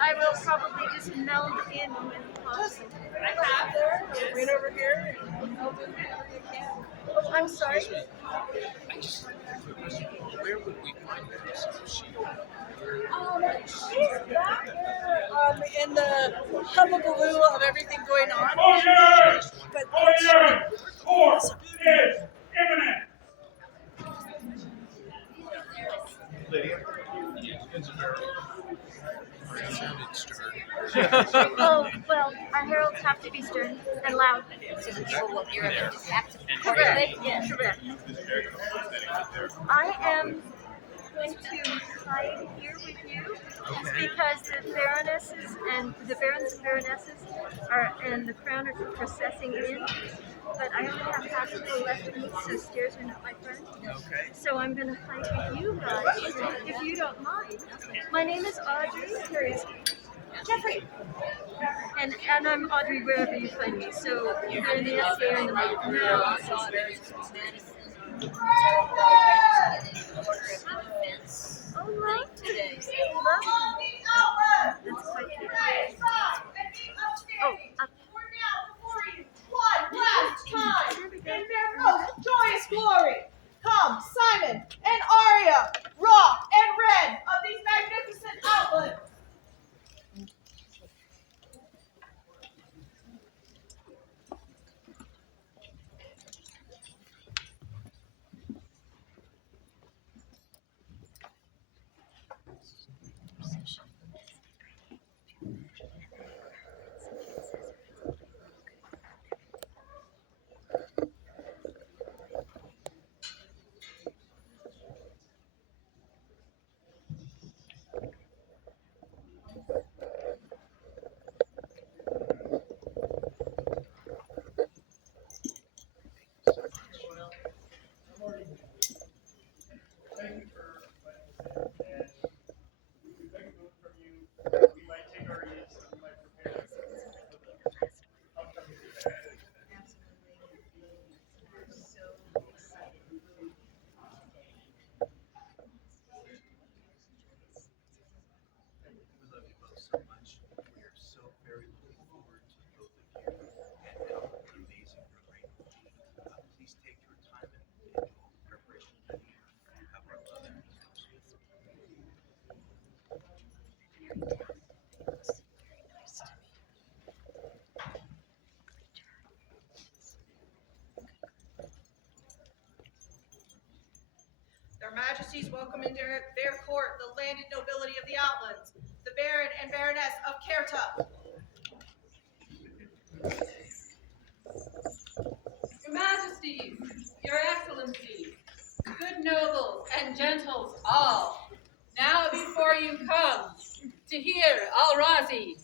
I will probably just meld in when possible. Right there, right over here, and meld in wherever you can. Oh, I'm sorry. I just where would we find her? She's back there in the hubbubaloo of everything going on. But Court is imminent. Lydia? It's a girl. It sounded stern. Oh, well, our heralds have to be stern and loud. So the people will hear it and act Correct. accordingly. Yes. Correct. I am going to hide here with you because the baronesses and the barons and baronesses and the crowners are processing in. But I only have half a go left of me, so stairs are not my friend. Okay. So I'm going to hide with you guys, if you don't mind. My name is Audrey. Here is Jeffrey. And I'm Audrey wherever you find me. So you're in the SCA and the Oh, lovely. That's quite beautiful. Oh, Last time in their most joyous glory, come Simon and Aria, Roi and Reine of these magnificent Outlands. Their Majesties welcome into their court the landed nobility of the Outlands, the Baron and Baroness of Cuerva. Your Majesties, Your Excellencies, good nobles and gentles all, now before you come to hear Alrazi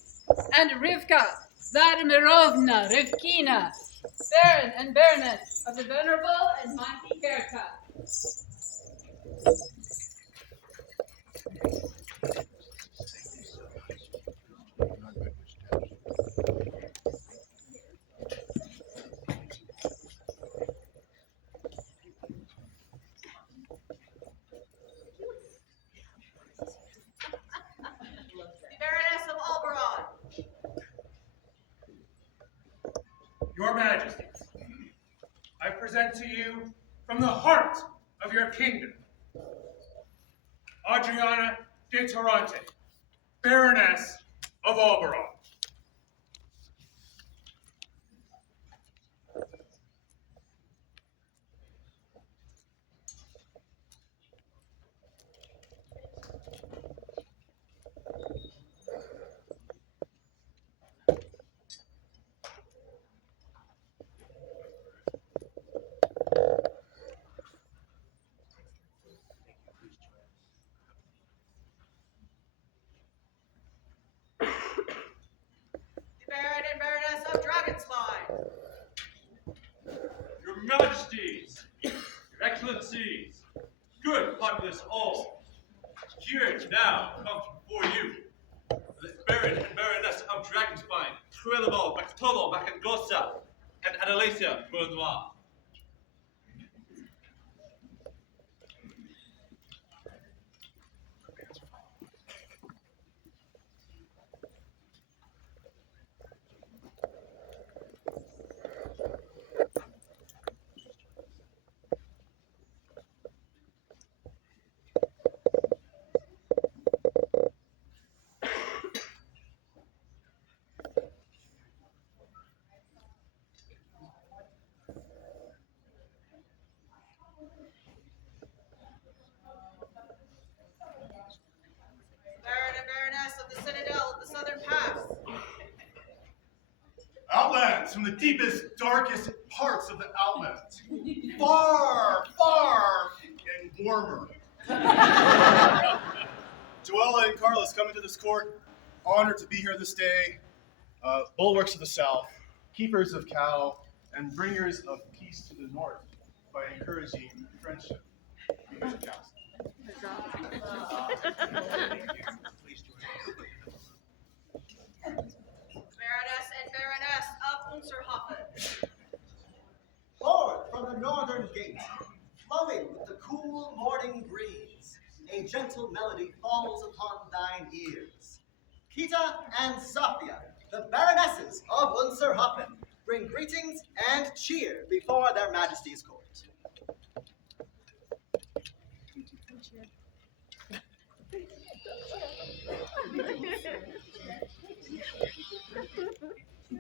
and Rivka Vladimirovna Rivkina, Baron and Baroness of the Venerable and Mighty Cuerva. The Baroness of Oberon. Your Majesties, I present to you from the heart of your kingdom, Adriana de Torrente, Baroness of Oberon. Baron and Baroness of Dragonspine. Your Majesties, Your Excellencies, good populace all, here now comes before you the Baron and Baroness of Dragonspine, Cuerva, Bartolo, Bacangosa, and Adelasia Benoit. nomads from the deepest, darkest parts of the Outlands. Far, far, and warmer. Joella and Carlos coming to this court, honored to be here this day. Bulwarks of the South, keepers of cow, and bringers of peace to the North by encouraging friendship. Keepers of cows. Baroness and Baroness of Unserhofen. Forward from the northern gate, flowing with the cool morning breeze, a gentle melody falls upon thine ears. Kita and Sophia, the Baronesses of Unserhofen, bring greetings and cheer before their Majesty's court. The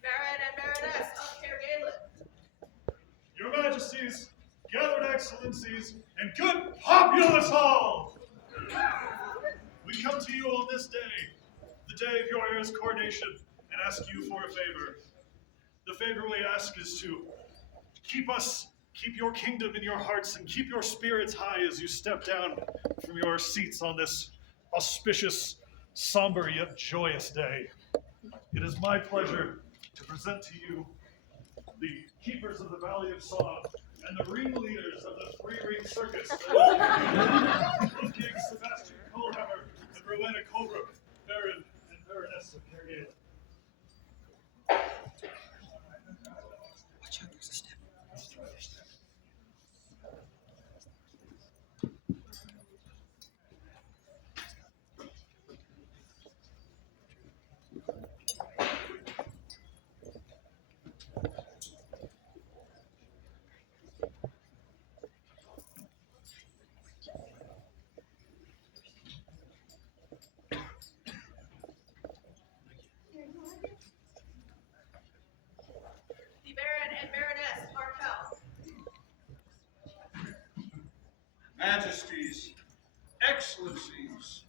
Baron and Baroness of Caergalen. Your Majesties, gathered excellencies, and good populace all! We come to you on this day, the day of your heirs' coronation, and ask you for a favor. The favor we ask is to keep your kingdom in your hearts and keep your spirits high as you step down from your seats on this auspicious, somber, yet joyous day. It is my pleasure to present to you the keepers of the Valley of Song and the ringleaders of the three-ring circus, King Sebastian Colehammer and Rowena Colebrook, Baron and Baroness of Caergalen. Watch out, there's a step. The Baron and Baroness Arkell. Majesties, excellencies,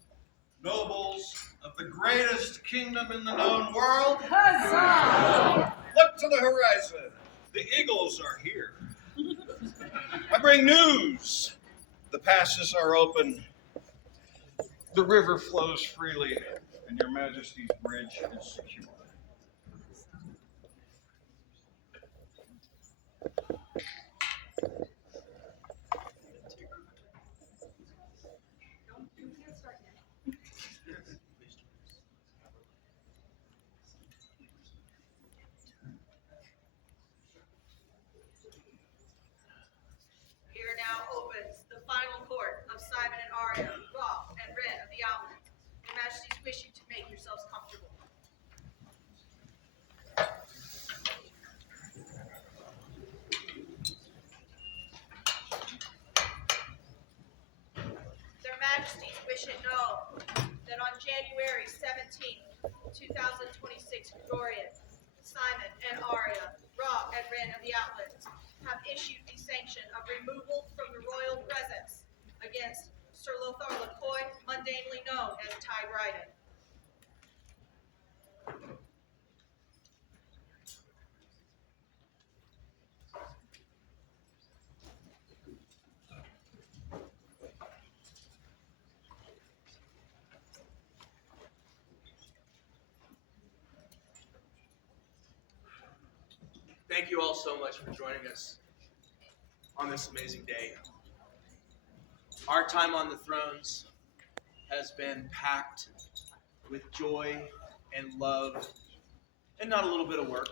nobles of the greatest kingdom in the known world. Huzzah! Look to the horizon. The eagles are here. I bring news. The passes are open. The river flows freely, and your Majesty's bridge is secure. Here now opens the final court of Simon and Aria, Roi and Reine of the Outlands. Your Majesties wish you to make yourselves comfortable. Their Majesties wish it known that on January 17th, 2026, Gregorian, Simon and Aria, Roi and Reine of the Outlands, have issued the sanction of removal from the royal presence against Sir Lothar Lacoy, mundanely known as Ty Bryden. Thank you all so much for joining us on this amazing day. Our time on the thrones has been packed with joy and love and not a little bit of work.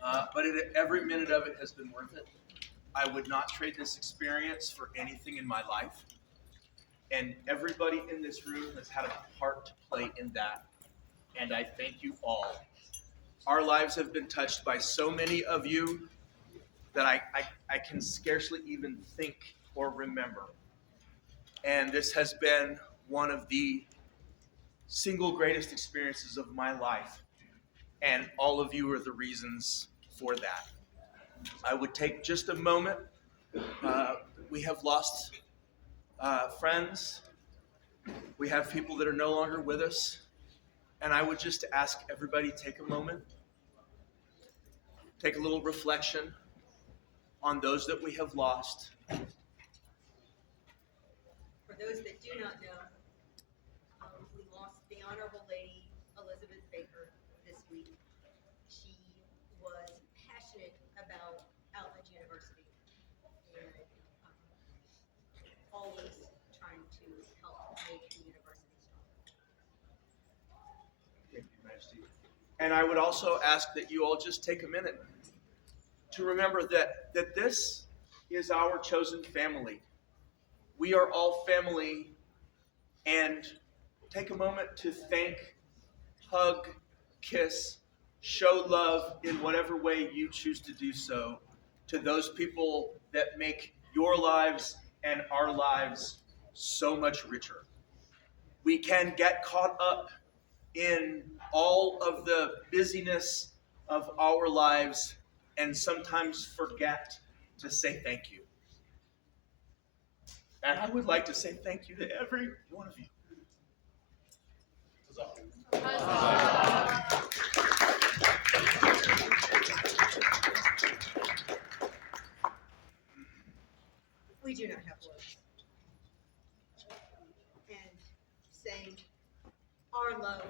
But every minute of it has been worth it. I would not trade this experience for anything in my life. And everybody in this room has had a part to play in that. And I thank you all. Our lives have been touched by so many of you that I can scarcely even think or remember. And this has been one of the single greatest experiences of my life. And all of you are the reasons for that. I would take just a moment We have lost friends. We have people that are no longer with us. And I would just ask everybody take a moment, take a little reflection on those that we have lost. For those that do not know, we lost the Honorable Lady Elizabeth Baker this week. She was passionate about Outlands University and always trying to help make the university stronger. Thank you, Majesty. And I would also ask that you all just take a minute to remember that this is our chosen family. We are all family, and take a moment to thank, hug, kiss, show love in whatever way you choose to do so to those people that make your lives and our lives so much richer. We can get caught up in all of the busyness of our lives and sometimes forget to say thank you. And I would like to say thank you to every one of you. We do not have words. And saying our love to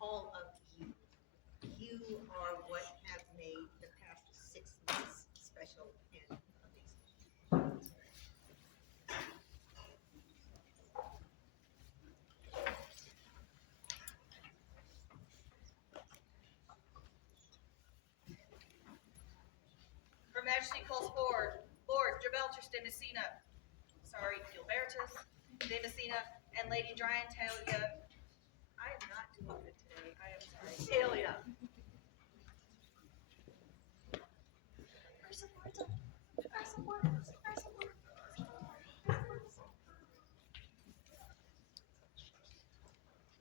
all of you. You are what have made the past 6 months special and amazing. Her Majesty calls forward Lord Gilbertus de Messina, and Lady Talia. I am not doing good today. I am sorry. Talia.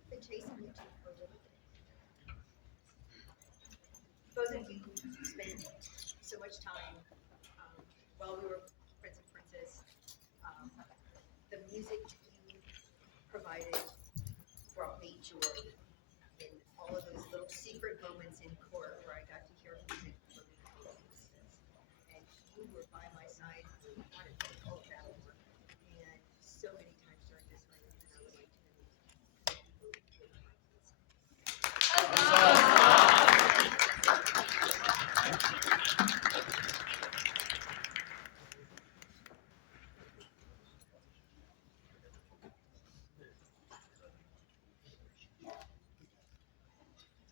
Been chasing you two for a little bit. Both of you spent so much time while we were Prince and Princess. The music you provided brought me joy in all of those little secret moments in court where I got to hear music from the princess. And you were by my side through all of that work. And so many times during this night, and I would like to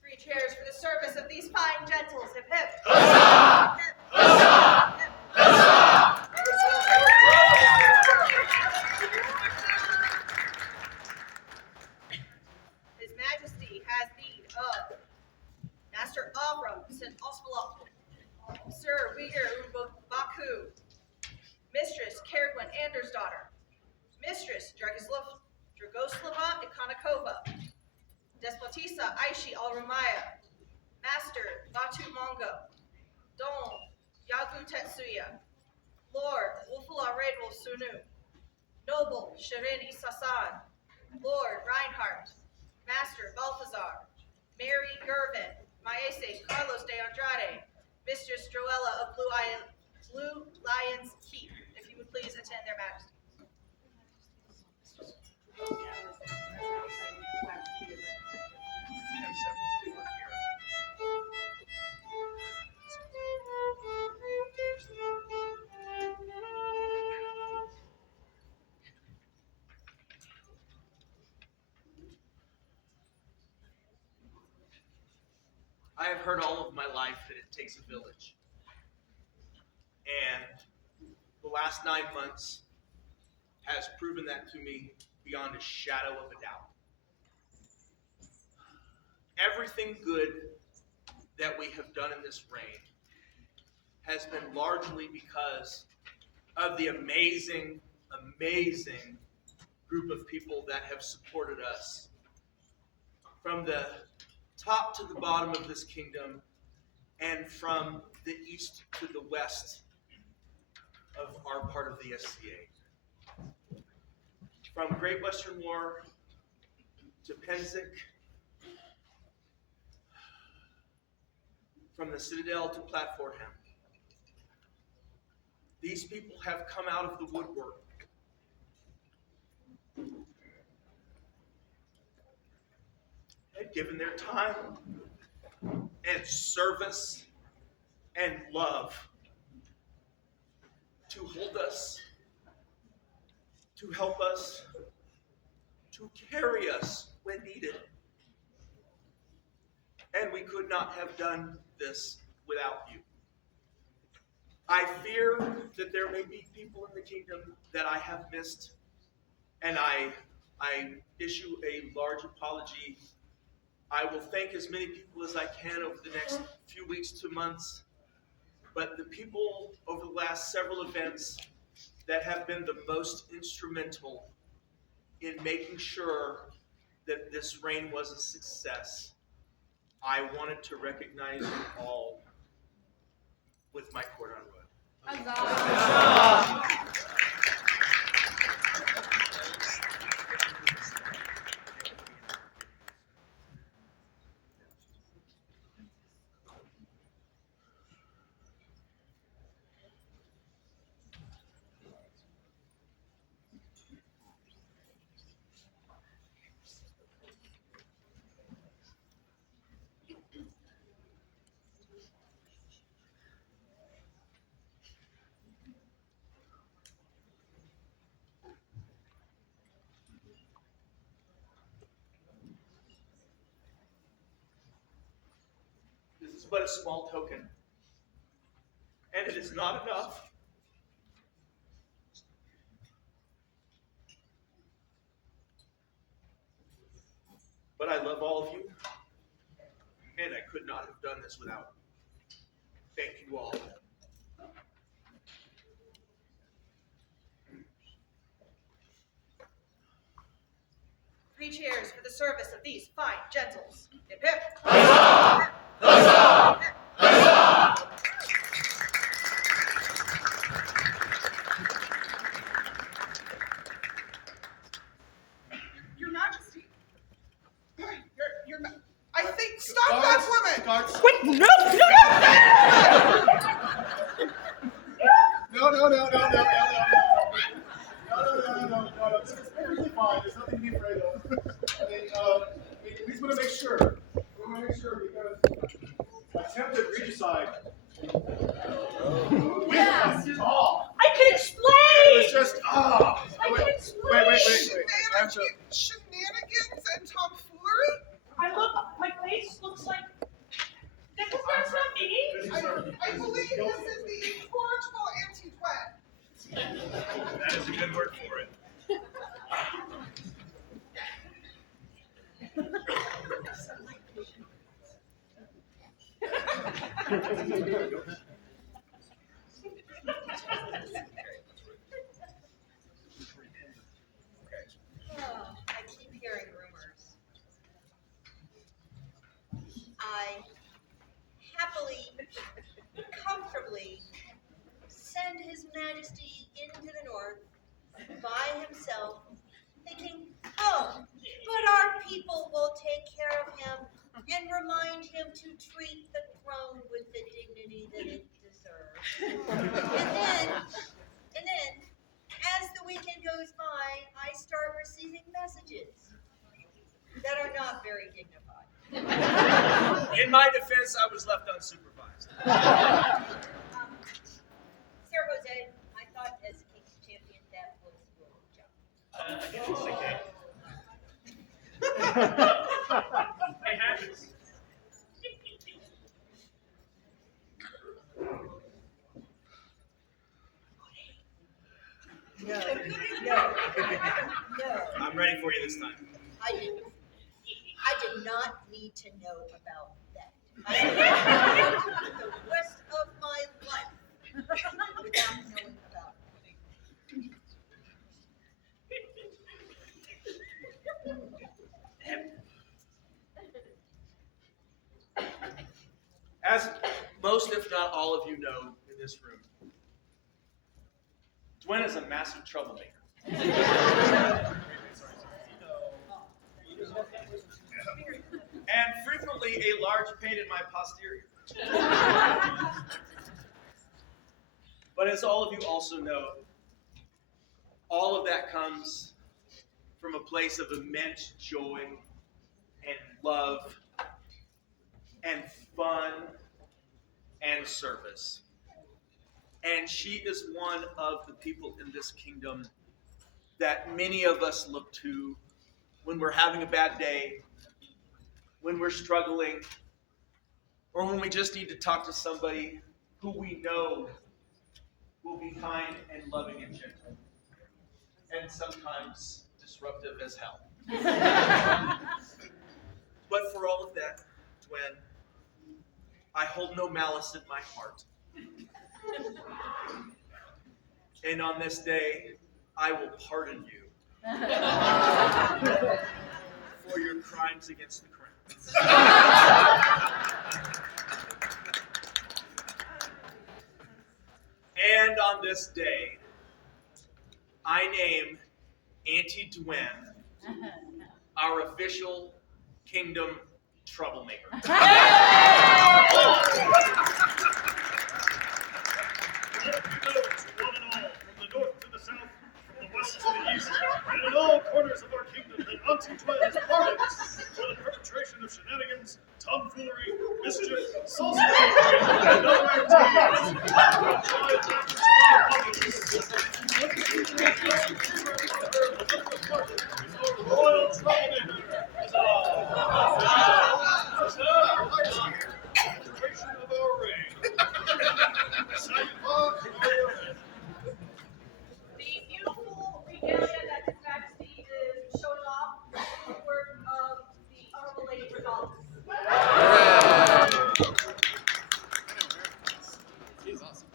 Three cheers for the service of these fine gentles. Hip hip. Huzzah! Hip, Huzzah! hip. Huzzah! His Majesty has need of Master Avram St. Ospelop, Sir Uyghur Baku, Mistress Kergwin Andersdaughter, Mistress Dragoslava Ikonikova, Despotisa Aishi Alramaya, Master Batu Mongo, Don Yagu Tetsuya, Lord Wulfula Redwol Sunu, Noble Shirin Isasan, Lord Reinhardt, Master Balthazar, Mary Gervin, Maese Carlos de Andrade, Mistress Joella of Blue Lions Keep, if you would please attend their majesty. I have heard all of my life that it takes a village. And the last 9 months has proven that to me beyond a shadow of a doubt. Everything good that we have done in this reign has been largely because of the amazing, amazing group of people that have supported us. From the top to the bottom of this kingdom, and from the east to the west. of our part of the SCA. From Great Western War to Penzic, from the Citadel to Platfortham, these people have come out of the woodwork and given their time and service and love to hold us, to help us, to carry us when needed. And we could not have done this without you. I fear that there may be people in the kingdom that I have missed, and I issue a large apology. I will thank as many people as I can over the next few weeks to months, but the people over the last several events that have been the most instrumental in making sure that this reign was a success, I wanted to recognize you all with my court on wood. This is but a small token, and it is not enough. But I love all of you, and I could not have done this without you. Thank you all. 3 cheers for the service of these fine gentles. Hip hip. Huzzah! Huzzah! Huzzah! Your Majesty. I think. Stop that woman! Guards. Wait, no! No. It's perfectly fine. There's nothing to be afraid of. We just want to make sure. Because attempted regicide. Yes. All. I can explain! It was just, I can explain! Wait. Shenanigans and tomfoolery? My face looks like... That's not me! I believe this is the incorrigible anti-twin. That is a good word for it. I keep hearing rumors. I happily, comfortably send His Majesty into the north by himself, thinking, oh, but our people will take care of him and remind him to treat the throne with the dignity that it deserves. And then, as the weekend goes by, I start receiving messages that are not very dignified. In my defense, I was left unsupervised. Sir Jose, I thought as King's champion that was your job. I guess it's okay. It happens. No. I'm ready for you this time. I did not need to know about that. I lived the rest of my life without knowing about it. As most, if not all of you know in this room, Dwen is a massive troublemaker. And frequently a large pain in my posterior. But as all of you also know, all of that comes from a place of immense joy and love and fun and service. And she is one of the people in this kingdom that many of us look to when we're having a bad day, when we're struggling, or when we just need to talk to somebody who we know will be kind and loving and gentle, and sometimes disruptive as hell. But for all of that, Dwen, I hold no malice in my heart. And on this day, I will pardon you for your crimes against the crown. And on this day, I name Auntie Dwen our official kingdom troublemaker. Let it be known to one and all, from the north to the south, from the west to the east, and in all corners of our kingdom, that Auntie Dwen is pardoned for the perpetration of shenanigans, tomfoolery, mischief, sorcery, and other activities. Royal troublemaker. Duration of our reign. The beautiful regalia that His Majesty is showing off is the work of the Honorable Lady Regalis. He's awesome.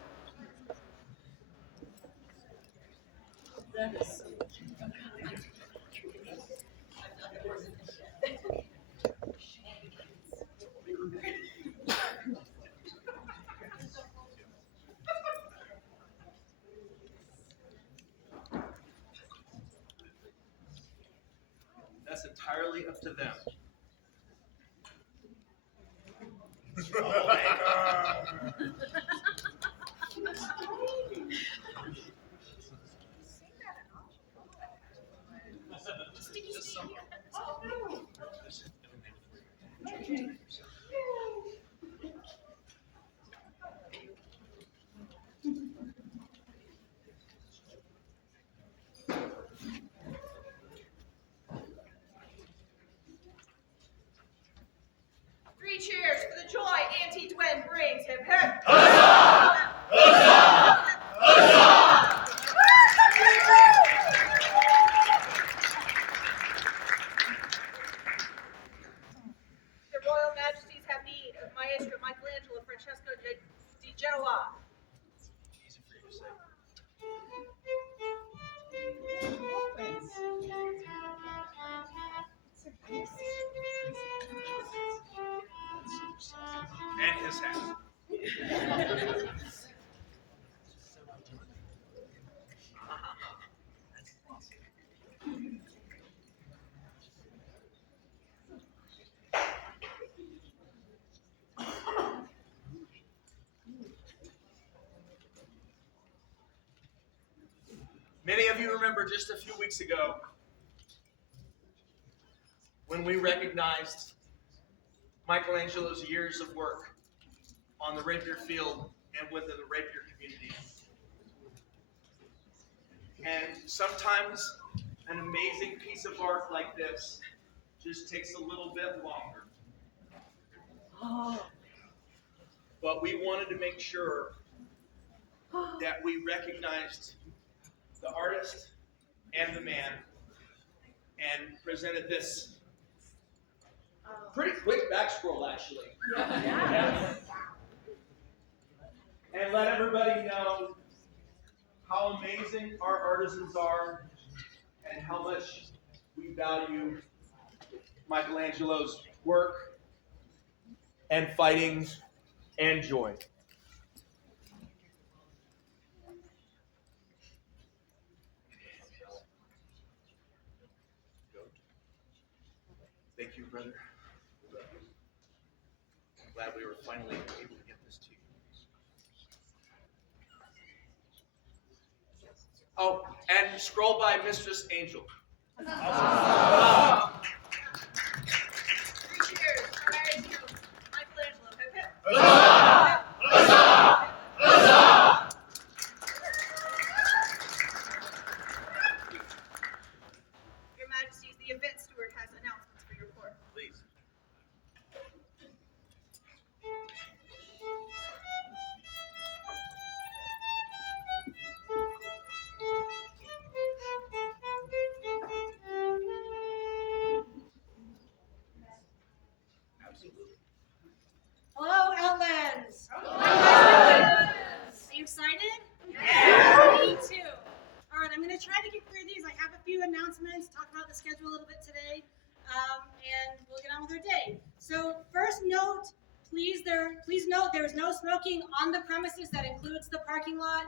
That is so That's entirely up to them. Just some. Three cheers for the joy Auntie Dwen brings. Hip hip. The Royal Majesties have need of Maestro Michelangelo Francesco di Genoa. Easy for you to say. And his hat. Many of you remember just a few weeks ago when we recognized Michelangelo's years of work on the rapier field and within the rapier community. And sometimes an amazing piece of art like this just takes a little bit longer. But we wanted to make sure that we recognized the artist and the man and presented this pretty quick back scroll, actually. Yeah. And let everybody know how amazing our artisans are and how much we value Michelangelo's work and fighting and joy. brother. I'm glad we were finally able to get this to you. Oh, and scroll by Mistress Angel. Three cheers for marriage to Michelangelo. Hip, hip. Your Majesties, the event steward has announcements for your court. Please. Absolutely. Hello, Outlands. Are you excited? Yeah. Me too. All right, I'm going to try to get through these. I have a few announcements, talk about the schedule a little bit today, and we'll get on with our day. So first note, please note there is no smoking on the premises. That includes the parking lot.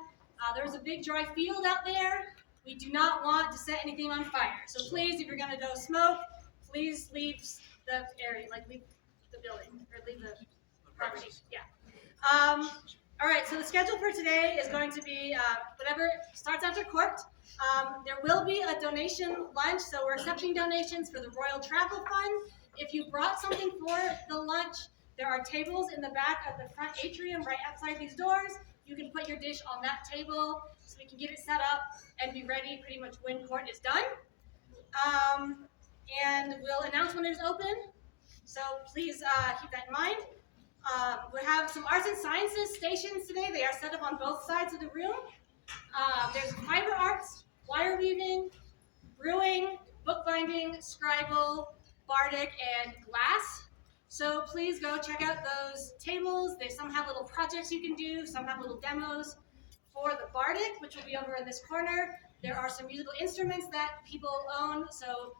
There's a big dry field out there. We do not want to set anything on fire. So please, if you're going to go smoke, please leave the area, like leave the building, or leave the property. Yeah. All right, so the schedule for today is going to be whatever starts after court. There will be a donation lunch, so we're accepting donations for the Royal Travel Fund. If you brought something for the lunch, there are tables in the back of the front atrium right outside these doors. You can put your dish on that table so we can get it set up and be ready pretty much when court is done. And we'll announce when it is open, so please keep that in mind. We have some arts and sciences stations today. They are set up on both sides of the room. There's fiber arts, wire weaving, brewing, bookbinding, scribal, bardic, and glass. So please go check out those tables. Some have little projects you can do. Some have little demos. For the bardic, which will be over in this corner, there are some musical instruments that people own, so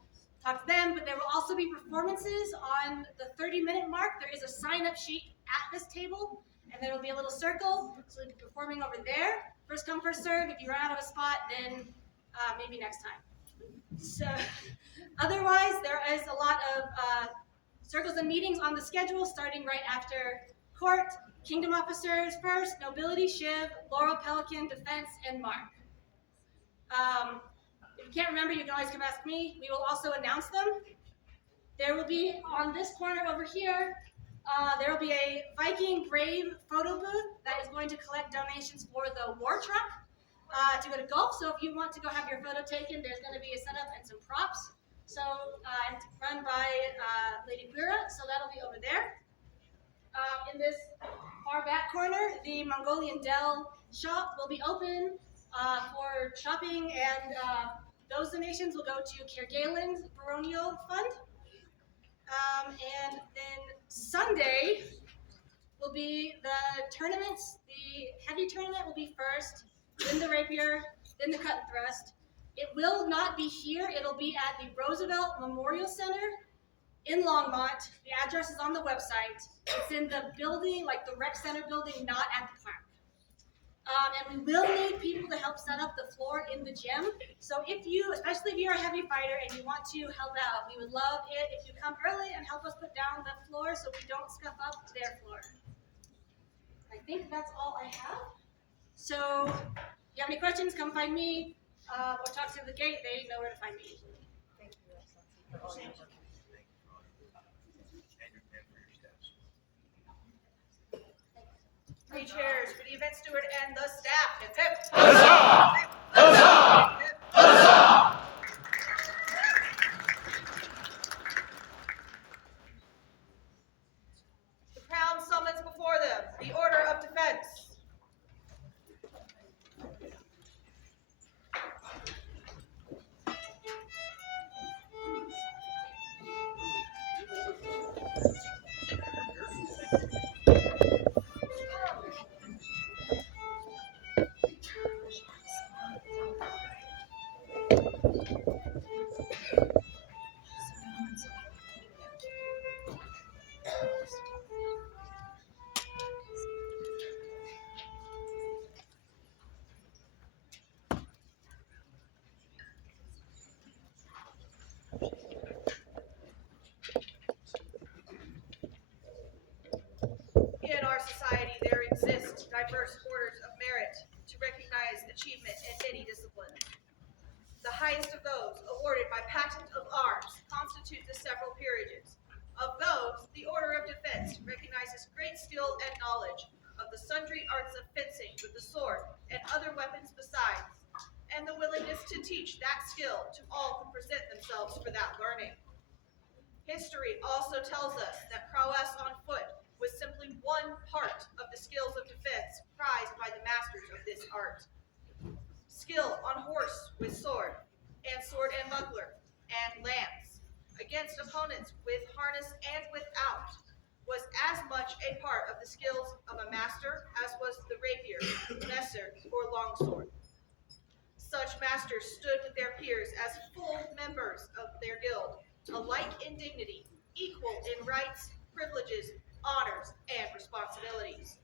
talk to them. But there will also be performances on the 30-minute mark. There is a sign-up sheet at this table, and there will be a little circle, so we'll be performing over there. First come, first serve. If you run out of a spot, then maybe next time. So, otherwise, there is a lot of circles and meetings on the schedule, starting right after court. Kingdom officers first, nobility, Shiv, Laurel, Pelican, defense, and Mark. If you can't remember, you can always come ask me. We will also announce them. There will be on this corner over here, there will be a Viking Brave photo booth that is going to collect donations for the war truck to go to Gulf. So if you want to go have your photo taken, there's going to be a setup and some props. So it's run by Lady Cuerva, so that'll be over there. In this far back corner, the Mongolian Dell shop will be open for shopping, and those donations will go to Kergalen's Baronial Fund. And then Sunday will be the tournaments. The heavy tournament will be first, then the rapier, then the cut and thrust. It will not be here. It'll be at the Roosevelt Memorial Center in Longmont. The address is on the website. It's in the building, like the rec center building, not at the park. And we will need people to help set up the floor in the gym. So if you, especially if you're a heavy fighter and you want to help out, we would love it if you come early and help us put down the floor so we don't scuff up their floor. I think that's all I have. So if you have any questions, come find me or talk to the gate. They know where to find me. Thank you, Excellency, for all your work. Three cheers for the event steward and the staff. Hip, hip. Huzzah! Huzzah! Huzzah! The crown summons before them the order of defense. exist diverse orders of merit to recognize achievement in many disciplines. The highest of those, awarded by patent of arms, constitute the several peerages. Of those, the Order of Defense recognizes great skill and knowledge of the sundry arts of fencing with the sword and other weapons besides, and the willingness to teach that skill to all who present themselves for that learning. History also tells us that prowess on foot was simply one part of the skills of defense prized by the masters of this art. Skill on horse with sword and buckler, and lance, against opponents with harness and without, was as much a part of the skills of a master as was the rapier, messer, or longsword. Such masters stood with their peers as full members of their guild, alike in dignity, equal in rights, privileges, honors, and responsibilities.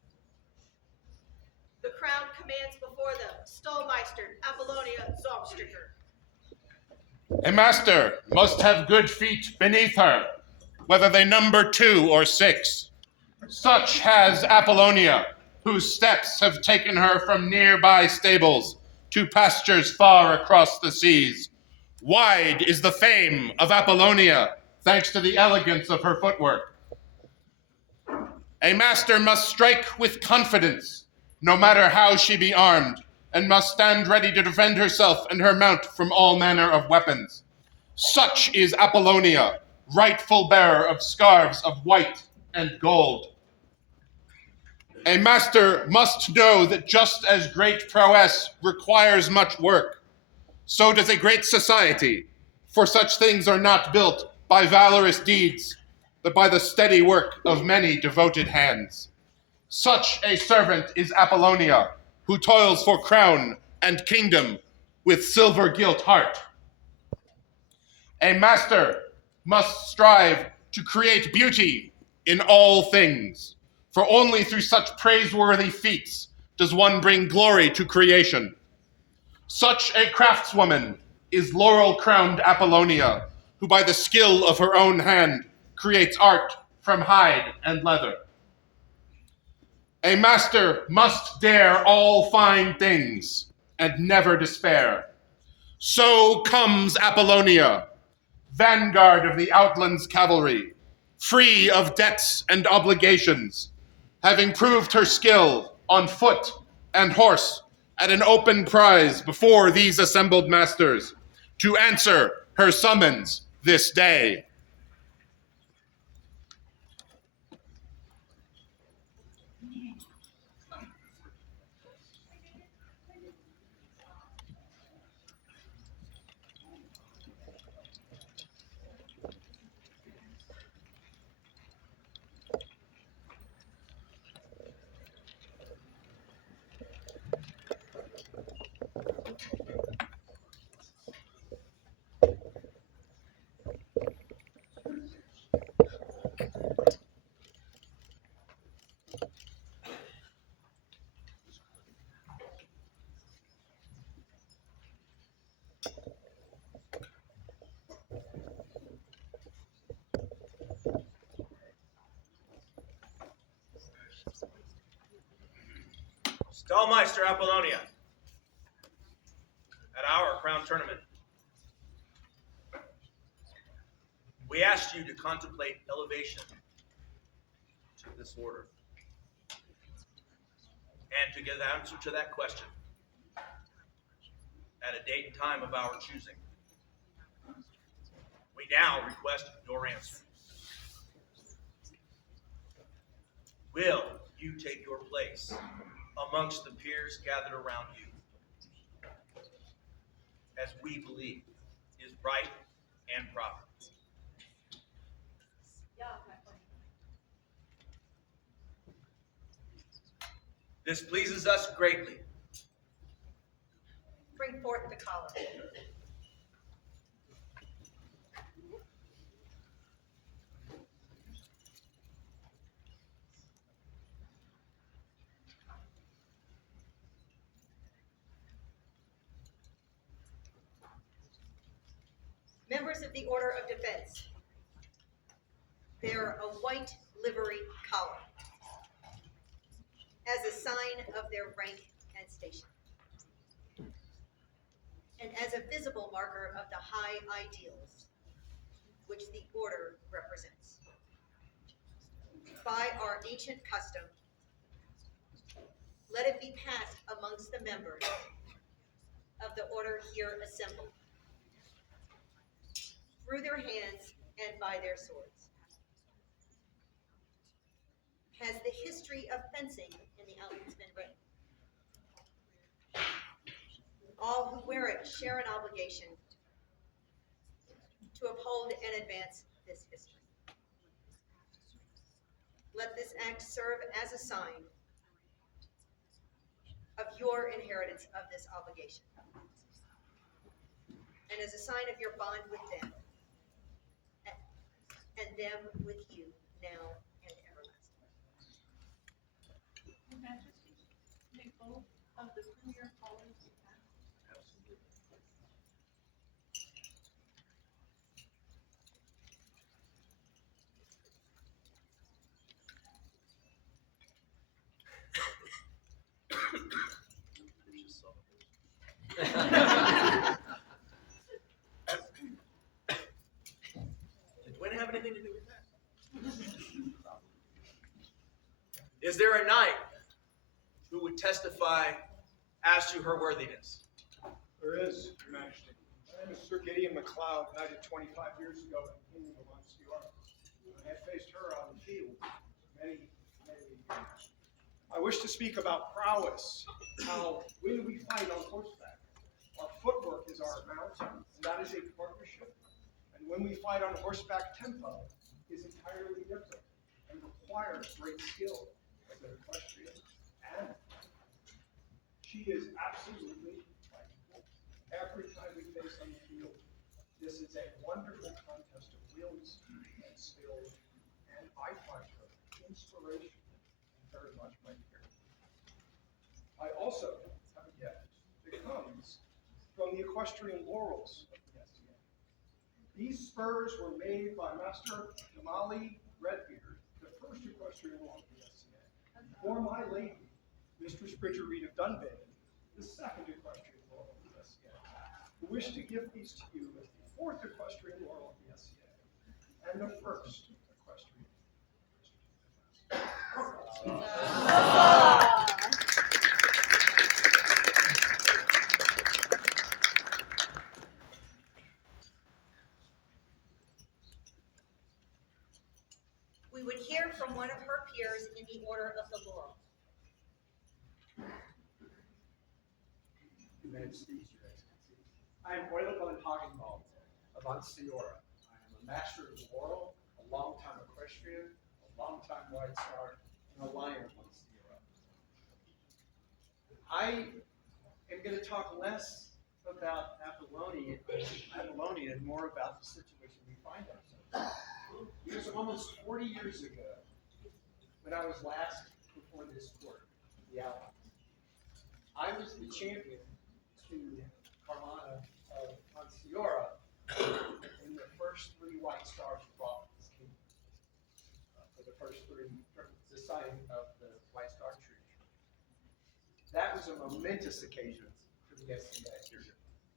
The crown commands before them Stallmeister, Apollonia, Zawmstricker. A master must have good feet beneath her, whether they number 2 or 6. Such has Apollonia, whose steps have taken her from nearby stables to pastures far across the seas. Wide is the fame of Apollonia, thanks to the elegance of her footwork. A master must strike with confidence, no matter how she be armed, and must stand ready to defend herself and her mount from all manner of weapons. Such is Apollonia, rightful bearer of scarves of white and gold. A master must know that just as great prowess requires much work, so does a great society, for such things are not built by valorous deeds, but by the steady work of many devoted hands. Such a servant is Apollonia, who toils for crown and kingdom with silver-gilt heart. A master must strive to create beauty in all things, for only through such praiseworthy feats does one bring glory to creation. Such a craftswoman is laurel-crowned Apollonia, who by the skill of her own hand creates art from hide and leather. A master must dare all fine things and never despair. So comes Apollonia, vanguard of the Outlands cavalry, free of debts and obligations, having proved her skill on foot and horse at an open prize before these assembled masters, to answer her summons this day. Stallmeister Apollonia, at our crown tournament, we asked you to contemplate elevation to this order and to give the answer to that question at a date and time of our choosing. We now request your answer. Will you take your place amongst the peers gathered around you, as we believe is right and proper? This pleases us greatly. Bring forth the column. Members of the Order of Defense bear a white livery collar. As sign of their rank and station, and as a visible marker of the high ideals which the order represents. By our ancient custom, let it be passed amongst the members of the order here assembled, through their hands and by their swords. Has the history of fencing in the Outlands been written? All who wear it share an obligation to uphold and advance this history. Let this act serve as a sign of your inheritance of this obligation, and as a sign of your bond with them, and them with you now and everlasting. Your Majesty, may both of the premier colors be passed. Absolutely. Did Gwen have anything to do with that? Is there a knight who would testify as to her worthiness? There is, Your Majesty. My name is Sir Gideon MacLeod, knighted 25 years ago in the kingdom of Montseor. I had faced her on the field many years. I wish to speak about prowess, how when we fight on horseback, our footwork is our mount, and that is a partnership. And when we fight on horseback, tempo is entirely different and requires great skill as an equestrian. And she is absolutely right. Every time we face on the field, this is a wonderful contest of wills and skills, and I find her inspiration and very much my dear. I also have a gift that comes from the equestrian laurels of the SCA. These spurs were made by Master Jamali Redbeard, the first equestrian laurel of the SCA, for my lady, Mistress Bridger Reed of Dunbay, the second equestrian laurel of the SCA, who wish to give these to you as the fourth equestrian laurel of the SCA, and the first equestrian. We would hear from one of her peers in the Order of the Laurel. Your Majesty, I am Royal von Hagenwald of Montseor. I am a master of the laurel, a longtime equestrian, a longtime White Star, and a lion of Montseor. I am going to talk less about Apollonia and more about the situation we find ourselves in. Because almost 40 years ago, when I was last before this court, the Outlands, I was the champion to Carmana of Montseor in the first 3 White Stars brought this kingdom. For the first 3, the signing of the White Star Treaty. That was a momentous occasion for the SCA.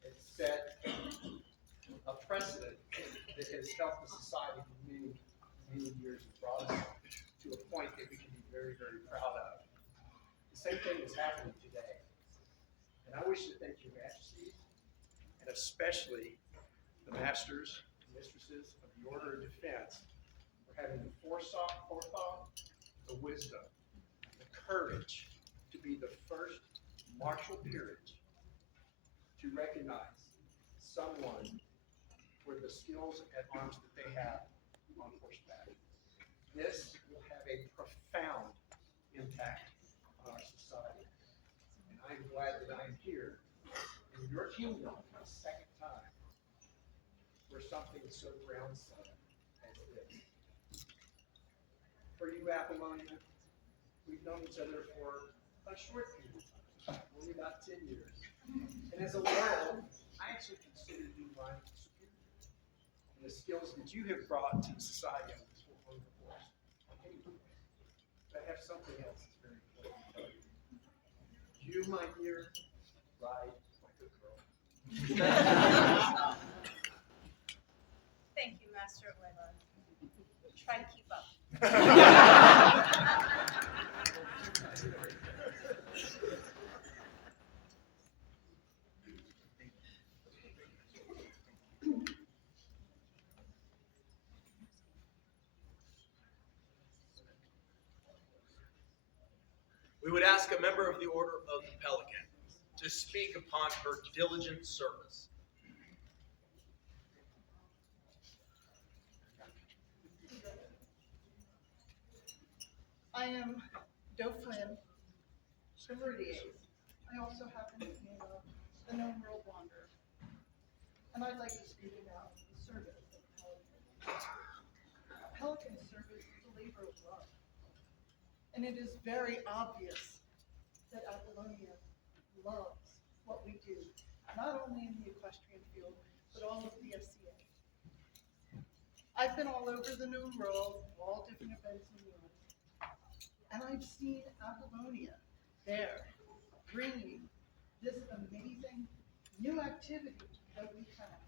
It set a precedent that has helped the society for many years and brought us to a point that we can be very, very proud of. The same thing is happening today. And I wish to thank your Majesties, and especially the masters and mistresses of the Order of Defense for having the forethought, the wisdom, the courage to be the first martial peerage to recognize someone for the skills at arms that they have on horseback. This will have a profound impact on our society. And I'm glad that I'm here in your kingdom a second time for something so ground-setting as this. For you, Apollonia, we've known each other for a short period of time, only about 10 years. And as a laurel, I actually consider you my superior. And the skills that you have brought to the society on this whole force. But I have something else that's very important to tell you. you, my dear bride, my good girl. Thank you, Master Avila. Try to keep up. We would ask a member of the Order of the Pelican to speak upon her diligent service. I am Dauphin Chevalier. I also happen to be the known world wanderer. And I'd like to speak about the service of Pelican. Pelican service is a labor of love. And it is very obvious that Apollonia loves what we do, not only in the equestrian field, but all of the SCA. I've been all over the New World, all different events in the arts, and I've seen Apollonia there, bringing this amazing new activity that we have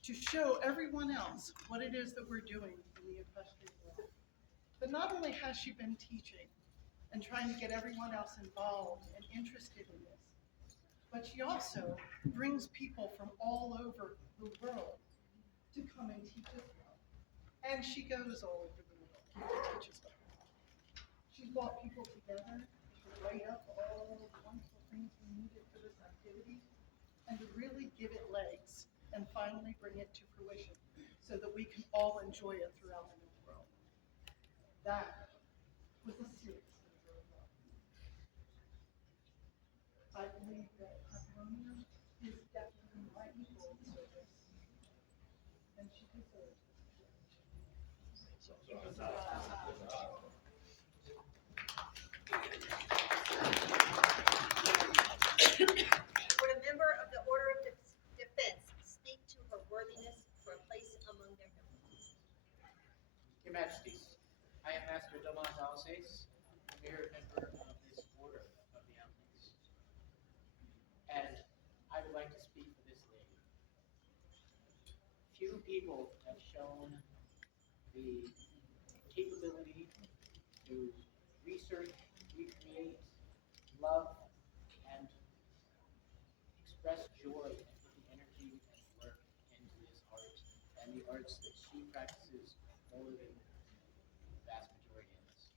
to show everyone else what it is that we're doing in the equestrian world. But not only has she been teaching and trying to get everyone else involved and interested in this, but she also brings people from all over the world to come and teach as well. And she goes all over the world to teach as well. She's brought people together to write up all the wonderful things we needed for this activity and to really give it legs and finally bring it to fruition so that we can all enjoy it throughout the new world. That was a serious labor of love. I believe that Apollonia is definitely my equal in service, and she deserves this appreciation. Would a member of the Order of Defense speak to her worthiness for a place among their members? Your Majesties, I am Master Domas Alces, premier member of this Order of the Outlands. And I would like to speak for this lady. Few people have shown the capability to research, recreate, love, and express joy and put the energy and work into this art and the arts that she practices more than the vast majority of us.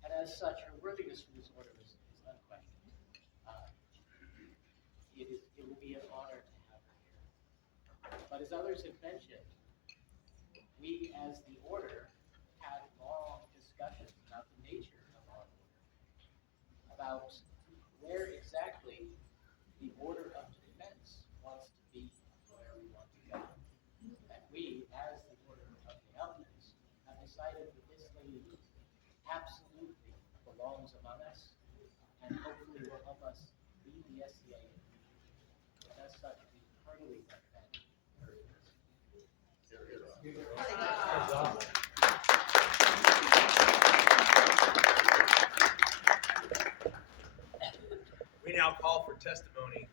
And as such, her worthiness for this order is unquestioned. It will be an honor to have her here. But as others have mentioned, we as the order had long discussions about the nature of our order, about where exactly the Order of Defense wants to be, where we want to go. And we, as the Order of the Outlands, have decided that this lady absolutely belongs among us, and hopefully will help us lead the SCA in the future. And as such, we heartily recommend her. We now call for testimony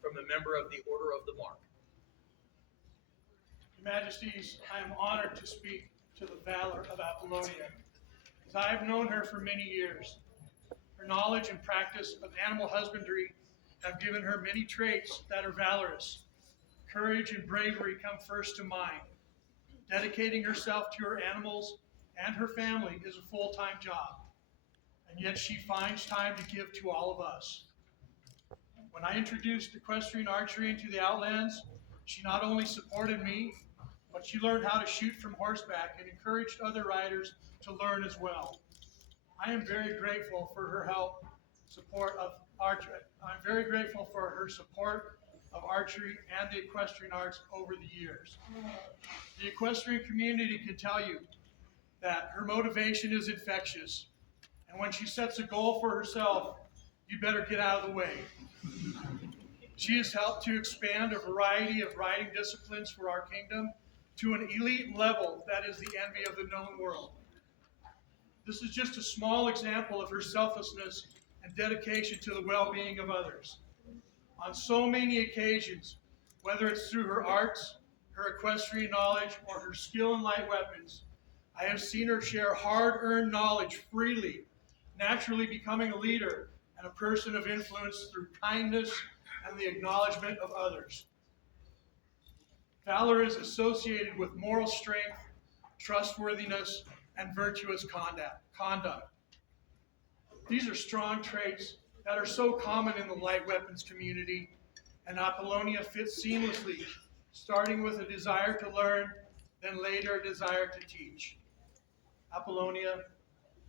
from a member of the Order of the Mark. Your Majesties, I am honored to speak to the valor of Apollonia, as I have known her for many years. Her knowledge and practice of animal husbandry have given her many traits that are valorous. Courage and bravery come first to mind. Dedicating herself to her animals and her family is a full-time job, and yet she finds time to give to all of us. When I introduced equestrian archery into the Outlands, she not only supported me, but she learned how to shoot from horseback and encouraged other riders to learn as well. I am very grateful for her support of archery. I'm very grateful for her support of archery and the equestrian arts over the years. The equestrian community can tell you that her motivation is infectious, and when she sets a goal for herself, you better get out of the way. She has helped to expand a variety of riding disciplines for our kingdom to an elite level that is the envy of the known world. This is just a small example of her selflessness and dedication to the well-being of others. On so many occasions, whether it's through her arts, her equestrian knowledge, or her skill in light weapons, I have seen her share hard-earned knowledge freely, naturally becoming a leader and a person of influence through kindness and the acknowledgement of others. Valor is associated with moral strength, trustworthiness, and virtuous conduct. These are strong traits that are so common in the light weapons community, and Apollonia fits seamlessly, starting with a desire to learn, then later a desire to teach. Apollonia,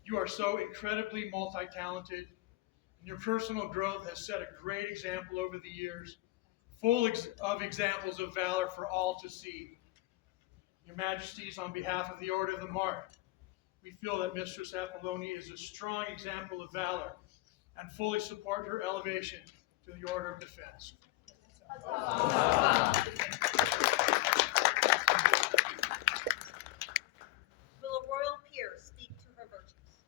you are so incredibly multi-talented, and your personal growth has set a great example over the years, full of examples of valor for all to see. Your Majesties, on behalf of the Order of the Mark, we feel that Mistress Apollonia is a strong example of valor and fully support her elevation to the Order of Defense. Will a royal peer speak to her virtues?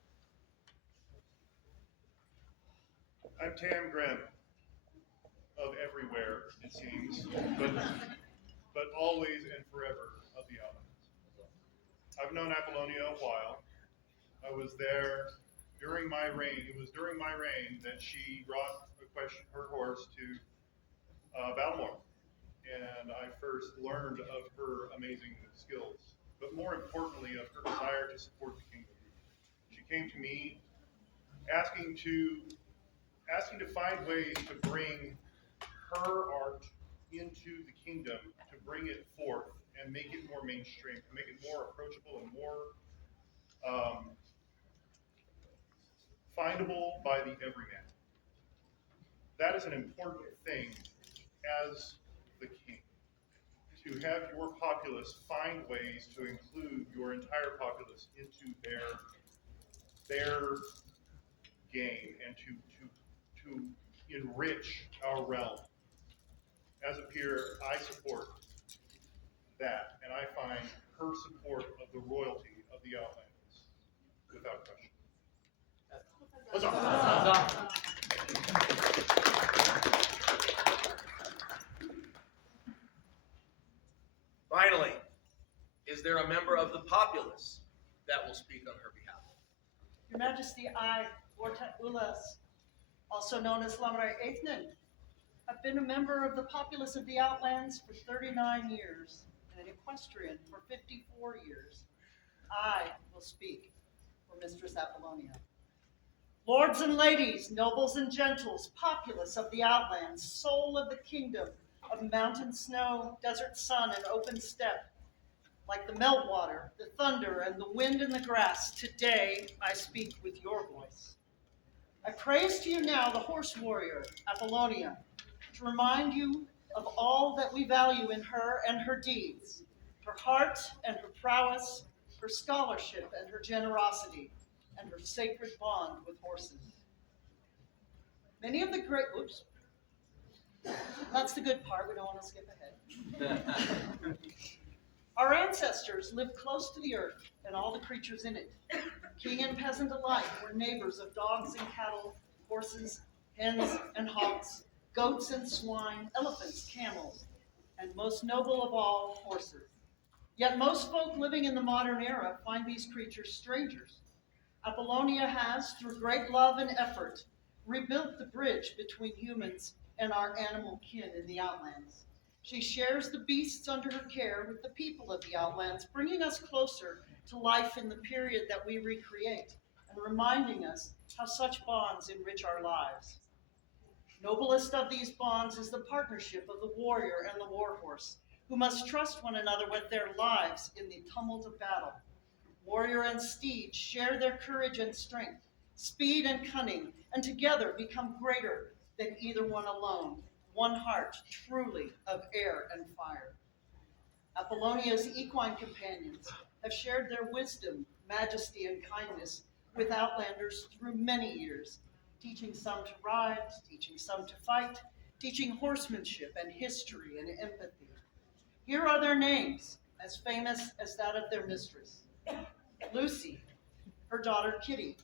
I'm Tam Grimm, of everywhere, it seems, but always and forever of the Outlands. I've known Apollonia a while. I was there during my reign. It was during my reign that she brought her horse to Balmore, and I first learned of her amazing skills, but more importantly, of her desire to support the kingdom. She came to me asking to find ways to bring her art into the kingdom, to bring it forth and make it more mainstream, to make it more approachable and more findable by the everyman. That is an important thing as the king, to have your populace find ways to include your entire populace into their game and to enrich our realm. As a peer, I support that, and I find her support of the royalty of the Outlands without question. Finally, is there a member of the populace that will speak on her behalf? Your Majesty, I, Vortet Ulas, also known as Laurel, have been a member of the populace of the Outlands for 39 years and an equestrian for 54 years. I will speak for Mistress Apollonia. Lords and ladies, nobles and gentles, populace of the Outlands, soul of the kingdom of mountain snow, desert sun, and open steppe, like the meltwater, the thunder, and the wind and the grass, today I speak with your voice. I praise to you now the horse warrior, Apollonia, to remind you of all that we value in her and her deeds, her heart and her prowess, her scholarship and her generosity, and her sacred bond with horses. Many of the great, oops, that's the good part, we don't want to skip ahead. Our ancestors lived close to the earth and all the creatures in it. King and peasant alike were neighbors of dogs and cattle, horses, hens and hogs, goats and swine, elephants, camels, and most noble of all, horses. Yet most folk living in the modern era find these creatures strangers. Apollonia has, through great love and effort, rebuilt the bridge between humans and our animal kin in the Outlands. She shares the beasts under her care with the people of the Outlands, bringing us closer to life in the period that we recreate, and reminding us how such bonds enrich our lives. Noblest of these bonds is the partnership of the warrior and the warhorse, who must trust one another with their lives in the tumult of battle. Warrior and steed share their courage and strength, speed and cunning, and together become greater than either one alone, one heart truly of air and fire. Apollonia's equine companions have shared their wisdom, majesty, and kindness with Outlanders through many years, teaching some to ride, teaching some to fight, teaching horsemanship and history and empathy. Here are their names, as famous as that of their mistress. Lucy, her daughter Kitty,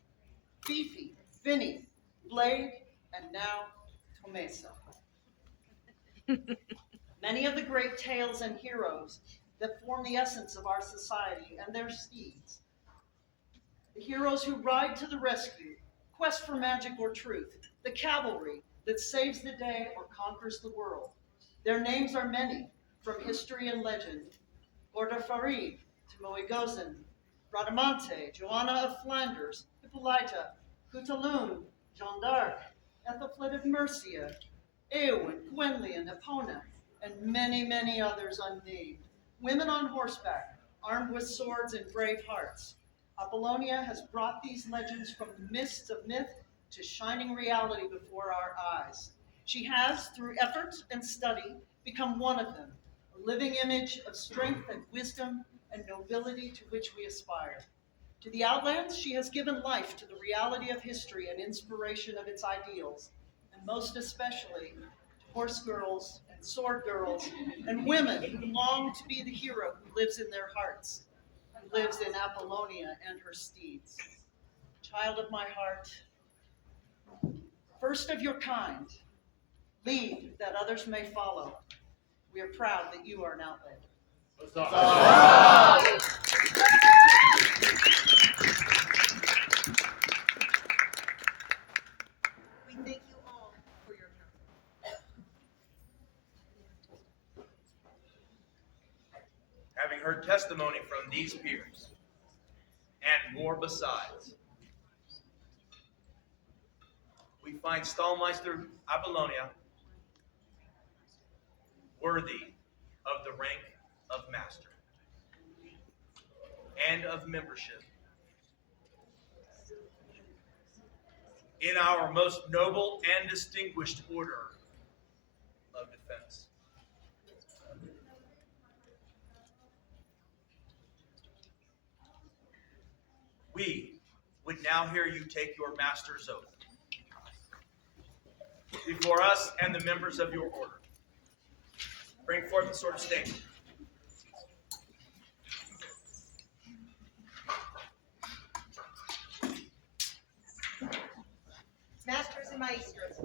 Fifi, Vinny, Blade, and now Tomesa. Many of the great tales and heroes that form the essence of our society and their steeds. The heroes who ride to the rescue, quest for magic or truth, the cavalry that saves the day or conquers the world. Their names are many, from history and legend. Gordafarid, Timoigozin, Bradamante, Joanna of Flanders, Hippolyta, Coutalun, Jeanne d'Arc, Ethelfled of Mercia, Eowyn, Gwenllian, Epona, and many, many others unnamed. Women on horseback, armed with swords and brave hearts. Apollonia has brought these legends from the mists of myth to shining reality before our eyes. She has, through effort and study, become one of them, a living image of strength and wisdom and nobility to which we aspire. To the Outlands, she has given life to the reality of history and inspiration of its ideals, and most especially to horse girls and sword girls and women who long to be the hero who lives in their hearts, who lives in Apollonia and her steeds. Child of my heart, first of your kind, lead that others may follow. We are proud that you are an Outlander. We thank you all for your counsel. Having heard testimony from these peers, and more besides, we find Stallmeister Apollonia worthy of the rank of master and of membership in our most noble and distinguished order of defense. We would now hear you take your master's oath before us and the members of your order. Bring forth the sword of state. Masters and maestros,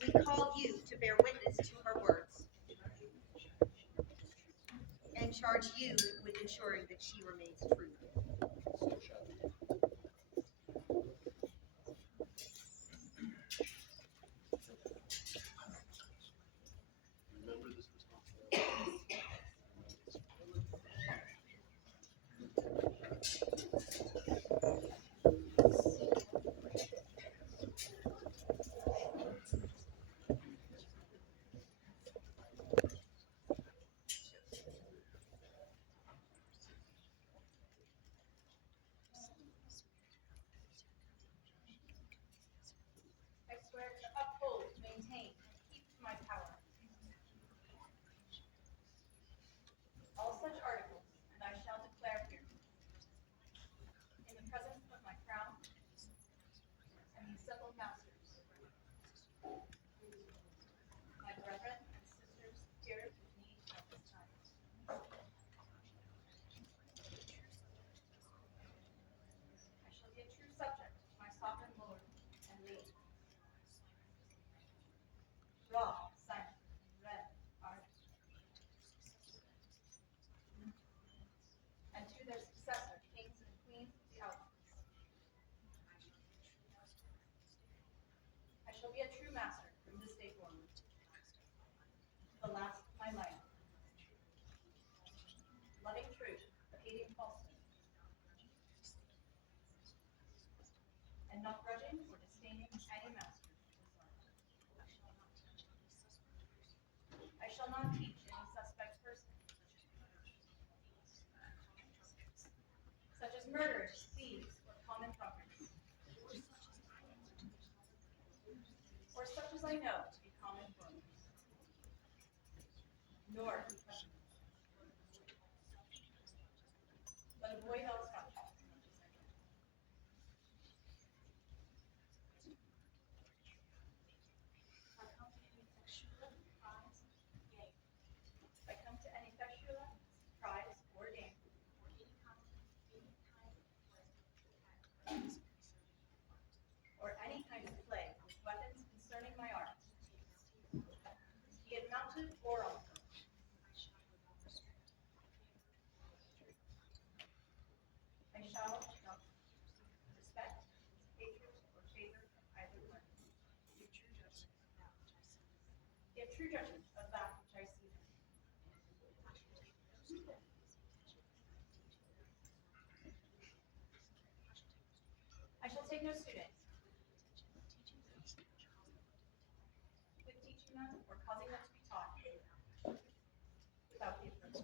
we call you to bear witness to her words and charge you with ensuring that she remains true. Remember this responsibility. I swear to uphold, maintain, and keep to my power all such articles, and I shall declare here, in the presence of my crown and the assembled masters, my brethren and sisters here with me at this time. I shall be a true subject to my sovereign lord and lead. Roi, Reine, Aria. And to their successor, kings and queens of the Outlands. I shall be a true master from this day forward, the last of my life, loving truth, hating falsehood, and not grudging or disdaining any master. I shall not teach any suspect person, such as murderers, thieves, or common drunkards, or such as I know to be common foreigners, nor but avoid all such as much as I can. If I come to any fecula, prize, or game, true judgment of that which I see. I shall take no student, with teaching them or causing them to be taught without the approval.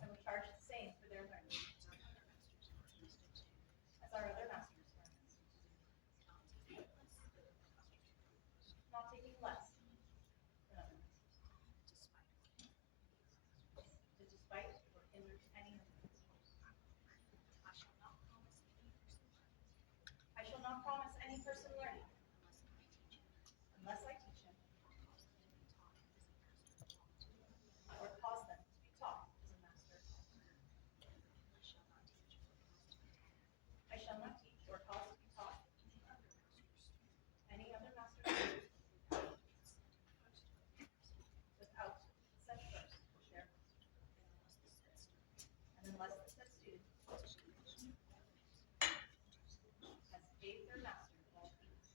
I will charge the same for their learning, as our other masters learn, not taking less than other masters, to despite or hinder any of them. I shall not promise any person learning, unless I teach him, or cause them to be taught as a master. I shall not teach or cause to be taught any other master without such first share, and unless the said student has gave their master all peace.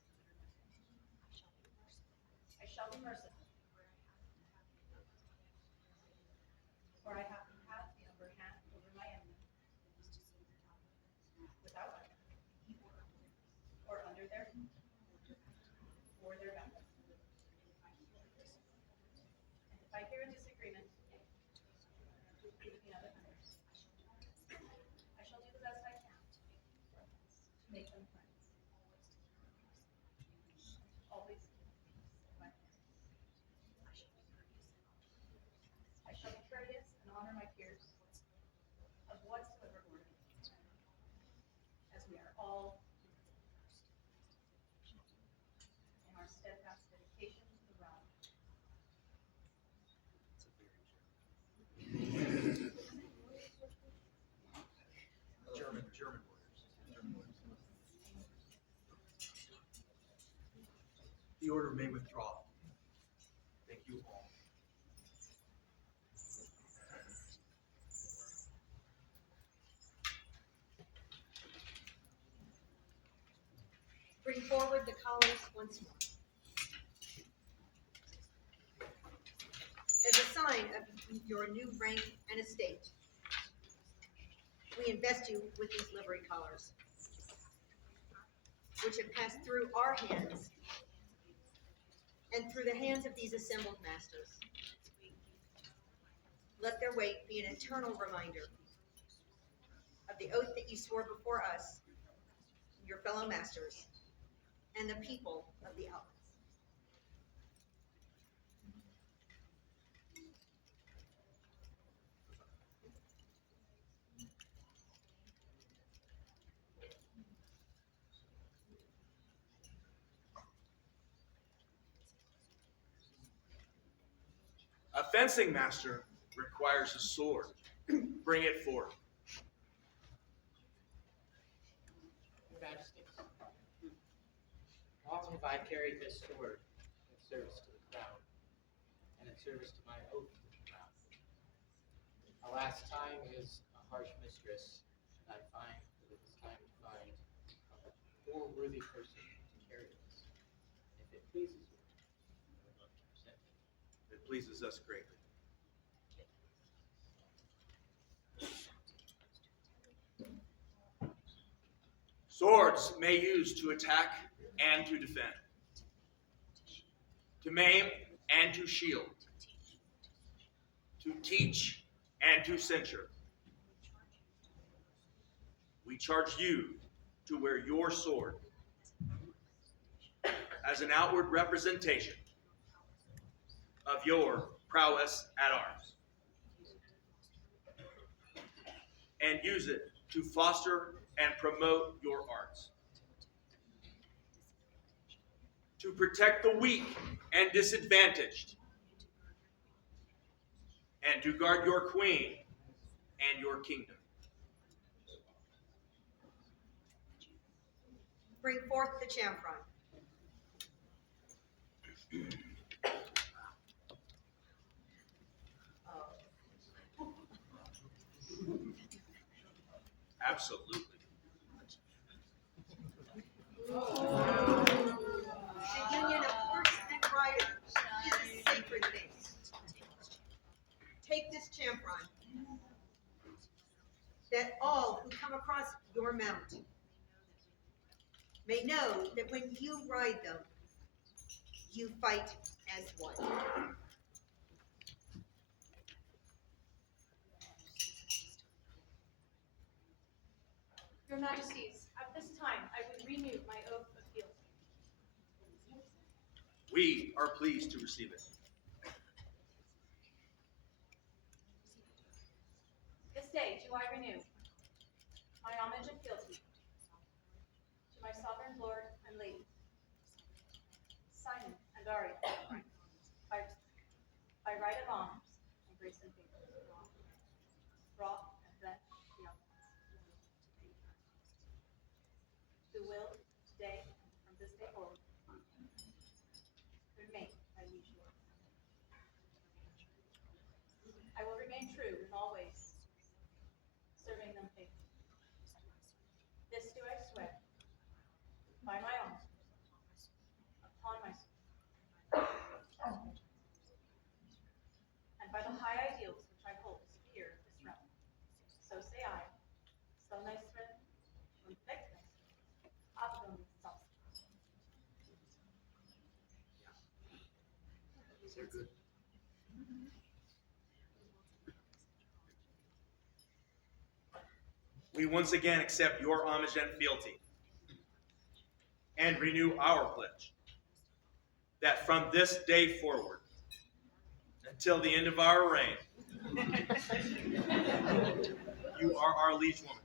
I shall be merciful, for I have had the upper hand over my enemy, without honor, or under their feet, or their back. And if I hear a disagreement between other members, I shall do the best I can to make them friends. Always keep peace in my hands. I shall be courteous and honor my peers of whatsoever order, as we are all in our steadfast dedication to the realm. German orders. The order may withdraw. Thank you all. Bring forward the collars once more. As a sign of your new rank and estate, we invest you with these livery collars, which have passed through our hands and through the hands of these assembled masters. Let their weight be an eternal reminder of the oath that you swore before us, your fellow masters, and the people of the Outlands. A fencing master requires a sword. Bring it forth. Your Majesty, long have I carried this sword in service to the crown, and in service to my oath to the crown. Alas, time is a harsh mistress, and I find that it is time to find a more worthy person to carry this. If it pleases you, I would love to present it. It pleases us greatly. Swords may use to attack and to defend, to maim and to shield, to teach and to censure. We charge you to wear your sword as an outward representation of your prowess at arms, and use it to foster and promote your arts, to protect the weak and disadvantaged, and to guard your queen and your kingdom. Bring forth the chamfron. Absolutely. The union take this champron, that all who come across your mount may know that when you ride them, you fight as one. Your Majesties, at this time, I would renew my oath of fealty. We are pleased to receive it. This day do I renew my homage and fealty to my sovereign lord and lady, Simon and Aria, by right of arms and grace and favor. Roi and Reine of the Outlands, who will today and from this day forward remain my liege lord. I will remain true in all ways, serving them faithfully. This do I swear, by my honor, upon my soul, and by the high ideals which I hold as peer of this realm. So say I, Zawmstricker, und Avila, They're good. We once again accept your homage and fealty and renew our pledge that from this day forward, until the end of our reign, you are our liege woman,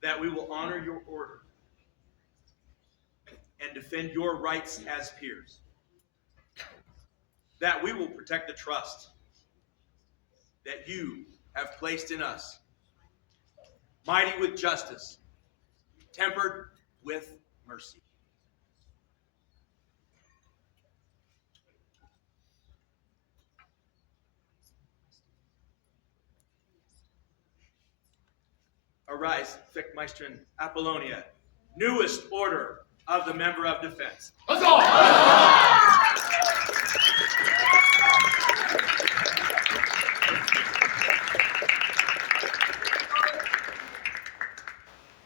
that we will honor your order and defend your rights as peers, that we will protect the trust that you have placed in us, mighty with justice, tempered with mercy. Arise, Fickmeistrin Apollonia, newest order of the member of defense.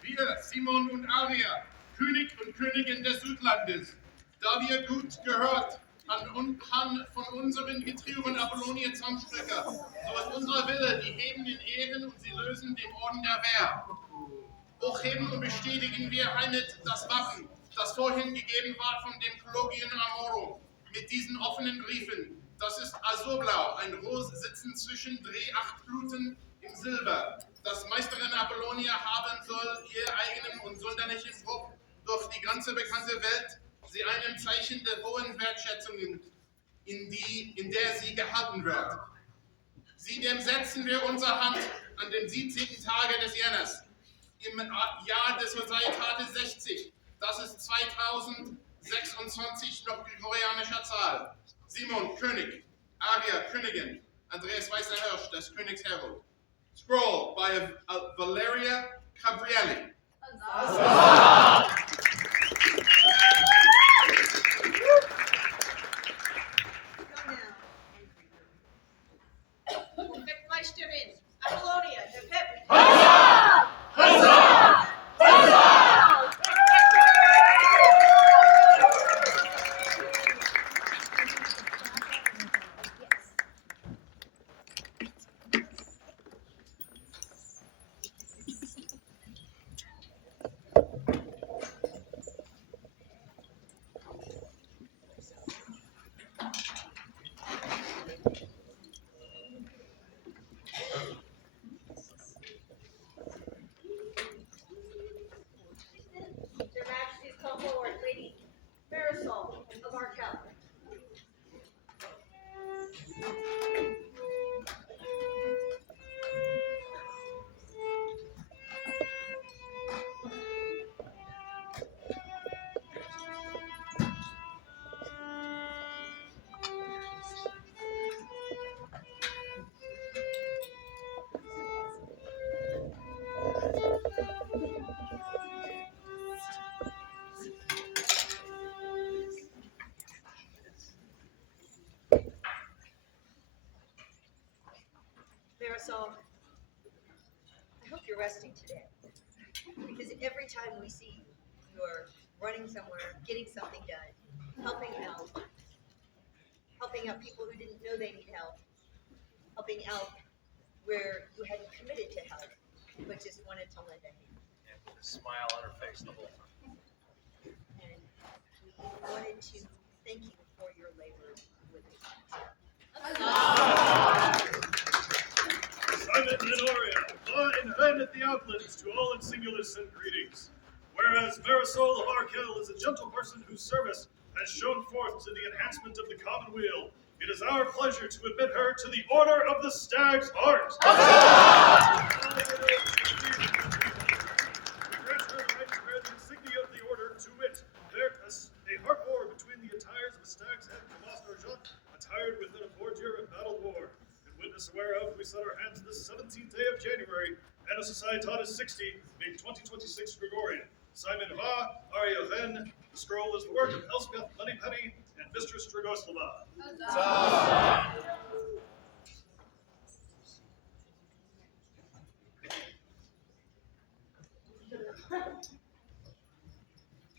Wir, Simon und Aria, König und Königin des Südlandes, da wir gut gehört von unseren Getreuen Apollonia Zawmstricker, so ist unser Wille, die heben in Ehren und sie lösen den Orden der Wehr. Auch heben und bestätigen wir hiermit das Wappen, das vorhin gegeben war von dem Kollegium Amorum, mit diesen offenen Briefen. Das ist azurblau, ein Ros sitzend zwischen Dreh-8-Fluten im Silber, das Meisterin Apollonia haben soll, ihr eigenen und sonderlichen Druck durch die ganze bekannte Welt, sie einem Zeichen der hohen Wertschätzung, in der sie gehalten wird. Sie dem setzen wir unsere Hand an dem 17. Tage des Jänners, im Jahr des Societatis 60, das ist 2026 noch gregorianischer Zahl. Simon, König, Aria, Königin, Andreas Weißer Hirsch, des Königs Herold. Scroll by Valeria Cabrielli. Fickmeisterin Apollonia, der Pep. Marisol. I hope you're resting today. Because every time we see you, you're running somewhere, getting something done, helping out people who didn't know they need help, helping out where you hadn't committed to help, but just wanted to lend a hand. And with a smile on her face the whole time. And we wanted to thank you for your labor with us. Simon and Aria, Roi and Reine at the Outlands, to all in singular send greetings. Whereas Marisol of Arkel is a gentle person whose service has shone forth to the enhancement of the common weal, it is our pleasure to admit her to the Order of the Stag's Heart. We grant her the right to wear the insignia of the order, to wit, there is a heart war between the attires of a stag's head from Argent, attired within a bordure of battle war. In witness whereof, we set our hands this 17th day of January, Anno Societatis 60, being 2026 Gregorian. Simon Va, Aria Reine, the scroll is the work of Elspeth Moneypenny and Mistress Dragoslava.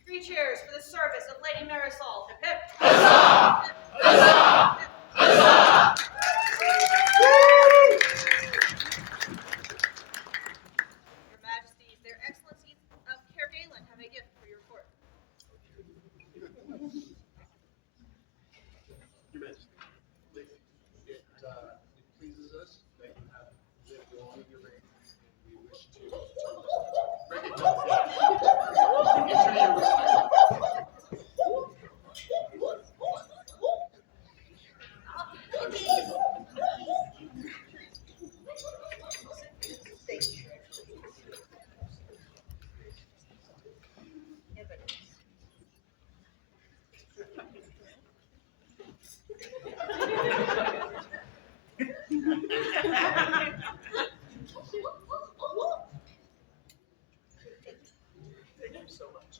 Three cheers for the service of Lady Marisol. Hip hip. Huzzah! Huzzah! Huzzah! Your Majesties, their Excellencies of Caergalen have a gift for your court. Your Majesty, it pleases us that you have lived long in your reign, and we wish to recognize that. Enter your retirement. Thank you. Evidence. Thank you so much.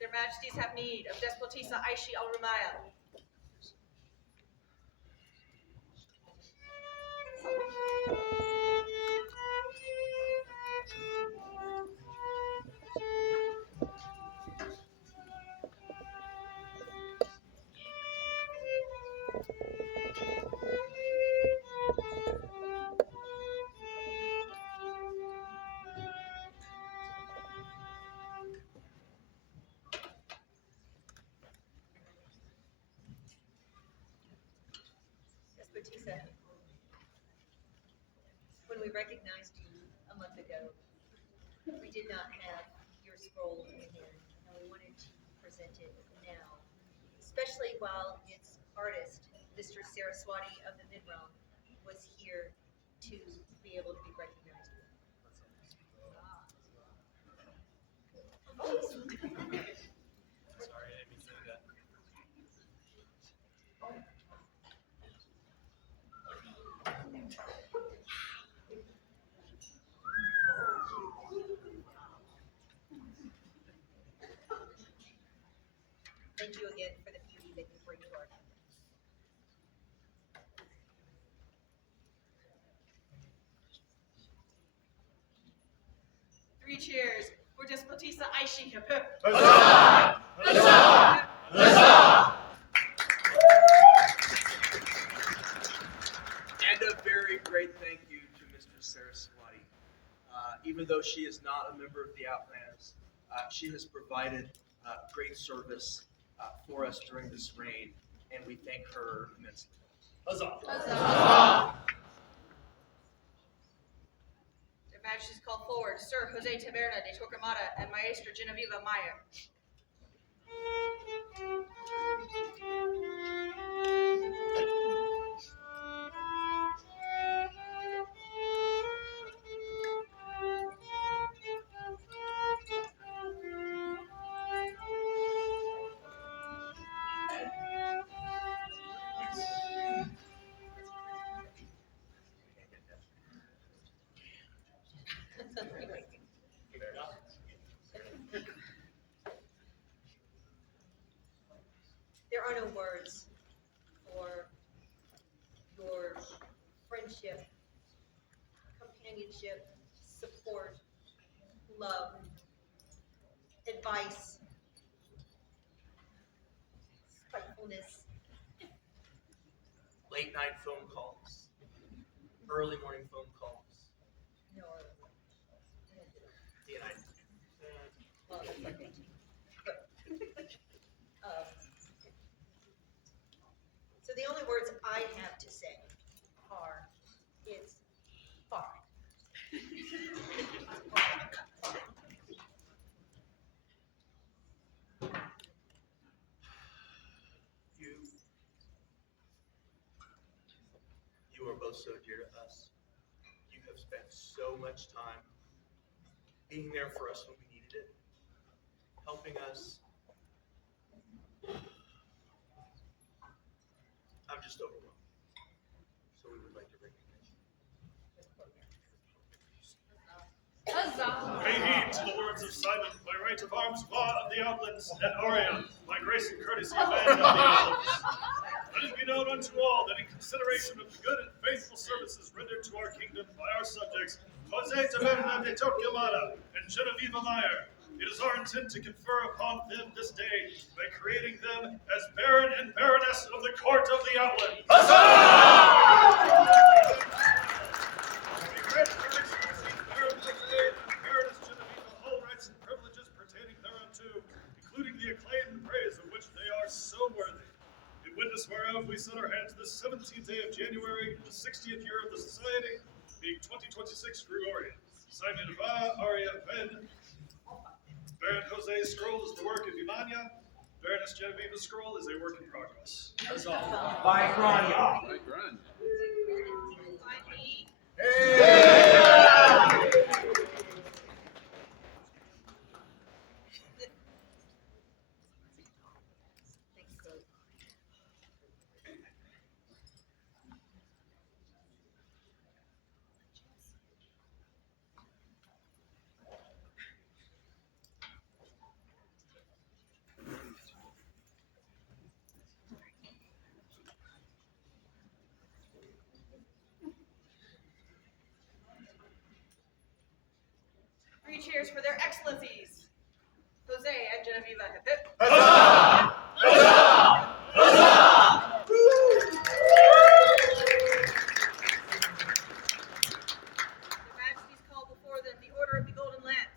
Their Majesties have need of Despotisa Aishi al-Rumaya. Despotisa, when we recognized you a month ago, we did not have your scroll in hand, and we wanted to present it now, especially while its artist, Mr. Saraswati of the Midrealm, was here to be able to be recognized with. Sorry, I didn't mean to do that. Thank you again for the beauty that you bring to our country. Three cheers for Despotisa Aishi. Hip hip. Huzzah! Huzzah! Huzzah! And a very great thank you to Mistress Saraswati. Even though she is not a member of the Outlands, she has provided great service for us during this reign, and we thank her immensely. Huzzah! Huzzah! Their Majesties call forward Sir Jose Taberna de Torquemada and Maestra Genevieve Meyer. companionship, support, love, advice, spitefulness. Late night phone calls, early morning phone calls. No, You know, well, that's okay. Um, so the only words I have to say are, it's fine. You are both so dear to us. You have spent so much time being there for us when we needed it, helping us. I'm just overwhelmed. So we would like to recognize you. Huzzah! Pay heed to the words of Simon, by right of arms, Roi of the Outlands, and Aria, by grace and courtesy of man of the Outlands. Let it be known unto all that in consideration of the good and faithful services rendered to our kingdom by our subjects, Jose Taberna de Torquemada and Genevieve Meyer, it is our intent to confer upon them this day by creating them as Baron and Baroness of the Court of the Outlands. We grant Her Excellency Baron Jose and Baroness Genevieve all rights and privileges pertaining thereunto, including the acclaim and praise of which they are so worthy. In witness whereof we set our hands this 17th day of January, the 60th year of the Society, being 2026 Gregorian. Simon Avila, Aria, Ben. Baron Jose's scroll is the work of Imania. Baroness Genevieve's scroll is a work in progress. That's all. By Grania. By Grania. Three cheers for their excellencies, Jose and Genevieve. Hip hip. Huzzah! Huzzah! Huzzah! Their Majesties call before them the Order of the Golden Lance.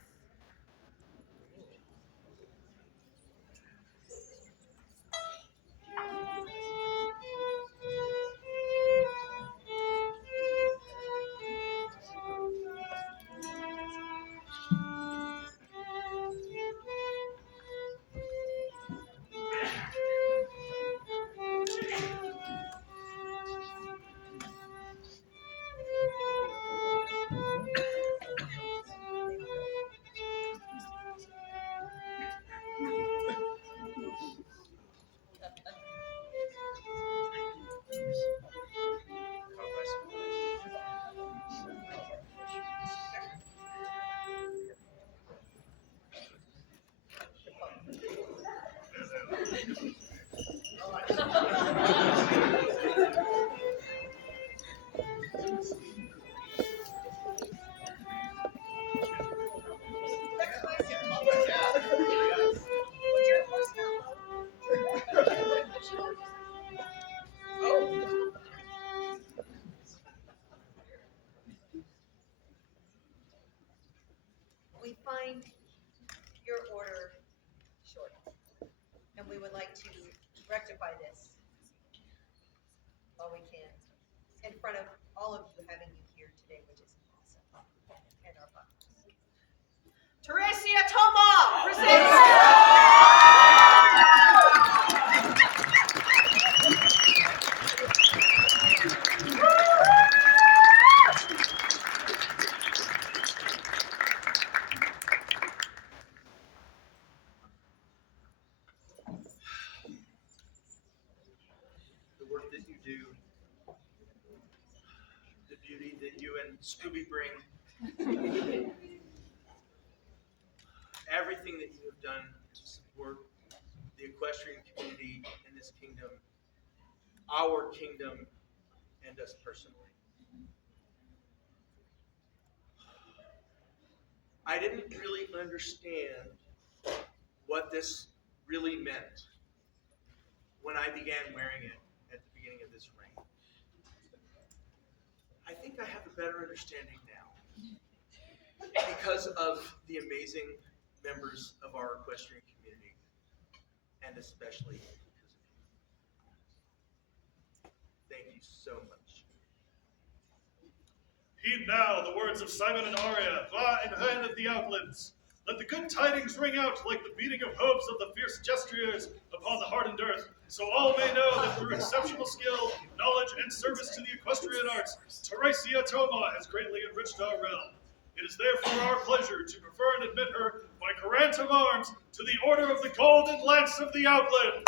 We find your order short, and we would like to rectify this while we can, in front of all of you having you here today, which is awesome, and our partners. Teresia Toma presents. The work that you do, the beauty that you and Scooby bring, everything that you have done to support the equestrian community in this kingdom, our kingdom, and us personally. I didn't really understand what this really meant when I began wearing it at the beginning of this reign. I think I have a better understanding now because of the amazing members of our equestrian community, and especially because of you. Thank you so much. Heed now the words of Simon and Aria, Roi and Reine of the Outlands. Let the good tidings ring out like the beating of hooves of the fierce gestriers upon the hardened earth, so all may know that through exceptional skill, knowledge, and service to the equestrian arts, Teresia Toma has greatly enriched our realm. It is therefore our pleasure to prefer and admit her by grant of arms to the Order of the Golden Lance of the Outlands.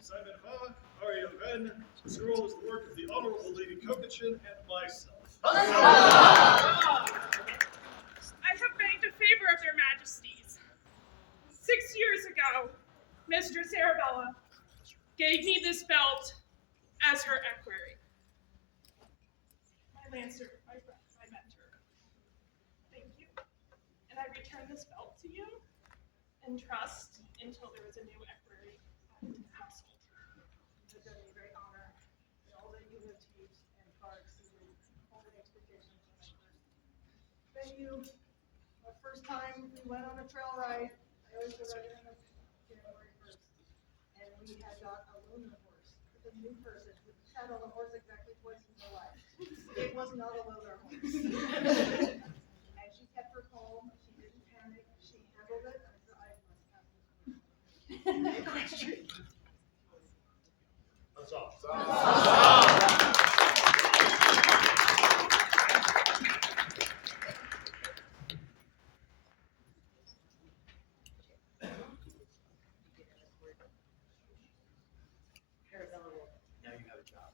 Simon Ha, Aria Reine. This scroll is the work of the Honorable Lady Kokachin and myself. I have begged a favor of their majesties. 6 years ago, Mistress Arabella gave me this belt as her equerry. My lancer, my mentor. Thank you. And I return this belt to you and trust until there is a new equerry added to the household. You've done me great honor in all that you have achieved and far exceeded all the expectations when I first met you. The first time we went on a trail ride, I always go right in January 1st, and we had got a lunar horse with a new person who sat on the horse exactly twice in her life. It was not a lunar horse. And she kept her calm, she didn't panic, she handled it, and I must have this question. Now you have a job.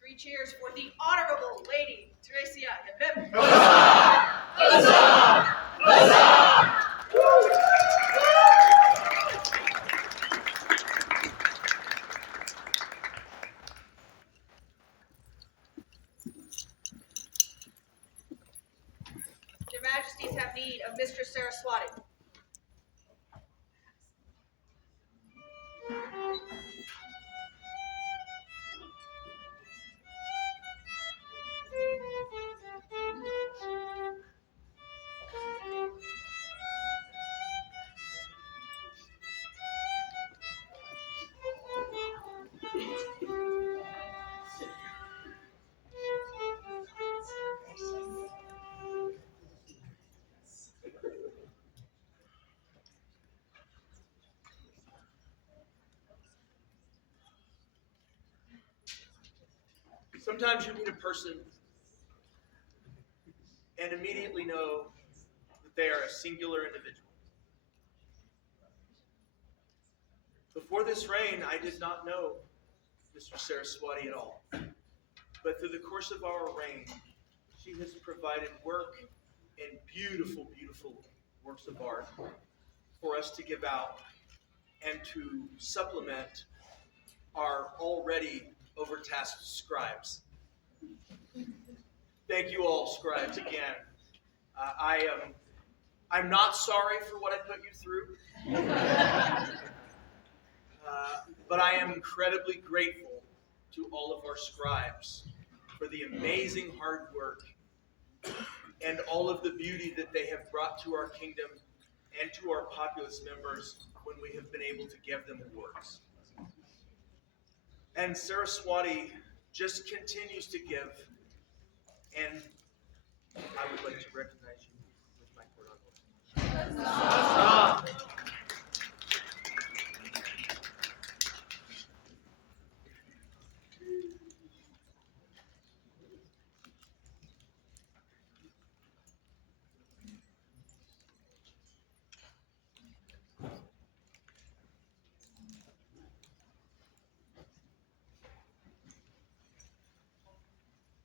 Three cheers for the Honorable Lady Teresia. Your Majesties have need of Mistress Saraswati. Sometimes you meet a person and immediately know that they are a singular individual. Before this reign, I did not know Mr. Saraswati at all. But through the course of our reign, she has provided work and beautiful, beautiful works of art for us to give out and to supplement our already overtasked scribes. Thank you all, scribes, again. I'm not sorry for what I put you through, but I am incredibly grateful to all of our scribes for the amazing hard work and all of the beauty that they have brought to our kingdom and to our populace members when we have been able to give them awards. And Saraswati just continues to give, and I would like to recognize you with my court honor.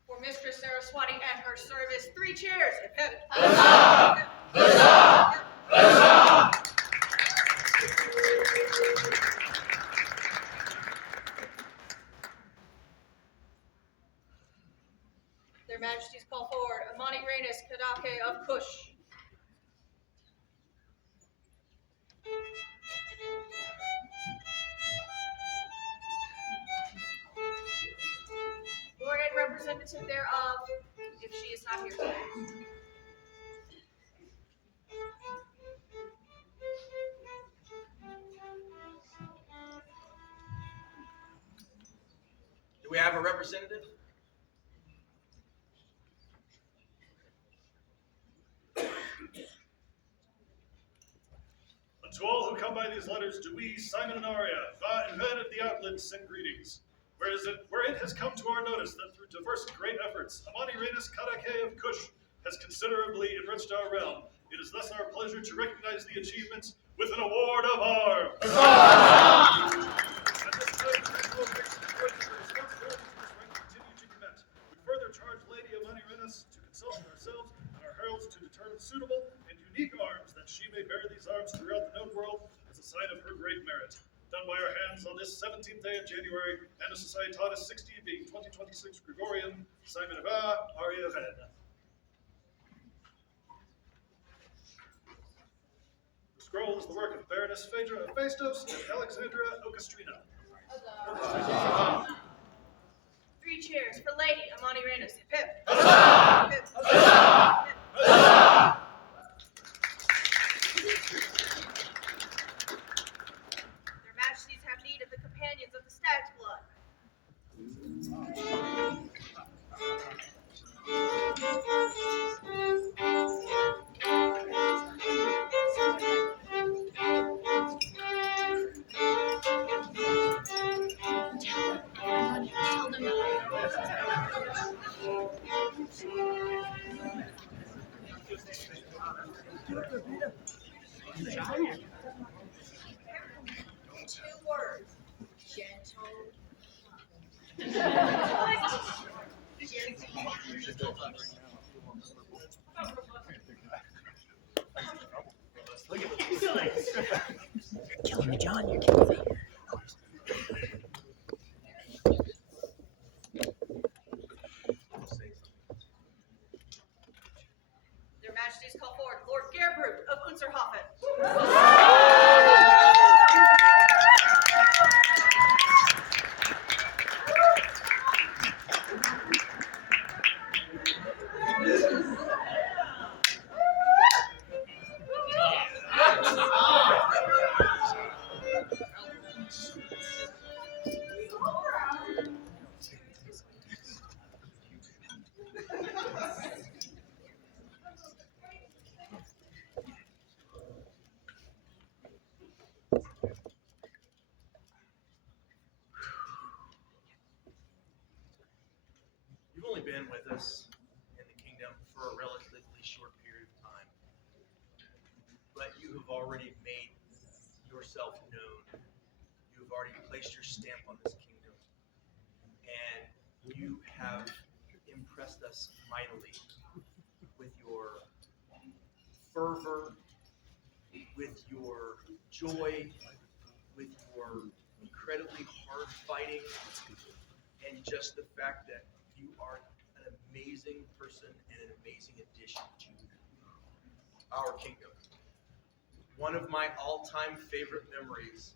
For Mistress Saraswati and her service. 3 cheers. Hip, hip. Huzzah! Huzzah! Huzzah! Their Majesties call forward Amani Rainis Kadake of Kush. Or a representative thereof, if she is not here today. Do we have a representative? Unto all who come by these letters, do we, Simon and Aria, Roi and Reine of the Outlands, send greetings. Where it has come to our notice that through diverse and great efforts, Amani Rainis Kadake of Kush has considerably enriched our realm. It is thus our pleasure to recognize the achievements with an award of arms. At this time, continue to commit. We further charge Lady Amani Rainis to consult with ourselves and our heralds to determine suitable and unique arms that she may bear these arms throughout the known world as a sign of her great merit. Done by our hands on this 17th day of January, and a Societatis 60 being 2026 Gregorian, Simon of Aria Reine. The scroll is the work of Baroness Phaedra of Phaestos and Alexandra Ocastrina. 3 cheers for Lady Amani Rainis. Hip, hip. Huzzah! Hip, hip. Huzzah! Hip. Huzzah! Their Majesties have need of the companions of the stag's blood. Two words. Gentle. Killing me, John. You're killing me. Their Majesties call forward Lord Gerbrut of Unserhofen. You've only been with us in the kingdom for a relatively short period of time, but you have already made yourself known. You have already placed your stamp on this kingdom, and you have impressed us mightily with your fervor, with your joy, with your incredibly hard fighting, and just the fact that you are an amazing person and an amazing addition to our kingdom. One of my all-time favorite memories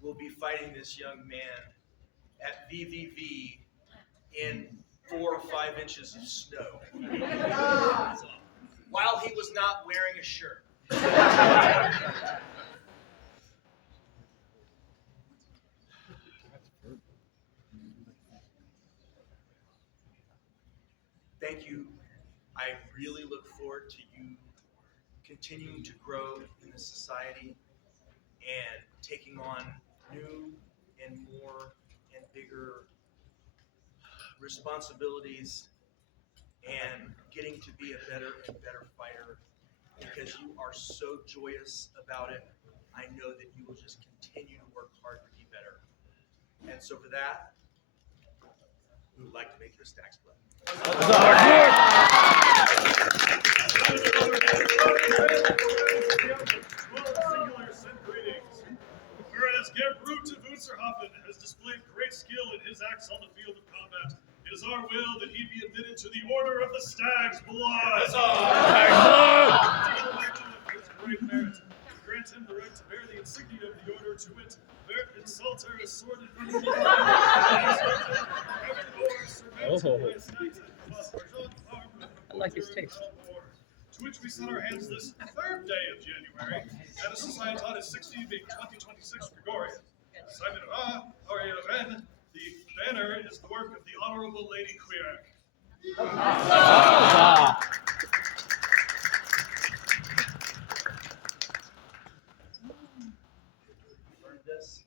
will be fighting this young man at VVV in 4 or 5 inches of snow while he was not wearing a shirt. Thank you. I really look forward to you continuing to grow in the society and taking on new and more and bigger responsibilities and getting to be a better and better fighter because you are so joyous about it. I know that you will just continue to work hard to be better. And so for that, we would like to make you a stag's blood. Whereas Gerbrut of Unserhofen has displayed great skill in his acts on the field of combat, it is our will that he be admitted to the Order of the Stag's Blood. His great merit, to grant him the right to bear the insignia of the order, to wit, Vert and Salter, a sword in front of the I like his taste. To which we set our hands this 3rd day of January, at a Societatis 60 being 2026 Gregorian. Simon Ra, Aria, Reine, the banner is the work of the Honorable Lady Cuerva. Learned this.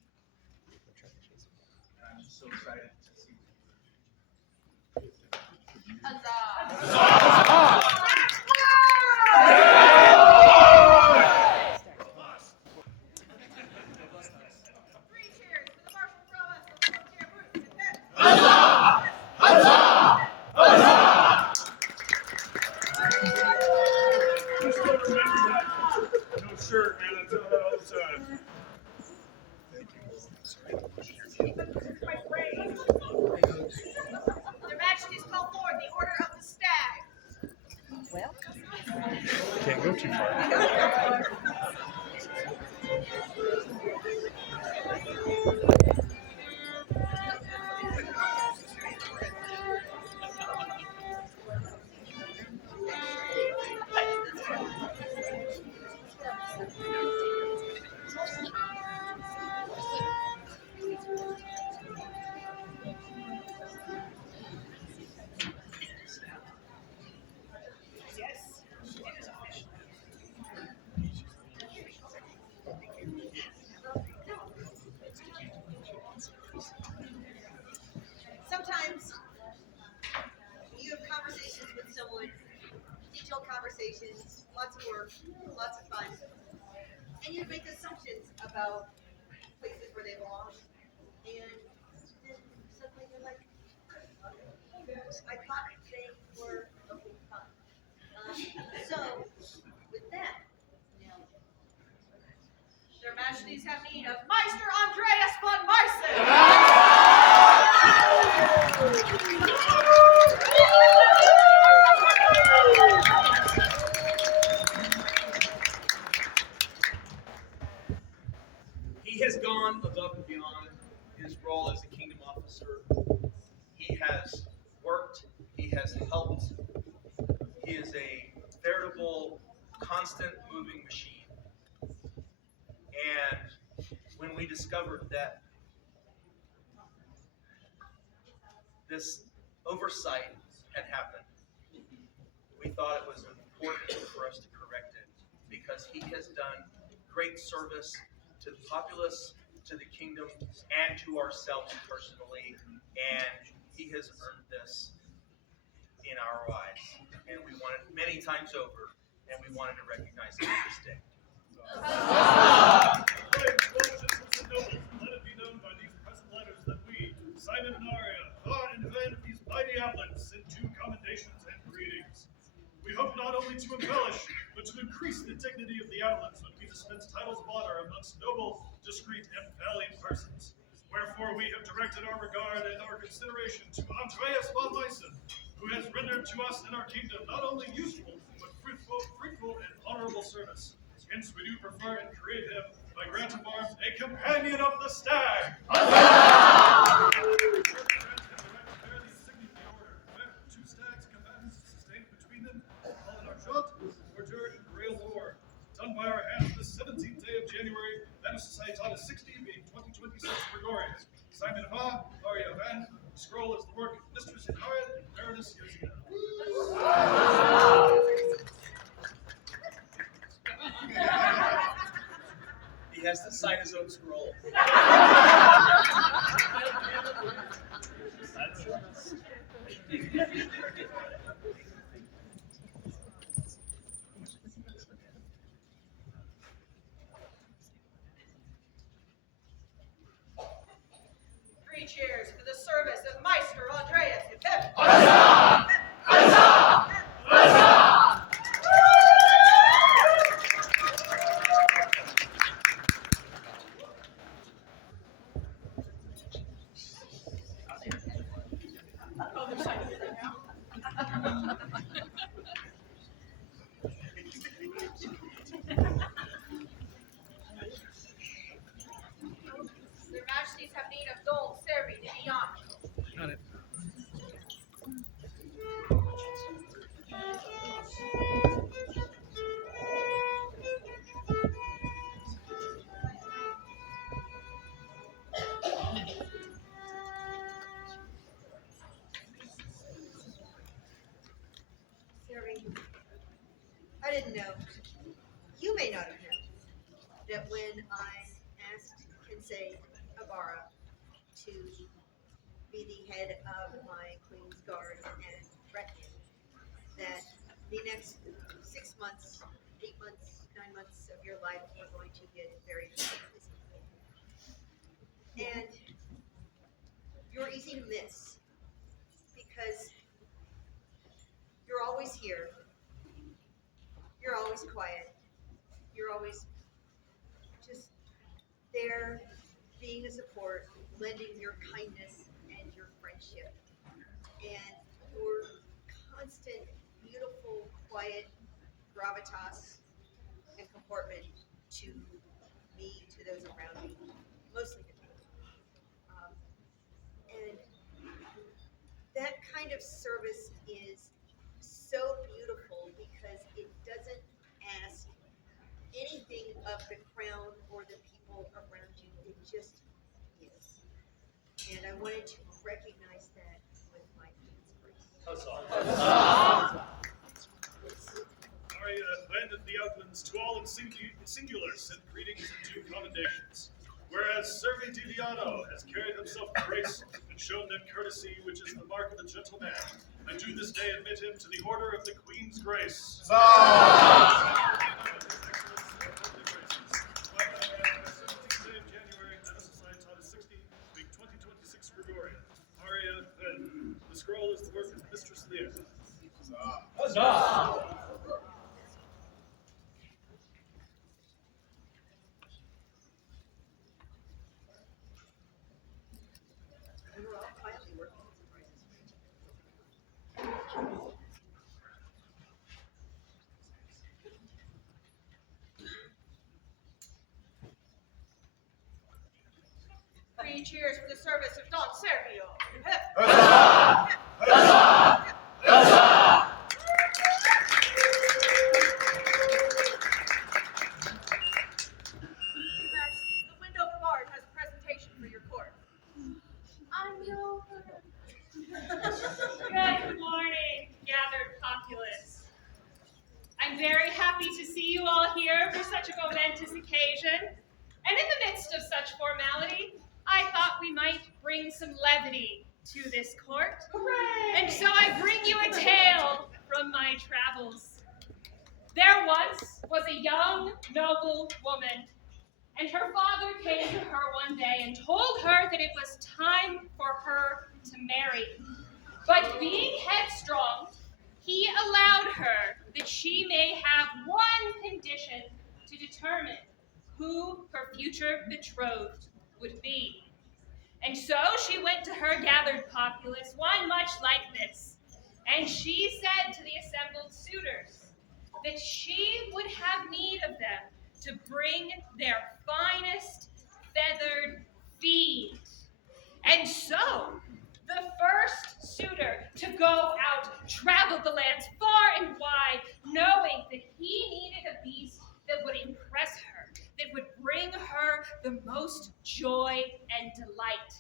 And I'm so excited to see No shirt, man. I tell that all the time. Their Majesties call forward the Order of the Stag. Well, Can't go too far. sometimes you have conversations with someone, detailed conversations, lots of work, lots of fun, and you make assumptions about places where they belong, and then suddenly you're like, I thought they were okay, fine. So, with that, now, Their Majesties have need of Meister Andreas von Meissen. He has gone above and beyond his role as a kingdom officer. He has worked, he has helped. He is a veritable, constant moving machine. And when we discovered that this oversight had happened, we thought it was important for us to correct it because he has done great service to the populace, to the kingdom, and to ourselves personally, and he has earned this in our eyes. And we wanted many times over, and we wanted to recognize him this day. Let it be known by these present letters that we, Simon and Aria, Roi and Reine of these mighty Outlands, send 2 commendations and greetings. We hope not only to embellish, but to increase the dignity of the Outlands when we dispense titles of honor amongst noble, discreet, and valiant persons. Wherefore we have directed our regard and our consideration to Andreas von Meissen, who has rendered to us and our kingdom not only useful, but fruitful and honorable service. Hence we do prefer and create him, by grant of arms, a companion of the stag. Two stags, combatants sustained between them, all in our shot, order and rail war. Done by our hands this 17th day of January, that is Societatis 60 being 2026 Gregorian. Simon Ra, Aria Van, scroll is the work of Mistress Aria and Baroness Yosina. He has to sign his own scroll. Three cheers for the service of Meister Andreas. Their Majesties have need of Dole, Servi, Diviano. Got it. Siri, I didn't know. You may not have known that when I asked Kinsey Ibarra to be the head of my Queen's Guard and retinue, that the next 6 months, 8 months, 9 months of your life were going to get very busy. And you're easy to miss because you're always here. You're always quiet. You're always just there, being a support, lending your kindness and your friendship. And your constant, beautiful, quiet gravitas and comportment to me, to those around me, mostly to me. And that kind of service is so beautiful because it doesn't ask anything of the crown or the people around you. It just is. And I wanted to recognize that with my Queen's grace. Aria, land of the Outlands, to all in singular, send greetings and due commendations. Whereas Servi Diviano has carried himself with grace and shown that courtesy which is the mark of a gentleman, I do this day admit him to the order of the Queen's grace. January, Society taught 60, being 2026 Gregorian. Aria, the scroll is the work of Mistress Leonor. Huzzah! And we're all quietly working on surprises. Three cheers for the service of Don Servio. Hip. Huzzah! Huzzah! Huzzah! Your Majesties, the window guard has a presentation for your court. I know. Good morning, gathered populace. I'm very happy to see you all here for such a momentous occasion. And in the midst of such formality, I thought we might bring some levity to this court. Hooray! And so I bring you a tale from my travels. There once was a young, noble woman, and her father came to her one day and told her that it was time for her to marry. But being headstrong, he allowed her that she may have one condition to determine who her future betrothed would be. And so she went to her gathered populace, one much like this, and she said to the assembled suitors that she would have need of them to bring their finest feathered feet. And so the first suitor to go out traveled the lands far and wide, knowing that he needed a beast that would impress her, that would bring her the most joy and delight.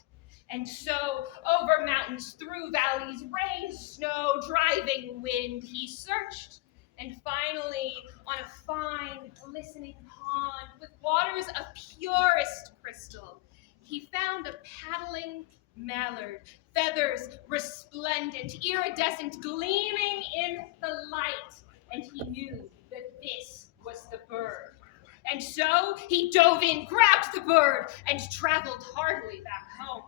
And so, over mountains, through valleys, rain, snow, driving wind, he searched. And finally, on a fine, glistening pond with waters of purest crystal, he found a paddling mallard, feathers resplendent, iridescent, gleaming in the light. And he knew that this was the bird. And so he dove in, grabbed the bird, and traveled hardly back home.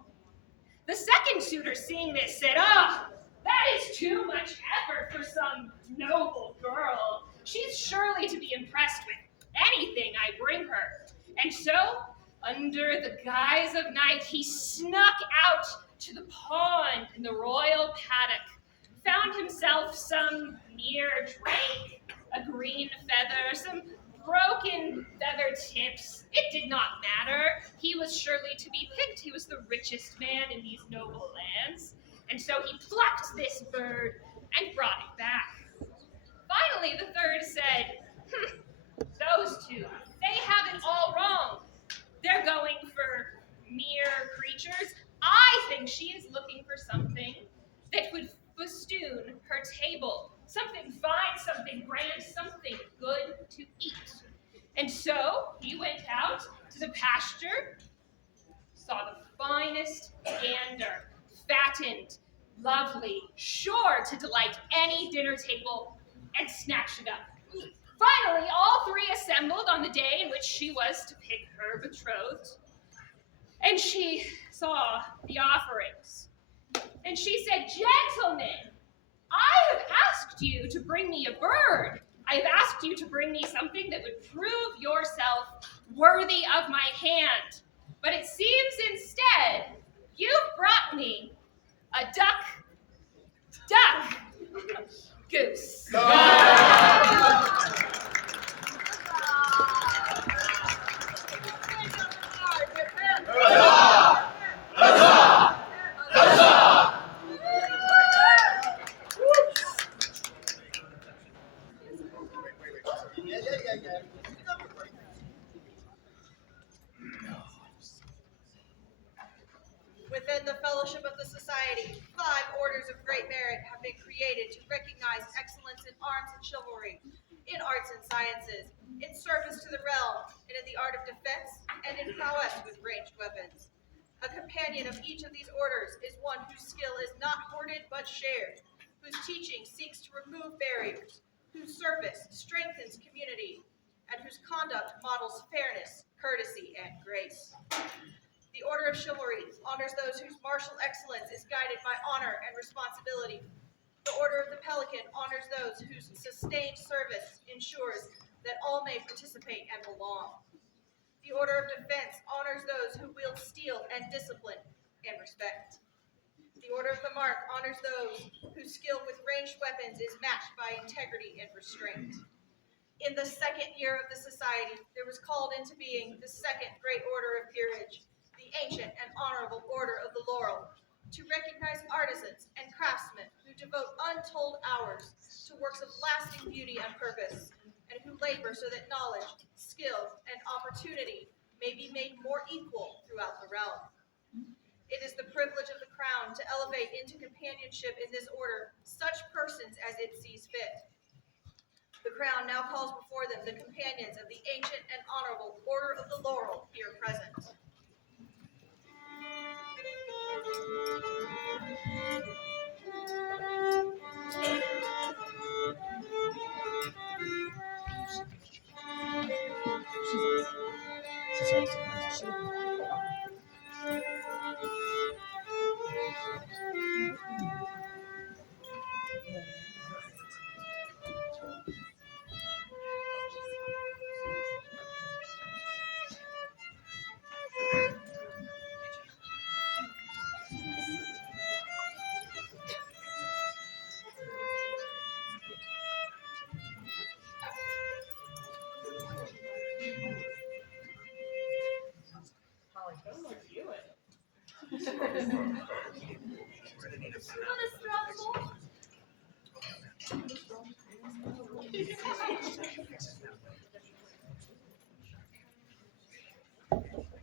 The second suitor, seeing this, said, "Ah, that is too much effort for some noble girl. She's surely to be impressed with anything I bring her." And so, under the guise of night, he snuck out to the pond in the royal paddock, found himself some mere drake, a green feather, some broken feather tips. It did not matter. He was surely to be picked. He was the richest man in these noble lands. And so he plucked this bird and brought it back. Finally, the third said, those two, they have it all wrong. They're going for mere creatures. I think she is looking for something that would festoon her table. Something fine, something grand, something good to eat. And so he went out to the pasture, saw the finest gander, fattened, lovely, sure to delight any dinner table, and snatched it up. Finally, all three assembled on the day in which she was to pick her betrothed. And she saw the offerings. And she said, "Gentlemen, I have asked you to bring me a bird. I have asked you to bring me something that would prove yourself worthy of my hand. But it seems instead you've brought me a duck, goose." Within the fellowship of the society, 5 orders of great merit have been created to recognize excellence in arms and chivalry, in arts and sciences, in service to the realm, and in the art of defense, and in prowess with ranged weapons. A companion of each of these orders is one whose skill is not hoarded but shared, whose teaching seeks to remove barriers, whose service strengthens community, and whose conduct models fairness, courtesy, and grace. The Order of Chivalry honors those whose martial excellence is guided by honor and responsibility. The Order of the Pelican honors those whose sustained service ensures that all may participate and belong. The Order of Defense honors those who wield steel and discipline and respect. The Order of the Mark honors those whose skill with ranged weapons is matched by integrity and restraint. In the 2nd year of the society, there was called into being the 2nd Great Order of Peerage, the ancient and honorable Order of the Laurel, to recognize artisans and craftsmen who devote untold hours to works of lasting beauty and purpose, and who labor so that knowledge, skill, and opportunity may be made more equal throughout the realm. It is the privilege of the Crown to elevate into companionship in this order such persons as it sees fit. The Crown now calls before them the companions of the ancient and honorable Order of the Laurel here present.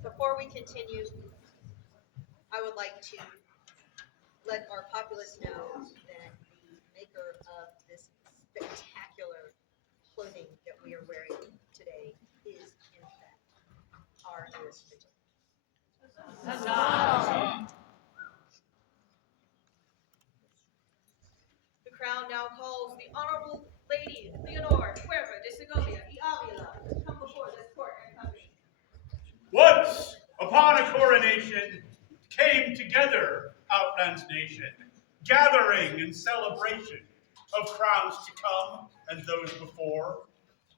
Before we continue, I would like to let our populace know that the maker of this spectacular clothing that we are wearing today is, in fact, Our Heirs. The Crown now calls the Honorable Lady Leonor, Cuerva de Segovia y Avila to come before this court and company. Once upon a coronation came together Outlands nation, gathering in celebration of crowns to come and those before,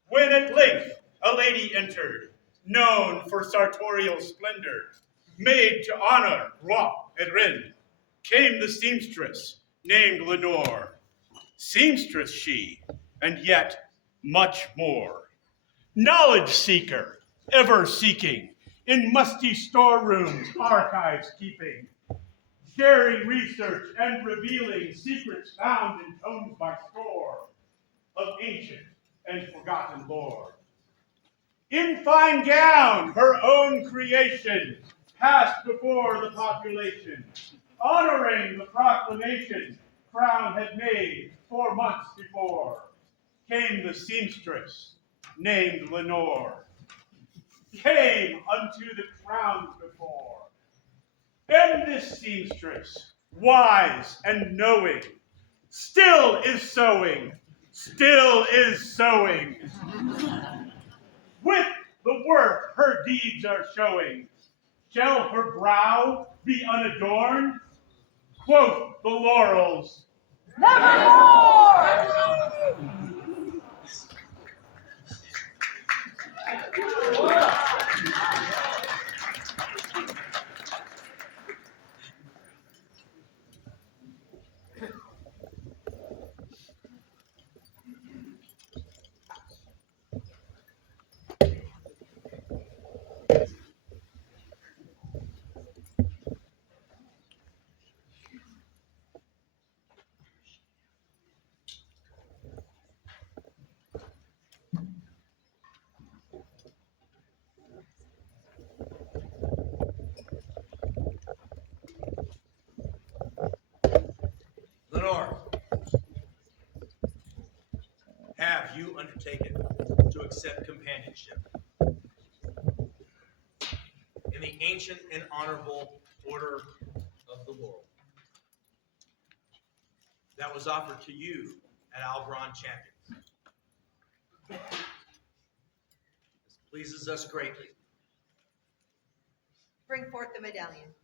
when at length a lady entered, known for sartorial splendor, made to honor Roi and Reine. Came the seamstress, named Leonor, seamstress she, and yet much more. Knowledge seeker, ever seeking, in musty storerooms archives keeping, sharing research and revealing secrets found in tomes by score of ancient and forgotten lore. In fine gown, her own creation, passed before the population, honoring the proclamation Crown had made 4 months before, came the seamstress named Leonor, came unto the crown before. And this seamstress, wise and knowing, still is sewing, still is sewing. With the work her deeds are showing, shall her brow be unadorned? Quoth the laurels, Nevermore! Leonor, have you undertaken to accept companionship in the ancient and honorable order of the Laurel that was offered to you at Albron Champions? This pleases us greatly. Bring forth the medallion.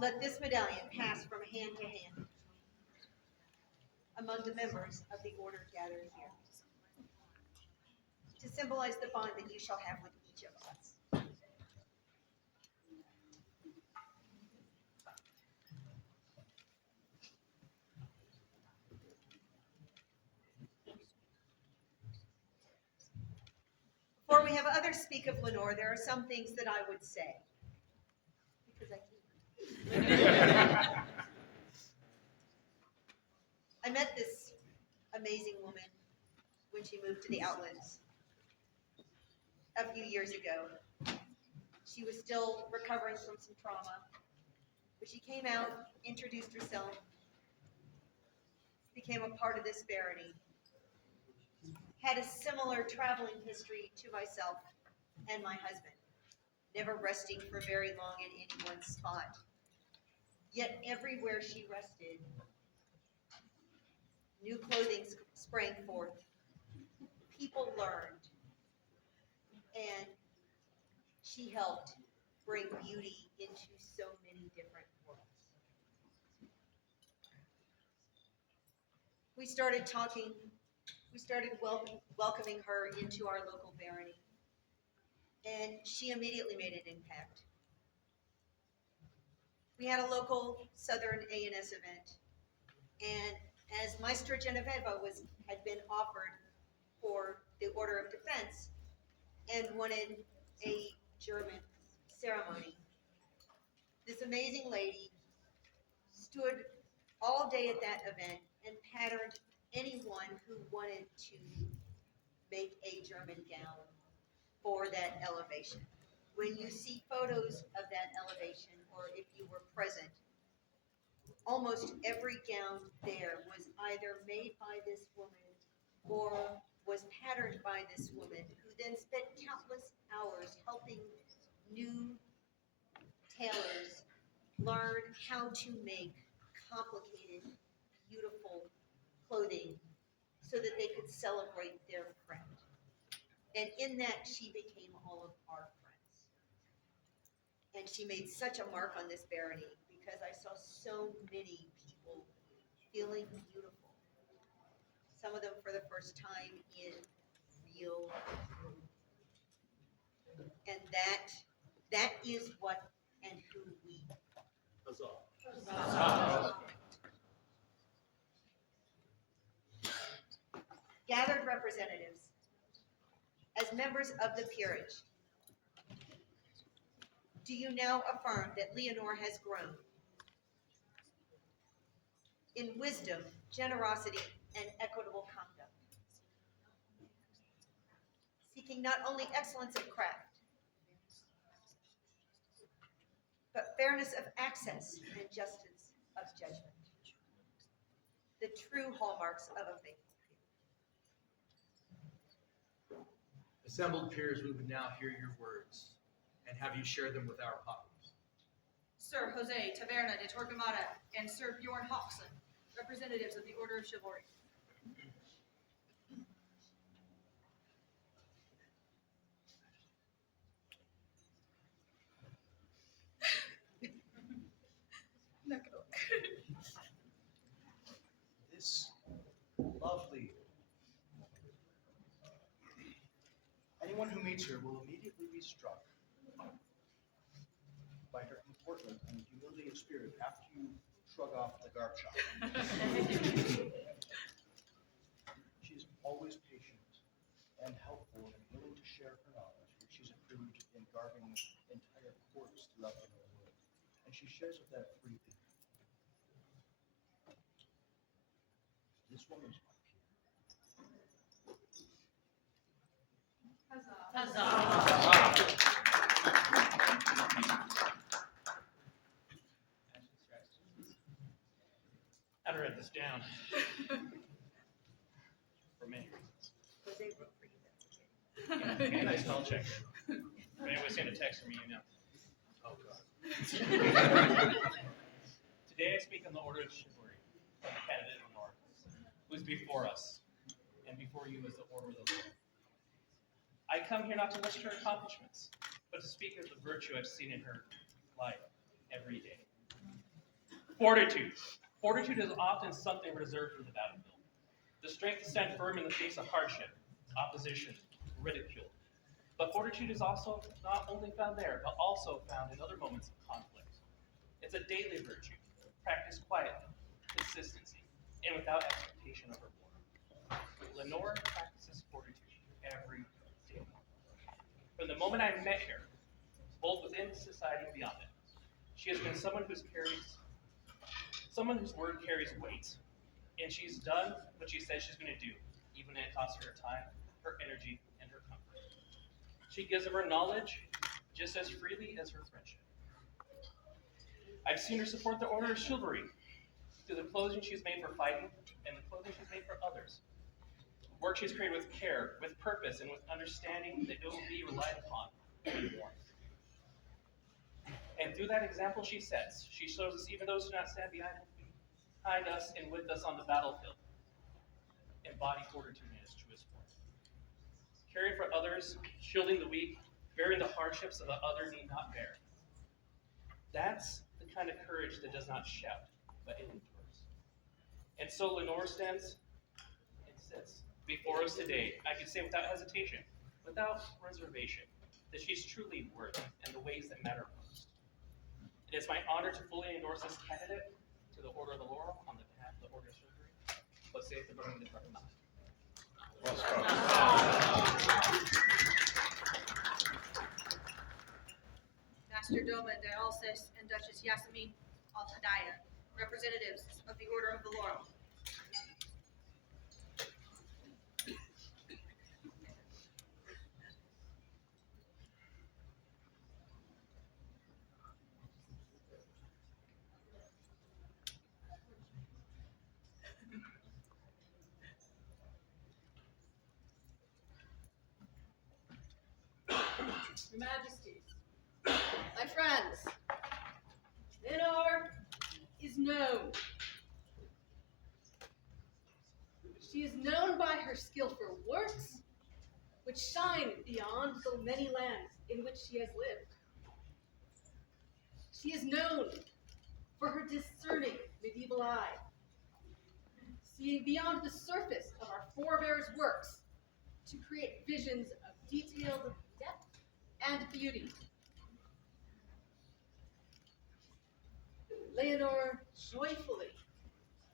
Let this medallion pass from hand to hand among the members of the order gathered here, to symbolize the bond that you shall have with each of us. Before we have others speak of Leonor, there are some things that I would say, because I can't. I met this amazing woman when she moved to the Outlands a few years ago. She was still recovering from some trauma, but she came out, introduced herself, became a part of this barony, had a similar traveling history to myself and my husband, never resting for very long in any one spot. Yet everywhere she rested, new clothing sprang forth. People learned, and she helped bring beauty into so many different worlds. We started talking, we started welcoming her into our local barony, and she immediately made an impact. We had a local Southern A&S event, and as Maestra Genoveva had been offered for the Order of Defense and wanted a German ceremony, this amazing lady stood all day at that event and patterned anyone who wanted to make a German gown for that elevation. When you see photos of that elevation, or if you were present, almost every gown there was either made by this woman or was patterned by this woman, who then spent countless hours helping new tailors learn how to make complicated, beautiful clothing so that they could celebrate their craft. And in that, she became all of our friends. And she made such a mark on this barony because I saw so many people feeling beautiful. Some of them for the first time in real room. And that is what and who we are. Gathered representatives, as members of the peerage, do you now affirm that Leonor has grown in wisdom, generosity, and equitable conduct, seeking not only excellence of craft, but fairness of access and justice of judgment, the true hallmarks of a faithful peer? Assembled peers, we would now hear your words and have you share them with our populace. Sir Jose Taberna de Torquemada and Sir Bjorn Hawkson, representatives of the Order of Chivalry. This lovely. Anyone who meets her will immediately be struck by her comportment and humility of spirit after you shrug off the garb shot. She is always patient and helpful and willing to share her knowledge, which she's accrued in garbing entire courts throughout the known world. And she shares with that freely. This woman is my peer. I'd write this down. For many reasons. Jose wrote for you, that's okay. Yeah, and I spell check it. If anyone send a text from me, you know. Oh, God. Today I speak on the Order of Chivalry, of the candidate Leonor, who is before us, and before you as the Order of the Lord. I come here not to list her accomplishments, but to speak of the virtue I've seen in her life every day. Fortitude. Fortitude is often something reserved for the battlefield. The strength to stand firm in the face of hardship, opposition, ridicule. But fortitude is also not only found there, but also found in other moments of conflict. It's a daily virtue, practiced quietly, consistency, and without expectation of reward. Leonor practices fortitude every day. From the moment I met her, both within society and beyond it, she has been someone whose word carries weight, and she's done what she says she's going to do, even if it costs her time, her energy, and her comfort. She gives of her knowledge just as freely as her friendship. I've seen her support the Order of Chivalry through the clothing she's made for fighting and the clothing she's made for others. Work she's created with care, with purpose, and with understanding that it will be relied upon and warmth. And through that example she sets, she shows us even those who do not stand behind us and with us on the battlefield embody fortitude in its truest form. Caring for others, shielding the weak, bearing the hardships of the other need not bear. That's the kind of courage that does not shout, but it endures. And so Leonor stands and sits before us today. I can say without hesitation, without reservation, that she's truly worthy in the ways that matter most. It is my honor to fully endorse this candidate to the Order of the Laurel on the behalf of the Order of Chivalry. Jose Taberna de Torquemada. Master Doma de Alces and Duchess Yasemin Altadaya, representatives of the Order of the Laurel. Your Majesties, my friends, Leonor is known. She is known by her skillful works, which shine beyond the many lands in which she has lived. She is known for her discerning medieval eye, seeing beyond the surface of our forebears' works to create visions of detailed depth and beauty. Leonor joyfully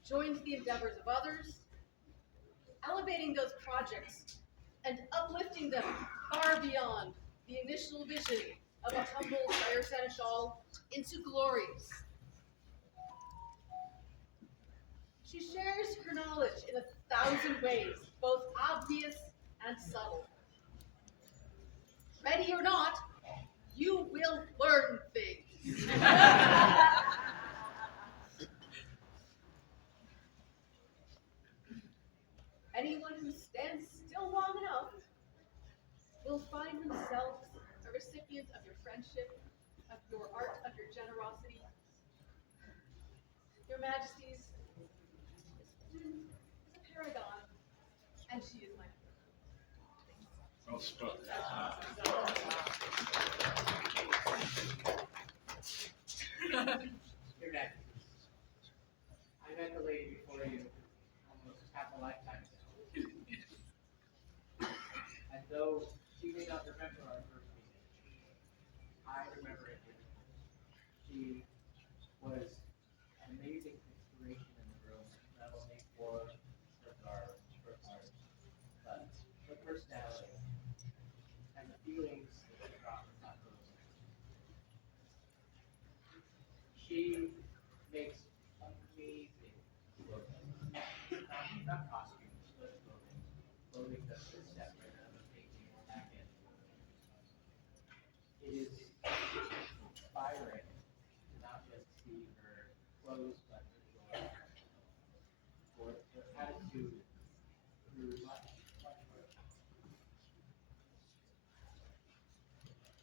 joins the endeavors of others, elevating those projects and uplifting them far beyond the initial vision of a humble fire seneschal into glories. She shares her knowledge in 1,000 ways, both obvious and subtle. Ready or not, you will learn things. Anyone who stands still long enough will find themselves a recipient of your friendship, of your art, of your generosity. Your Majesties, this woman is a paragon, and she is my hero. Well spoken. Your Majesty, I met the lady before you almost half a lifetime ago. And though she may not remember our first meeting, I remember it vividly. She was an amazing inspiration in the room, not only for her art, but her personality and the feelings that she brought from that room. She makes amazing clothing. Not costumes, but clothing. Clothing that's separate and undertaking or back end. It is inspiring to not just see her clothes, but her joy. For her attitude through much work.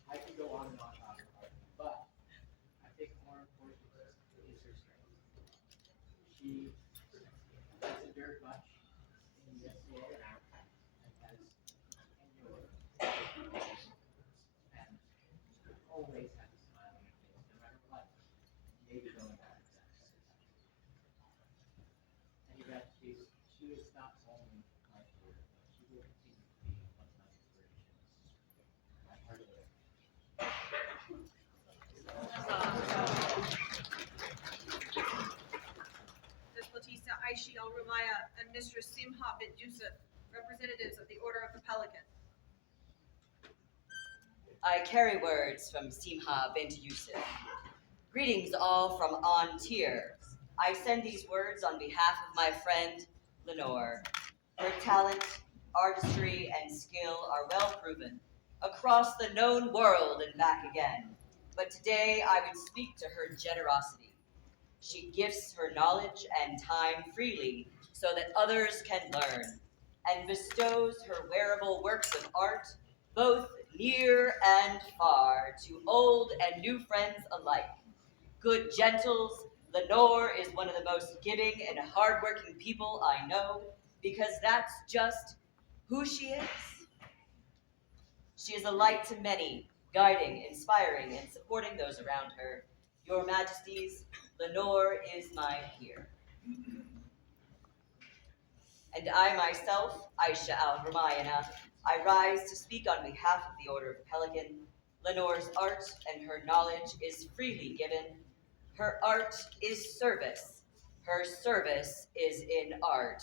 I could go on and on about her art, but I think more important is her strength. She has endured much in the SCA and out, and has endured. And always has a smile on her face, no matter what may be going on inside. And Your Majesty, she is not only my hero, but she will continue to be one of my inspirations. My heart is there. Despotista Aishi Al Rumaya and Mistress Simha bint Yusuf, representatives of the Order of the Pelican. I carry words from Simha bint Yusuf. Greetings all from On Tier. I send these words on behalf of my friend, Leonor. Her talent, artistry, and skill are well proven across the known world and back again. But today I would speak to her generosity. She gifts her knowledge and time freely so that others can learn, and bestows her wearable works of art, both near and far, to old and new friends alike. Good gentles, Leonor is one of the most giving and hardworking people I know, because that's just who she is. She is a light to many, guiding, inspiring, and supporting those around her. Your Majesties, Leonor is my peer. And I myself, Aisha Al-Ramayana, I rise to speak on behalf of the Order of the Pelican. Leonor's art and her knowledge is freely given. Her art is service. Her service is in art.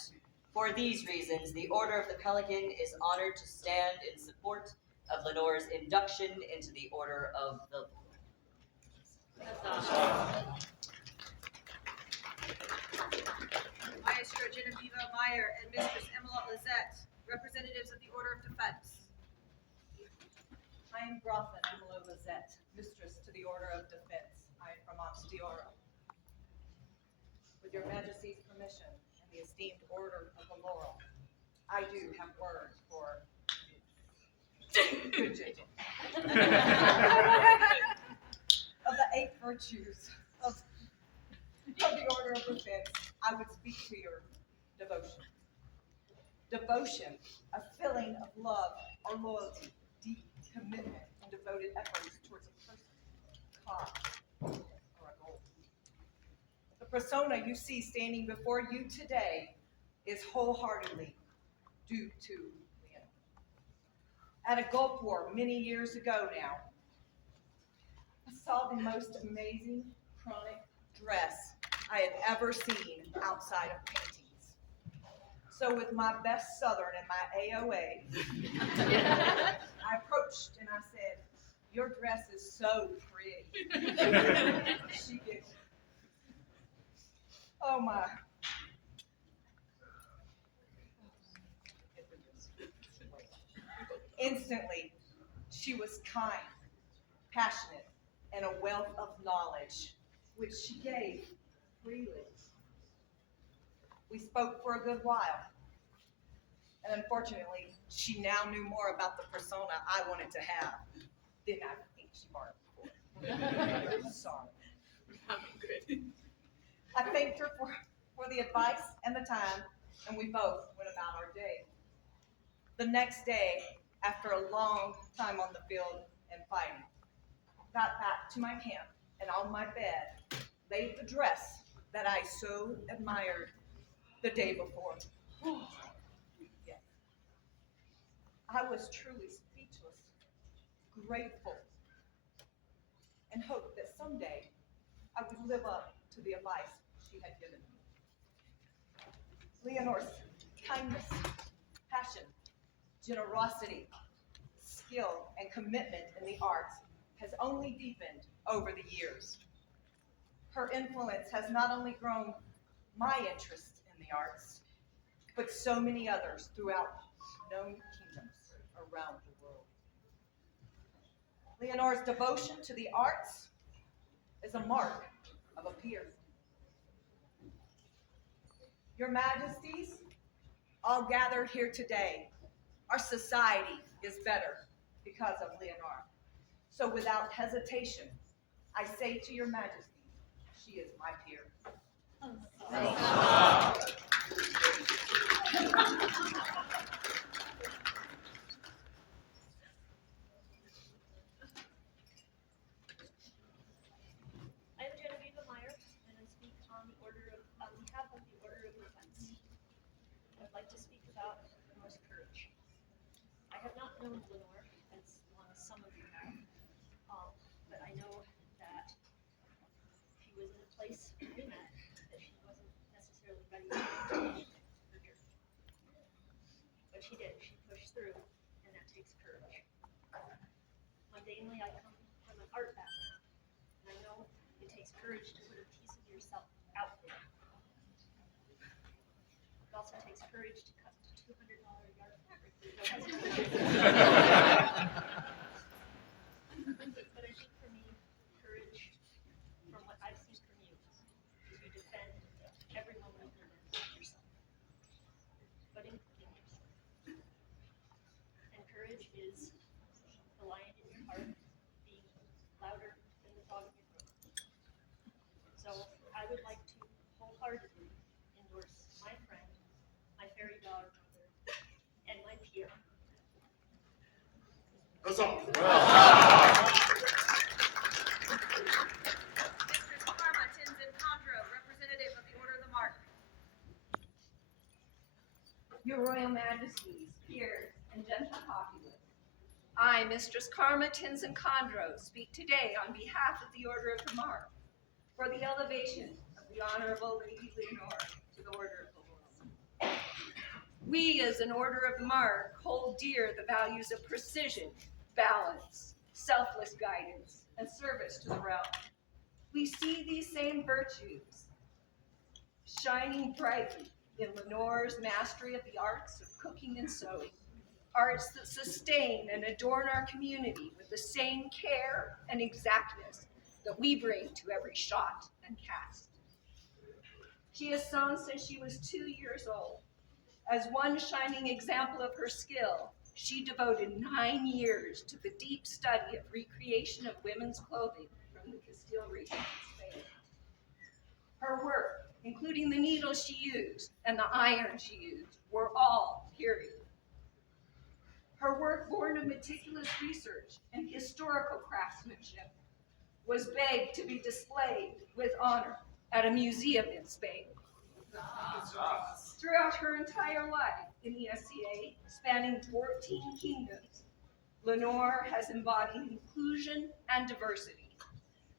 For these reasons, the Order of the Pelican is honored to stand in support of Leonor's induction into the Order of the Maestra Genevieve Meyer and Mistress Emma Lizette, representatives of the Order of Defense. I am Grotha Emma Lizette, Mistress to the Order of Defense. I am from Monstiora. With your Majesty's permission and the esteemed Order of the Laurel, I do have words for good gentle. Of the 8 virtues of the Order of Defense, I would speak to your devotion. Devotion, a feeling of love or loyalty, deep commitment, and devoted efforts towards a person, cause, persona you see standing before you today is wholeheartedly due to Leonor. At a Gulf War many years ago now, I saw the most amazing chronic dress I had ever seen outside of paintings. So with my best Southern and my AOA, I approached and I said, "Your dress is so pretty." She giggled. Oh my. Instantly, she was kind, passionate, and a wealth of knowledge, which she gave freely. We spoke for a good while, and unfortunately, she now knew more about the persona I wanted to have than I think she bargained for. Sorry. I thanked her for the advice and the time, and we both went about our day. The next day, after a long time on the field and fighting, got back to my camp and on my bed laid the dress that I so admired the day before. Yes. I was truly speechless, grateful, and hoped that someday I would live up to the advice she had given me. Leonor's kindness, passion, generosity, skill, and commitment in the arts has only deepened over the years. Her influence has not only grown my interest in the arts, but so many others throughout known kingdoms around the world. Leonor's devotion to the arts is a mark of a peer. Your Majesties, all gathered here today, our society is better because of Leonor. So without hesitation, I say to your Majesties, she is my peer. I am Genevieve Meyer, and I speak on behalf of the Order of Defense. I would like to speak about Lenore's courage. I have not known Lenore as long as some of you have, but I know that she was in a place when we met that she wasn't necessarily ready to finish her journey. But she did. She pushed through, and that takes courage. Mundanely, I come from an art background, and I know it takes courage to put a piece of yourself out there. It also takes courage to cut a $200 yard of fabric with no hesitation. But I think for me, courage, from what I've seen from you, is you defend every moment of your life, not yourself, but including yourself. And courage is the lion in your heart being louder than the dog in your throat. So I would like to wholeheartedly endorse my friend, my fairy godmother, and my peer. Huzzah! Mistress Cuerva, representative of the Order of the Mark. Your Royal Majesties, peers, and gentle populace, I, Mistress Karma Tinson-Condro, speak today on behalf of the Order of the Mark for the elevation of the Honorable Lady Leonor to the Order of the Laurel. We, as an Order of the Mark, hold dear the values of precision, balance, selfless guidance, and service to the realm. We see these same virtues shining brightly in Leonor's mastery of the arts of cooking and sewing, arts that sustain and adorn our community with the same care and exactness that we bring to every shot and cast. She has sewn since she was 2 years old. As one shining example of her skill, she devoted 9 years to the deep study of recreation of women's clothing from the Castile region of Spain. Her work, including the needles she used and the iron she used, were all period. Her work, born of meticulous research and historical craftsmanship, was begged to be displayed with honor at a museum in Spain. Throughout her entire life in the SCA, spanning 14 kingdoms, Leonor has embodied inclusion and diversity.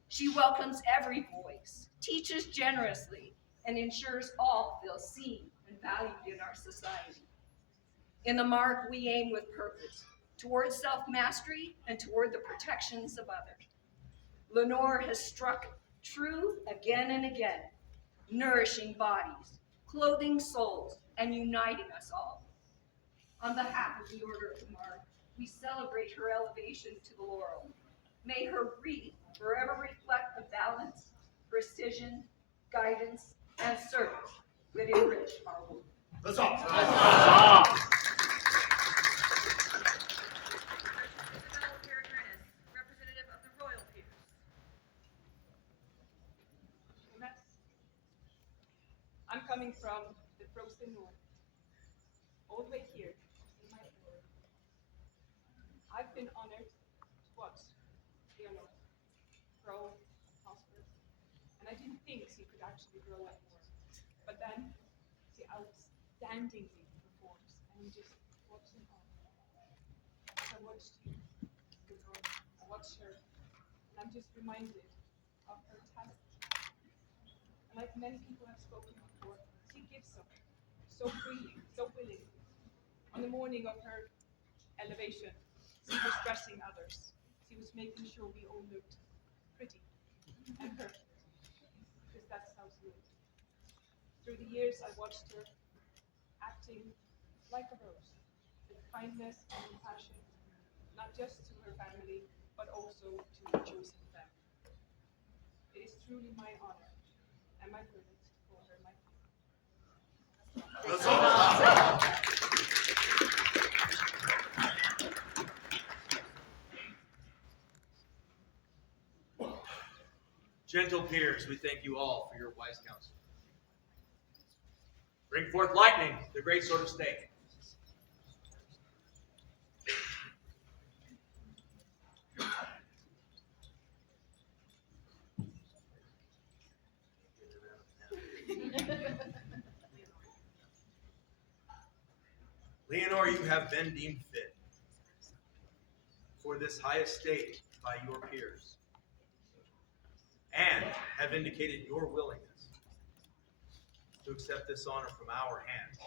She welcomes every voice, teaches generously, and ensures all feel seen and valued in our society. In the Mark, we aim with purpose, towards self-mastery and toward the protections of others. Leonor has struck true again and again, nourishing bodies, clothing souls, and uniting us all. On behalf of the Order of the Mark, we celebrate her elevation to the laurel. May her wreath forever reflect the balance, precision, guidance, and service that enrich our world. Let's all. Representative of the Royal Peers. I'm coming from the frozen north, all the way here in my world. I've been honored to watch Leonor grow, prosper, and I didn't think she could actually grow up more. But then she outstandingly performs, and I'm just watching her. As I watched you, Leonor, I watched her, and I'm just reminded of her talent. And like many people have spoken before, she gives up so freely, so willingly. On the morning of her elevation, she was dressing others. She was making sure we all looked pretty and perfect, because that's how she is. Through the years, I watched her acting like a rose, with kindness and compassion, not just to her family, but also to her chosen family. It is truly my honor and my privilege to call her my queen. Gentle peers, we thank you all for your wise counsel. Bring forth lightning, the great sword of stake. Leonor, you have been deemed fit for this high estate by your peers, and have indicated your willingness to accept this honor from our hands.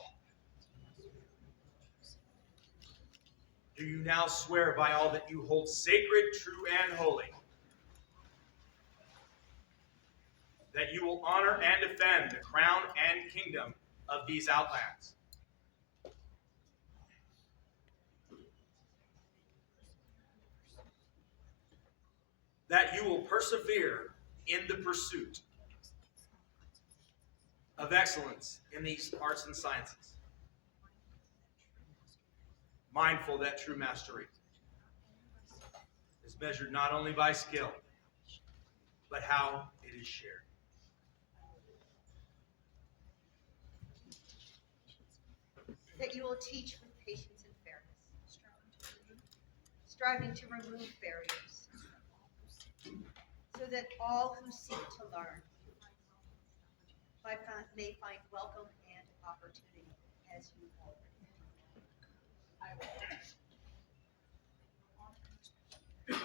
Do you now swear by all that you hold sacred, true, and holy, that you will honor and defend the crown and kingdom of these outlands? That you will persevere in the pursuit of excellence in these arts and sciences, mindful that true mastery is measured not only by skill, but how it is shared. That you will teach with patience and fairness, striving to remove barriers, so that all who seek to learn may find welcome and opportunity as you already do. I will.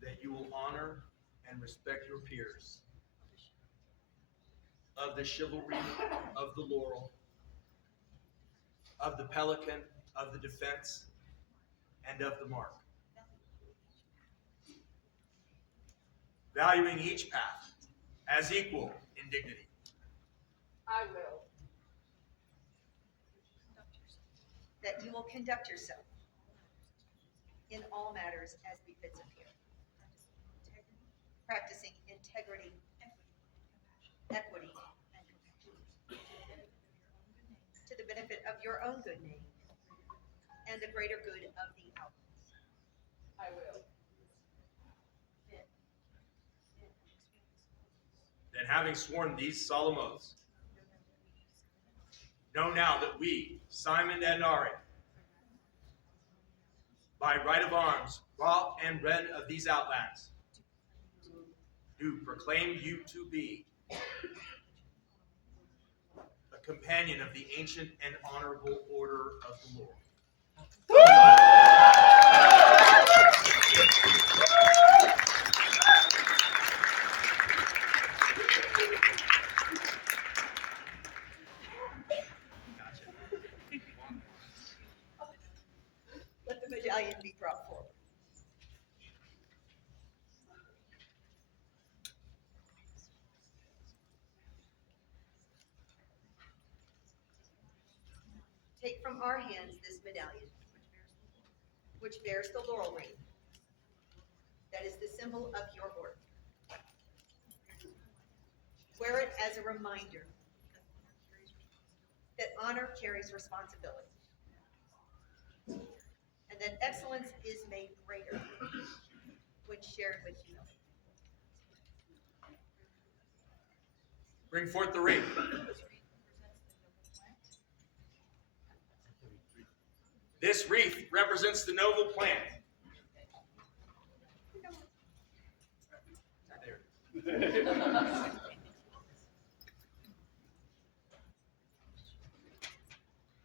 That you will honor and respect your peers, of the chivalry of the laurel, of the pelican, of the defense, and of the mark. Valuing each path as equal in dignity. I will. That you will conduct yourself in all matters as befits a peer, practicing integrity, equity, and compassion, to the benefit of your own good name and the greater good of the Outlands. I will. Then, having sworn these solemn oaths, know now that we, Simon and Aria, by right of arms, Roi and Reine of these outlands, do proclaim you to be a companion of the ancient and honorable order of the Laurel. Let the medallion be brought forward. Take from our hands this medallion, which bears the laurel ring. That is the symbol of your order. Wear it as a reminder that honor carries responsibility, and that excellence is made greater when shared with humility. Bring forth the wreath. This wreath represents the noble plant.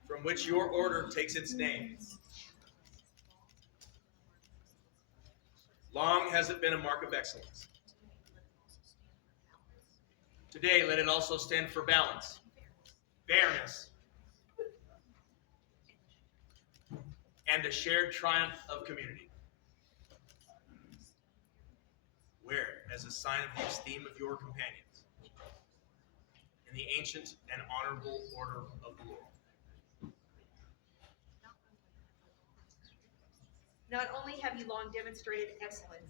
From which your order takes its name. Long has it been a mark of excellence. Today, let it also stand for balance, fairness, and a shared triumph of community. Wear it as a sign of the esteem of your companions in the ancient and honorable order of the Laurel. Not only have you long demonstrated excellence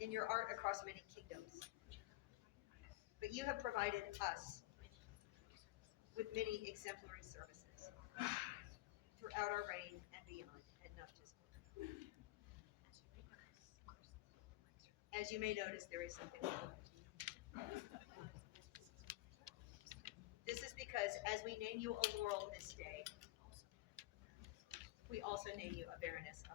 in your art across many kingdoms, but you have provided us with many exemplary services throughout our reign and beyond, and not just one. As you may notice, there is something wrong. This is because as we name you a laurel this day, we also name you a baroness of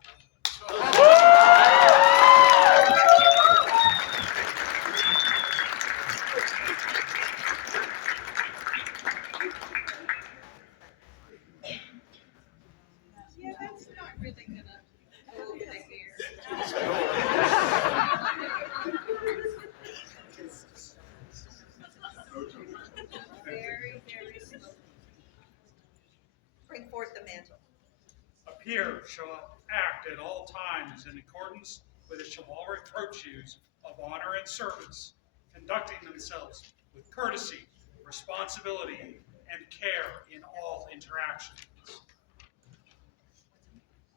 Yeah, that's not really gonna move the gears. Very, very slow. Bring forth the mantle. A peer shall act at all times in accordance with the chivalric virtues of honor and service, conducting themselves with courtesy, responsibility, and care in all interactions.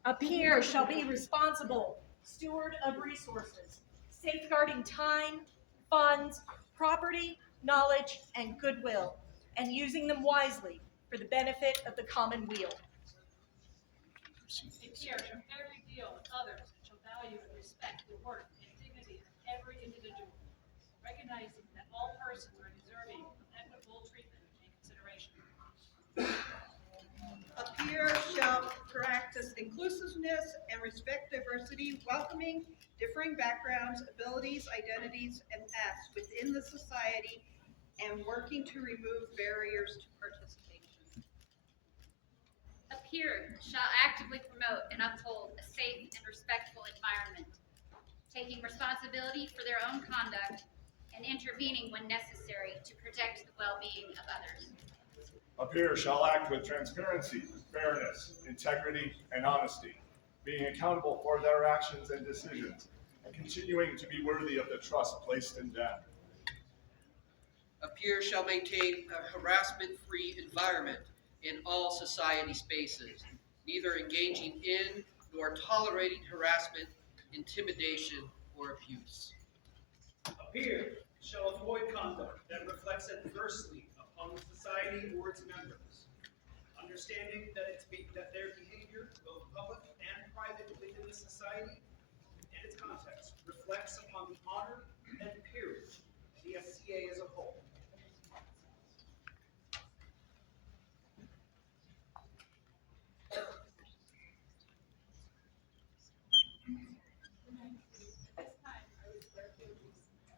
A peer shall be responsible, steward of resources, safeguarding time, funds, property, knowledge, and goodwill, and using them wisely for the benefit of the common weal. A peer shall fairly deal with others and shall value and respect the worth and dignity of every individual, recognizing that all persons are deserving of equitable treatment and consideration. A peer shall practice inclusiveness and respect diversity, welcoming differing backgrounds, abilities, identities, and paths within the society, and working to remove barriers to participation. A peer shall actively promote and uphold a safe and respectful environment, taking responsibility for their own conduct and intervening when necessary to protect the well-being of others. A peer shall act with transparency, fairness, integrity, and honesty, being accountable for their actions and decisions, and continuing to be worthy of the trust placed in them. A peer shall maintain a harassment-free environment in all society spaces, neither engaging in nor tolerating harassment, intimidation, or abuse. A peer shall avoid conduct that reflects adversely upon the society or its members, understanding that their behavior, both public and private within the society and its context, reflects upon the honor and peerage of the SCA as a whole. At this time, I would swear to allegiance.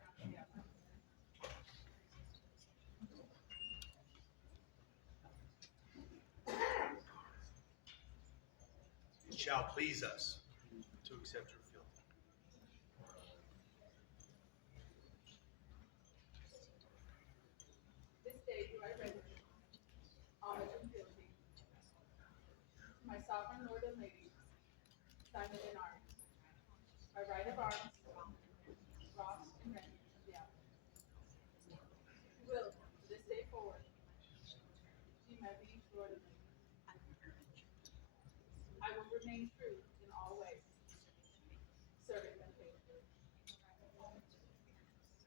shall please us to accept your fealty. This day do I render homage and fealty to my sovereign lord and lady, Simon and Aria, by right of arms, Roi and Reine of the Outlands. Who will, from this day forward, be my liege lord and lady. I will remain true in all ways, serving them faithfully,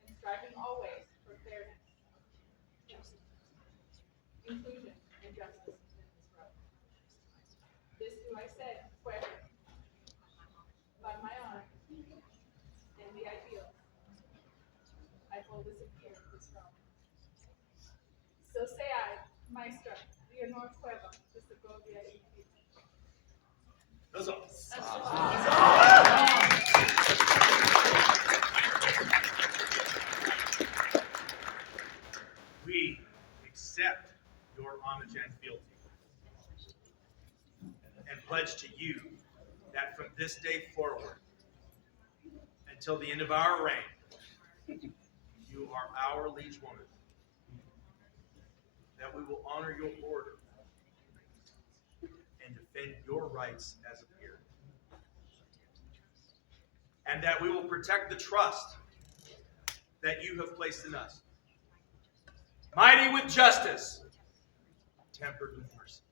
and striving always for fairness, inclusion, and justice within this realm. This do I say, swear, by my honor and the ideals I hold as a peer of this realm. So say I, Maestra Leonor Cuerva de Segovia y Avila. We accept your homage and fealty, and pledge to you that from this day forward, until the end of our reign, you are our liege woman, that we will honor your order and defend your rights as a peer, and that we will protect the trust that you have placed in us, mighty with justice, tempered with mercy.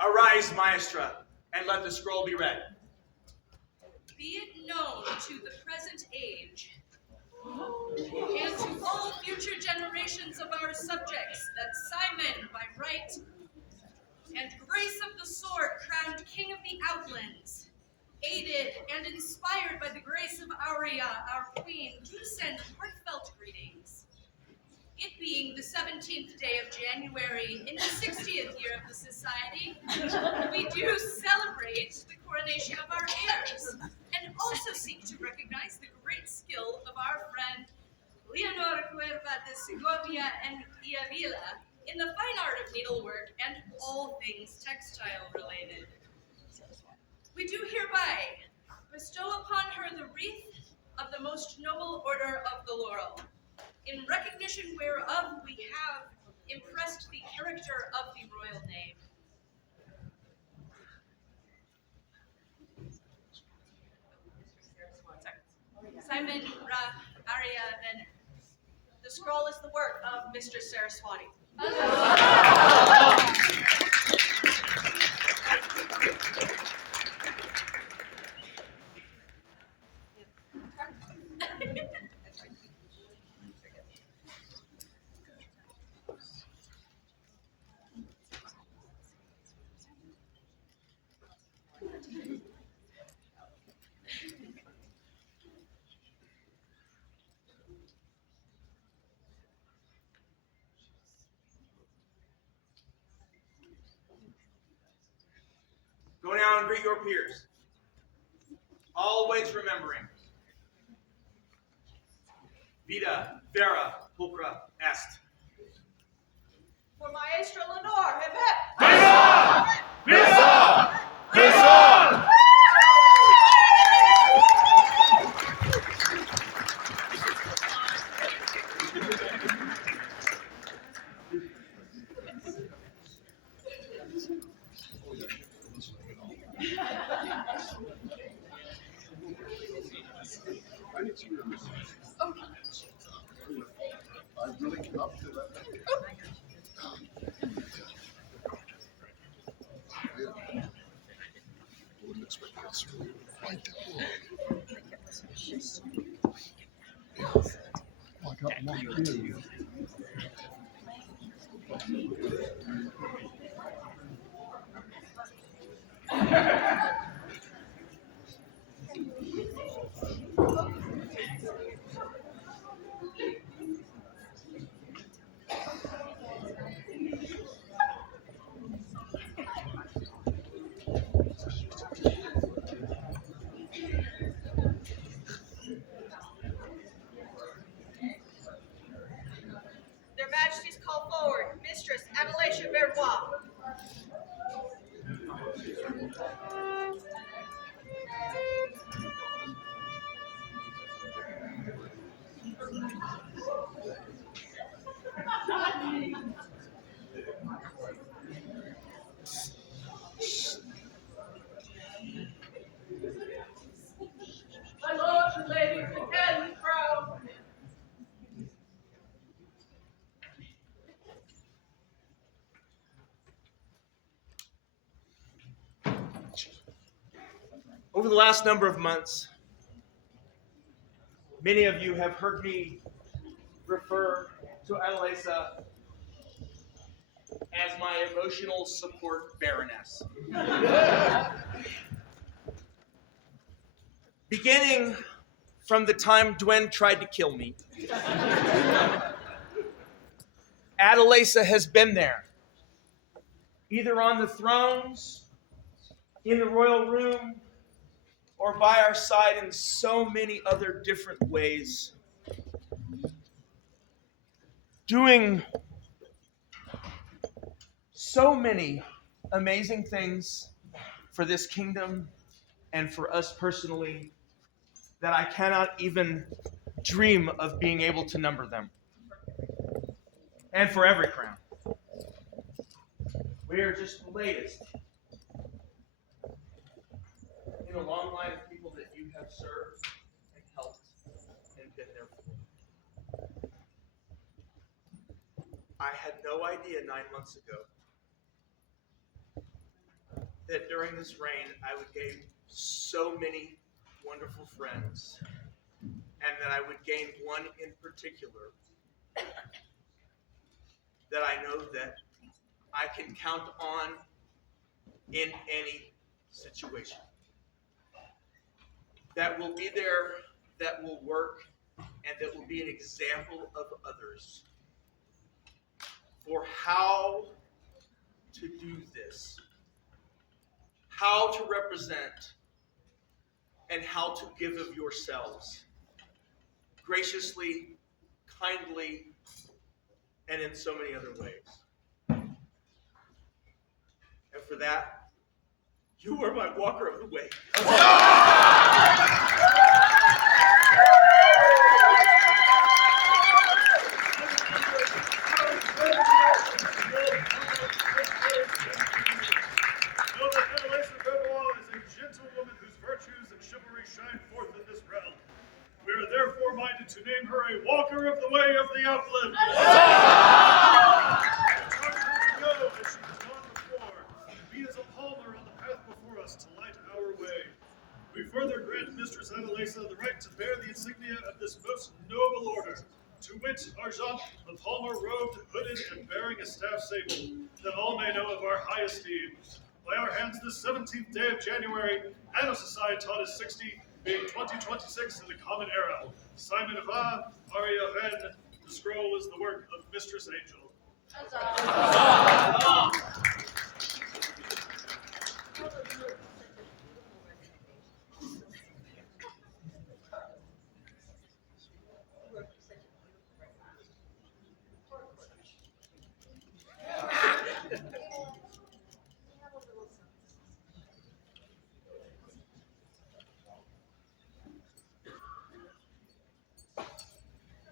Arise, Maestra, and let the scroll be read. Be it known to the present age and to all future generations of our subjects that Simon, by right and grace of the sword, crowned King of the Outlands, aided and inspired by the grace of Aria, our queen, do send heartfelt greetings. It being the 17th day of January in the 60th year of the society, we do celebrate the coronation of our heirs, and also seek to recognize the great skill of our friend Leonor Cuerva de Segovia and Avila in the fine art of needlework and all things textile related. We do hereby bestow upon her the wreath of the most noble order of the Laurel, in recognition whereof we have impressed the character of the royal name. Simon, Aria, and the scroll is the work of Mistress Saraswati. Go now and greet your peers, always remembering Vita, Vera, Pulcra, Est. For Maestra Leonor, hip hip! Visa! Visa! I really cannot do that. I wouldn't expect that to really quite that long. I got one beer. Their Majesties call forward Mistress Adelaide Verbois. the last number of months, many of you have heard me refer to Adelaisa as my emotional support baroness. Beginning from the time Dwen tried to kill me, Adelaisa has been there, either on the thrones, in the royal room, or by our side in so many other different ways, doing so many amazing things for this kingdom and for us personally that I cannot even dream of being able to number them. And for every crown. We are just the latest in a long line of people that you have served and helped and been there for. I had no idea 9 months ago that during this reign I would gain so many wonderful friends, and that I would gain one in particular that I know that I can count on in any situation. That will be there, that will work, and that will be an example of others for how to do this, how to represent, and how to give of yourselves graciously, kindly, and in so many other ways. And for that, you are my walker of the way. Know that Adelaisa Renoir is a gentlewoman whose virtues and chivalry shine forth in this realm. We are therefore minded to name her a walker of the way of the Outlands. It's hard for her to go as she has gone before, and be as a palmer on the path before us to light our way. We further grant Mistress Adelaisa the right to bear the insignia of this most noble order, to wit, Argent, the palmer robed, hooded, and bearing a staff sable, that all may know of our high esteem. By our hands this 17th day of January, Anno Societatis 60, being 2026 in the common era. Simon Va, Aria Reine, the scroll is the work of Mistress Angel.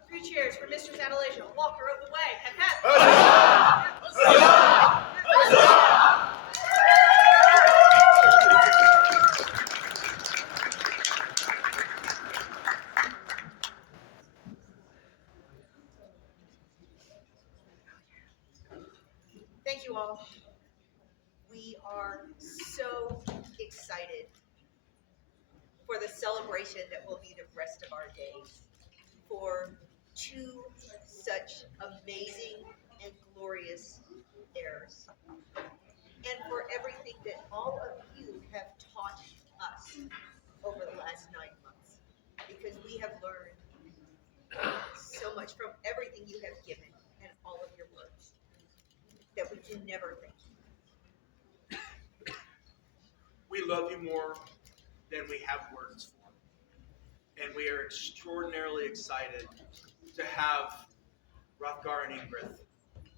Three cheers for Mistress Adelasia, walker of the way. Hep hep. Thank you all. We are so excited for the celebration that will be the rest of our days, for two such amazing and glorious heirs, and for everything that all of you have taught us over the last 9 months, because we have learned so much from everything you have given and all of your words that we can never thank you. We love you more than we have words for. And we are extraordinarily excited to have Hrothgar and Ingrid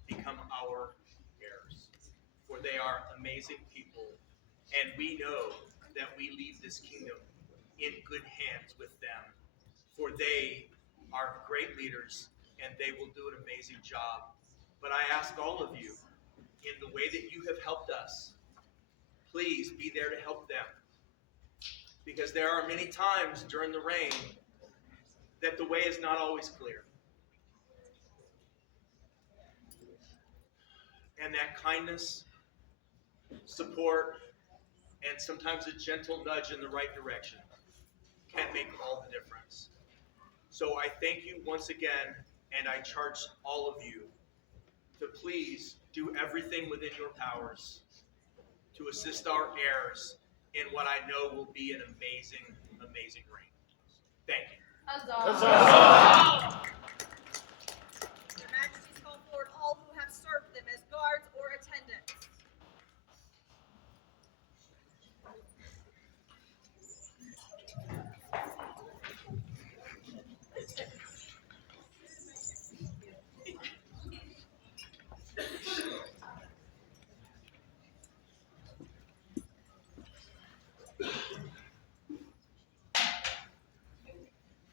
become our heirs. For they are amazing people, and we know that we leave this kingdom in good hands with them. For they are great leaders, and they will do an amazing job. But I ask all of you, in the way that you have helped us, please be there to help them. Because there are many times during the reign that the way is not always clear. And that kindness, support, And sometimes a gentle nudge in the right direction can make all the difference. So I thank you once again, and I charge all of you to please do everything within your powers to assist our heirs in what I know will be an amazing, amazing reign. Thank you. Huzzah! Your Majesties call forward all who have served them as guards or attendants.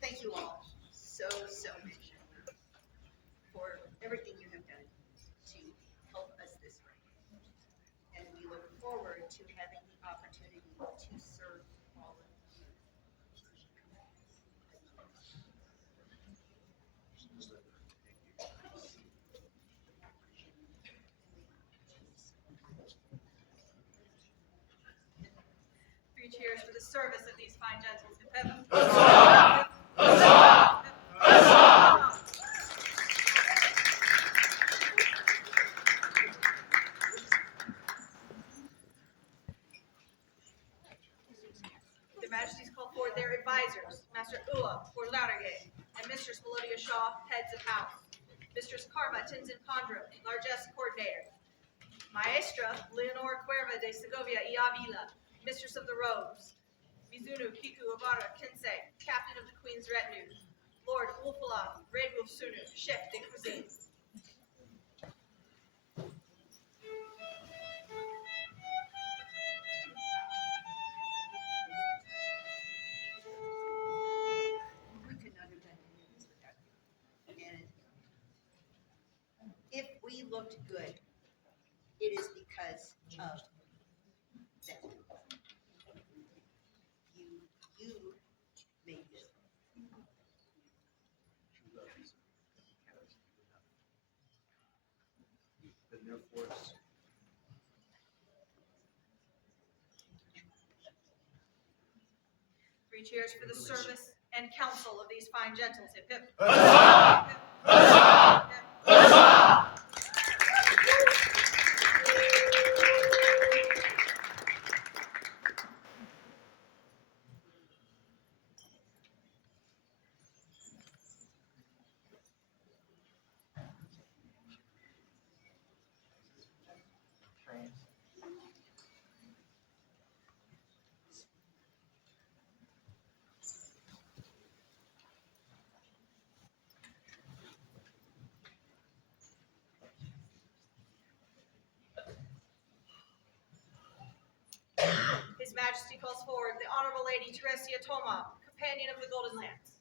Thank you all so much for everything you have done to help us this way. And we look forward to having the opportunity to serve all of you. Three cheers for the service of these fine gentles. If heaven. Huzzah! Huzzah! Huzzah! Their Majesties call forward their advisors, Master Ua for Laurel, and Mistress Melodia Shaw, heads of house. Mistress Karma Tinson Condro, largesse coordinator. Maestra Leonor Cuerva de Segovia y Avila, Mistress of the Robes. Mizunu Kiku Avara Kinsei, Captain of the Queen's Retinue. Lord Ulfala, Red Wolf Sunu, Chef de Cuisine. We could not have done any of this without you. And if we looked good, it is because of them. You made this. Been there for us. Three cheers for the service and counsel of these fine gentles. Hip hip. Huzzah! Huzzah! Huzzah! His Majesty calls forward the Honorable Lady Teresia Toma, companion of the Golden Lance.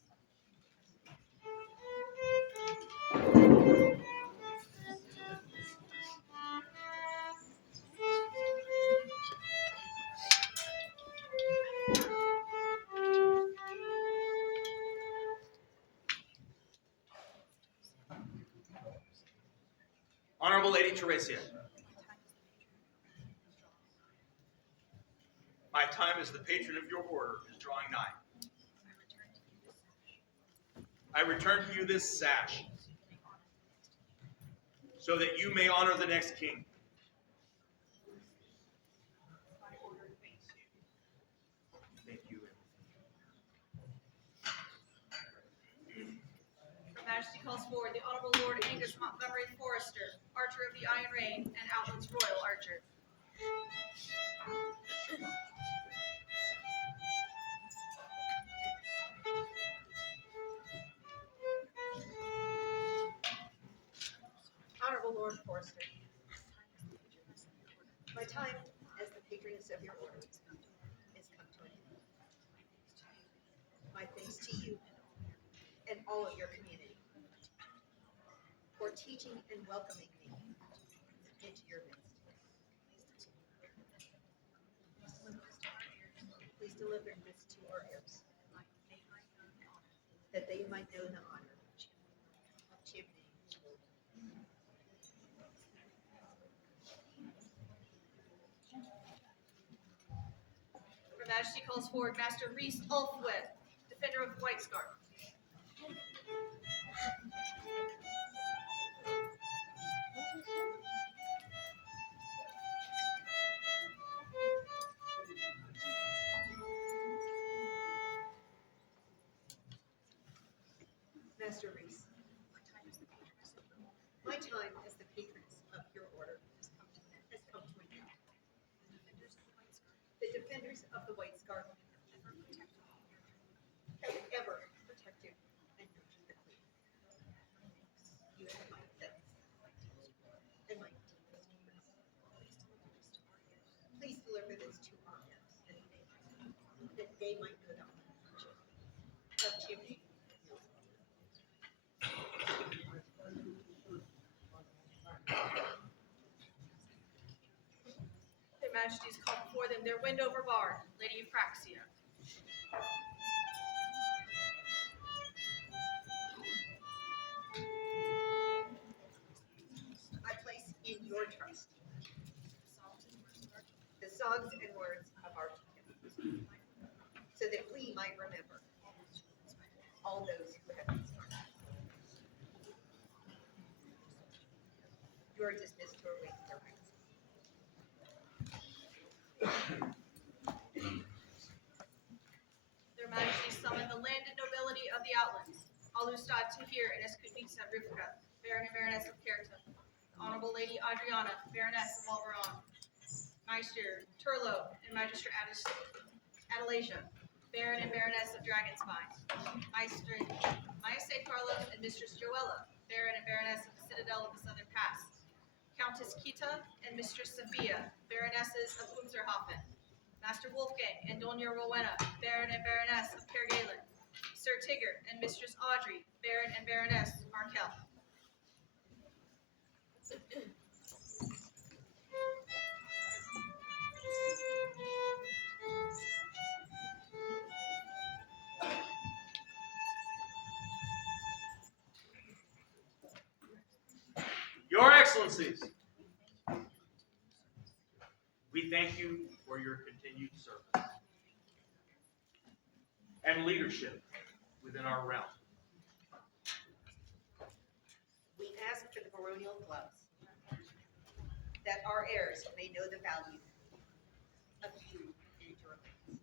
Honorable Lady Teresia, my time as the patron of your order is drawing nigh. I return to you this sash so that you may honor the next king. Thank you. Her Majesty calls forward the Honorable Lord Angus Montgomery Forrester, Archer of the Iron Reine and Outlands Royal Archer. Honorable Lord Forrester, my time as the patroness of your order is come to an end. My thanks to you and all of your community for teaching and welcoming me into your midst. Please deliver this to our heirs, that they might know the honor of championing. Majesty calls forward Master Reese Ulfweb, defender of the White Scarf. Master Reese, my time as the patroness of your order has come to an end. The defenders of the White Scarf have ever protected and nurtured the Queen. You have my thanks and my deepest praise. Please deliver this to our heirs, that they might know the future of Jimmy. Their Majesties call before them their Windover Bard, Lady Euphraxia. I place in your trust the songs and words of our people, so that we might remember all those who have been slain. You are dismissed to await their rights. Their Majesties summon the landed nobility of the Outlands, Alustad Tahir and Escuditza Rivka, Baron and Baroness of Kerta, Honorable Lady Adriana, Baroness of Alvaron, Meister Turlo and Magister Adelasia, Baron and Baroness of Dragonspine, Maestre Carlos and Mistress Joella, Baron and Baroness of the Citadel of the Southern Pass, Countess Kita and Mistress Sophia, Baronesses of Umserhofen, Master Wolfgang and Doña Rowena, Baron and Baroness of Kerguelen, Sir Tigger and Mistress Audrey, Baron and Baroness Arkell. Your Excellencies, we thank you for your continued service and leadership within our realm. We ask for the baronial gloves, that our heirs may know the value of you and your lands.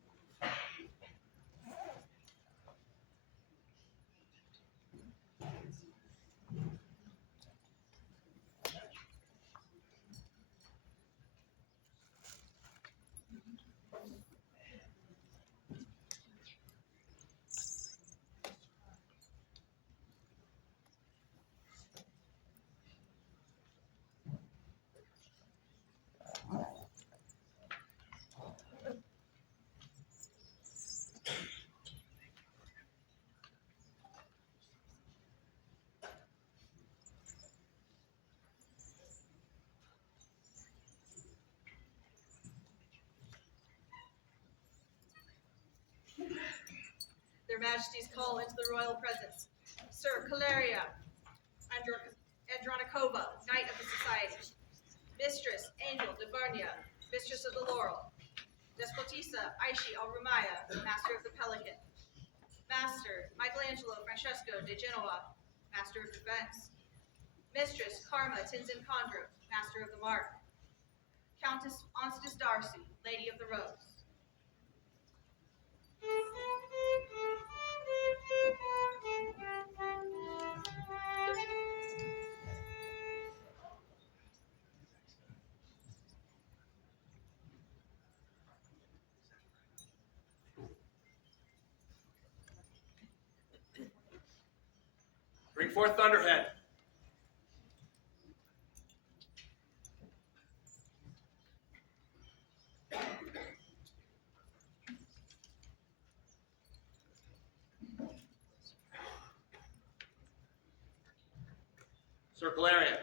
Their Majesties call into the royal presence Sir Caleria Andronikova, Knight of the Society, Mistress Angel de Varnia, Mistress of the Laurel, Despotissa Aishi Alrumaya, Master of the Pelican, Master Michelangelo Francesco de Genoa, Master of Defense, Mistress Karma Tinzin-Condro, Master of the Mark, Countess Onstis Darcy, Lady of the Rose. Bring forth Thunderhead. Sir Galarian,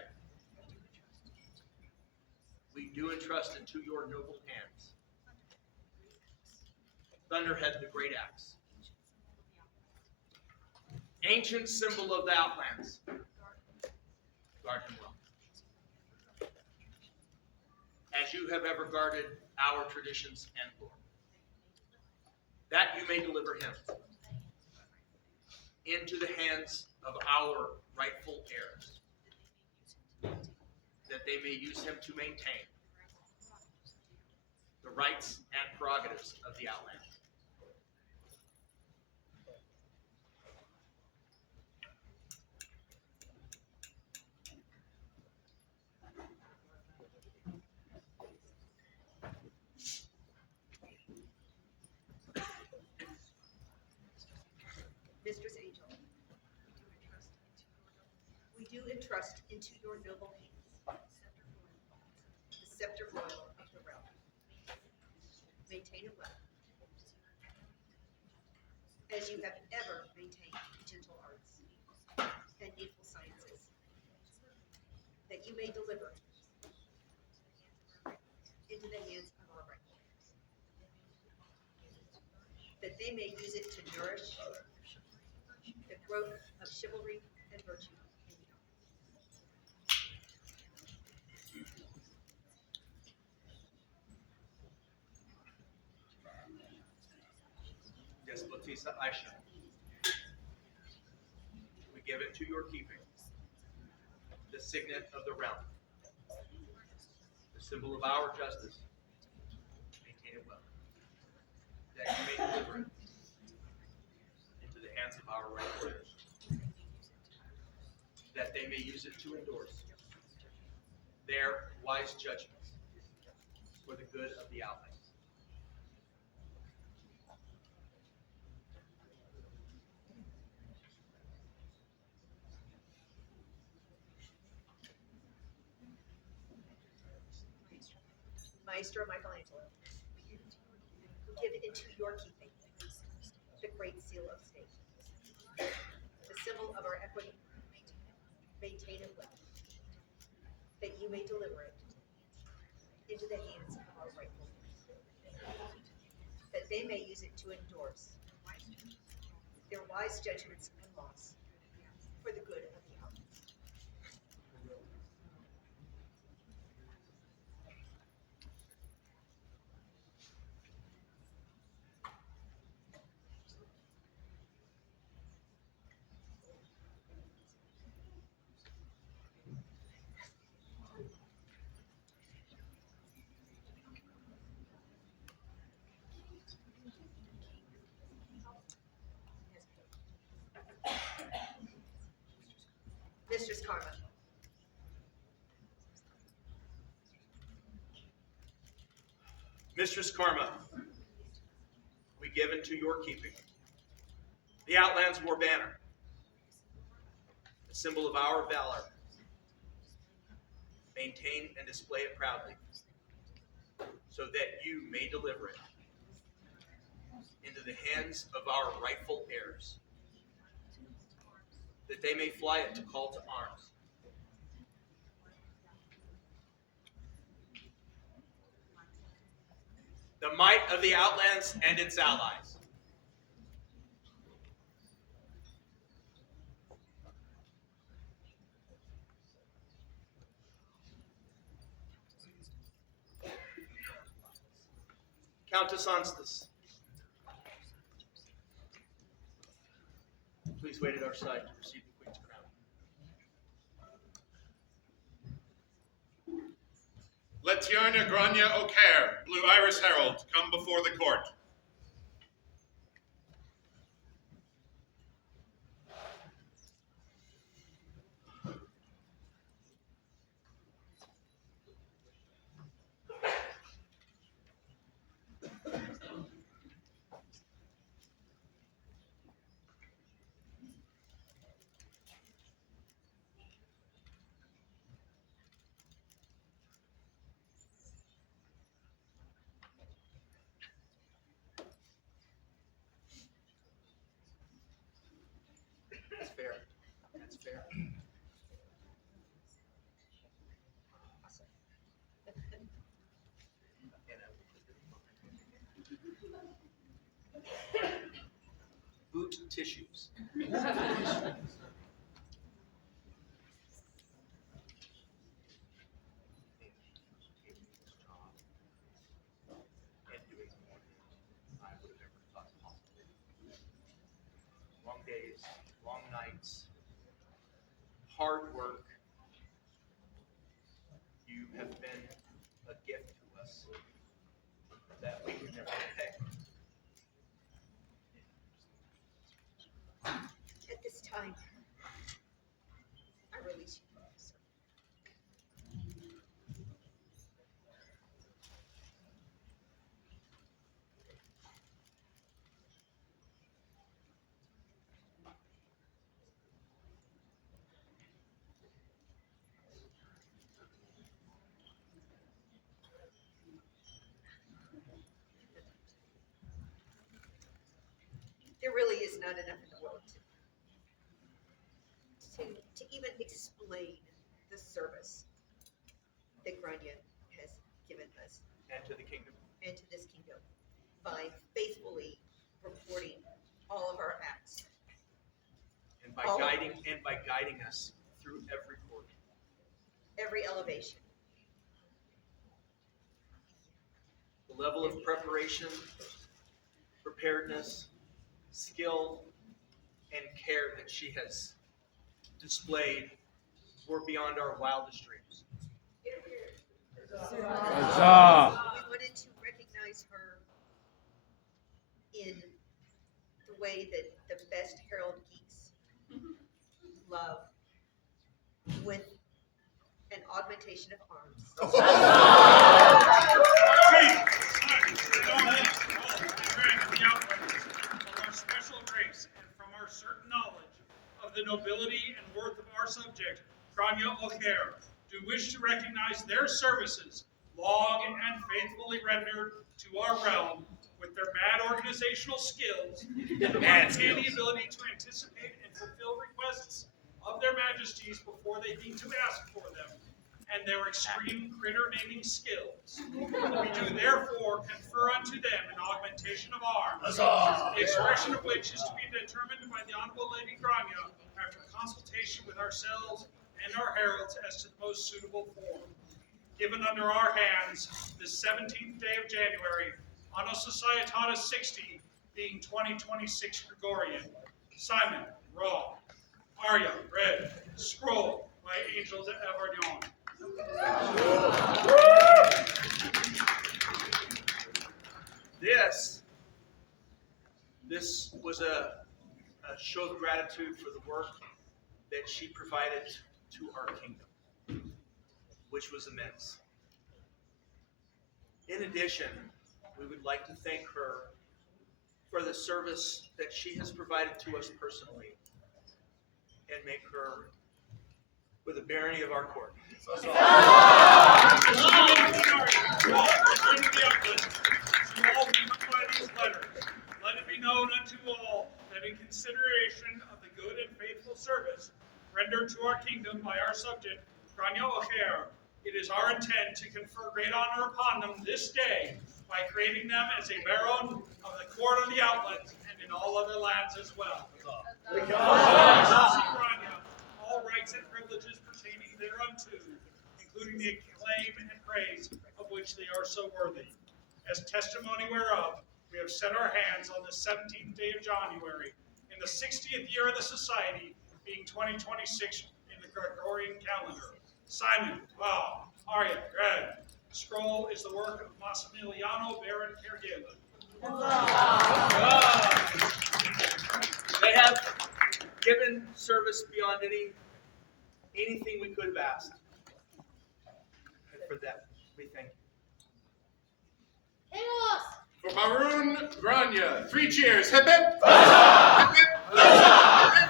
we do entrust into your noble hands Thunderhead the Great Axe, ancient symbol of the Outlands. Guard him well, as you have ever guarded our traditions and lore. that you may deliver him into the hands of our rightful heirs, that they may use him to maintain the rights and prerogatives of the Outlands. Mistress Angel, we do entrust into your noble hands the scepter royal of the realm. Maintain it well, as you have ever maintained gentle arts and needful sciences, that you may deliver into the hands of our rightful heirs, that they may use it to nourish the growth of chivalry and virtue in the Outlands. Despotisa Aisha, we give it to your keeping, the signet of the realm, the symbol of our justice. Maintain it well, that you may deliver it into the hands of our rightful heirs, that they may use it to endorse their wise judgments for the good of the Outlands. Maestro Michelangelo, we give into your keeping the Great Seal of State, the symbol of our equity. Maintain it well, that you may deliver it into the hands of our rightful heirs, that they may use it to endorse their wise judgments and laws for the good of the Outlands. Mistress Karma, Mistress Karma, we give into your keeping the Outlands War Banner, the symbol of our valor. Maintain and display it proudly, so that you may deliver it into the hands of our rightful heirs, that they may fly it to call to arms. The might of the Outlands and its allies. Countess Anstis, please wait at our side to receive the Queen's crown. Letierna Grania O'Care, Blue Iris Herald, come before the court. That's fair. That's fair. Boot tissues. And doing more than I would have ever thought possible. days, long nights, hard work. You have been a gift to us that we can never pay. At this time, I release you from this. There really is not enough in the world to even explain the service that Grania has given us And to the kingdom. and to this kingdom by faithfully reporting all of our acts. And by All of guiding us through every court. every elevation. The level of preparation, preparedness, skill, and care that she has displayed were beyond our wildest dreams. We wanted to recognize her in the way that the best herald geeks love, with an augmentation of arms. Our special grace and from our certain knowledge of the nobility and worth of our subject, Grania O'Hare, do wish to recognize their services, long and faithfully rendered to our realm, with their mad organizational skills and the uncanny ability to anticipate and fulfill requests of their majesties before they deem to ask for them, and their extreme critter naming skills. We do therefore confer unto them an augmentation of arms, the expression of which is to be determined by the Honorable Lady Grania after consultation with ourselves and our heralds as to the most suitable form. Given under our hands this 17th day of January, Anno Societatis 60, being 2026 Gregorian. Simon, Roi, Aria, Reine, Scroll, by angels at Avila. This was a show of gratitude for the work that she provided to our kingdom, which was immense. In addition, we would like to thank her for the service that she has provided to us personally and make her with a barony of our court. Let it be known unto all that in consideration of the good and faithful service rendered to our kingdom by our subject, Grania O'Hare, it is our intent to confer great honor upon them this day by creating them as a baron of the court of the Outlands and in all other lands as well. All rights and privileges pertaining thereunto, including the acclaim and praise of which they are so worthy. As testimony whereof, we have set our hands on the 17th day of January, in the 60th year of the Society, being 2026 in the Gregorian calendar. Simon, Wow, Aria, Reine. Scroll is the work of Massimiliano Baron Kergela. They have given service beyond anything we could have asked. And for that, we thank you. For Maroon Grania, 3 cheers. Hip hip! Hip hip! Hip hip!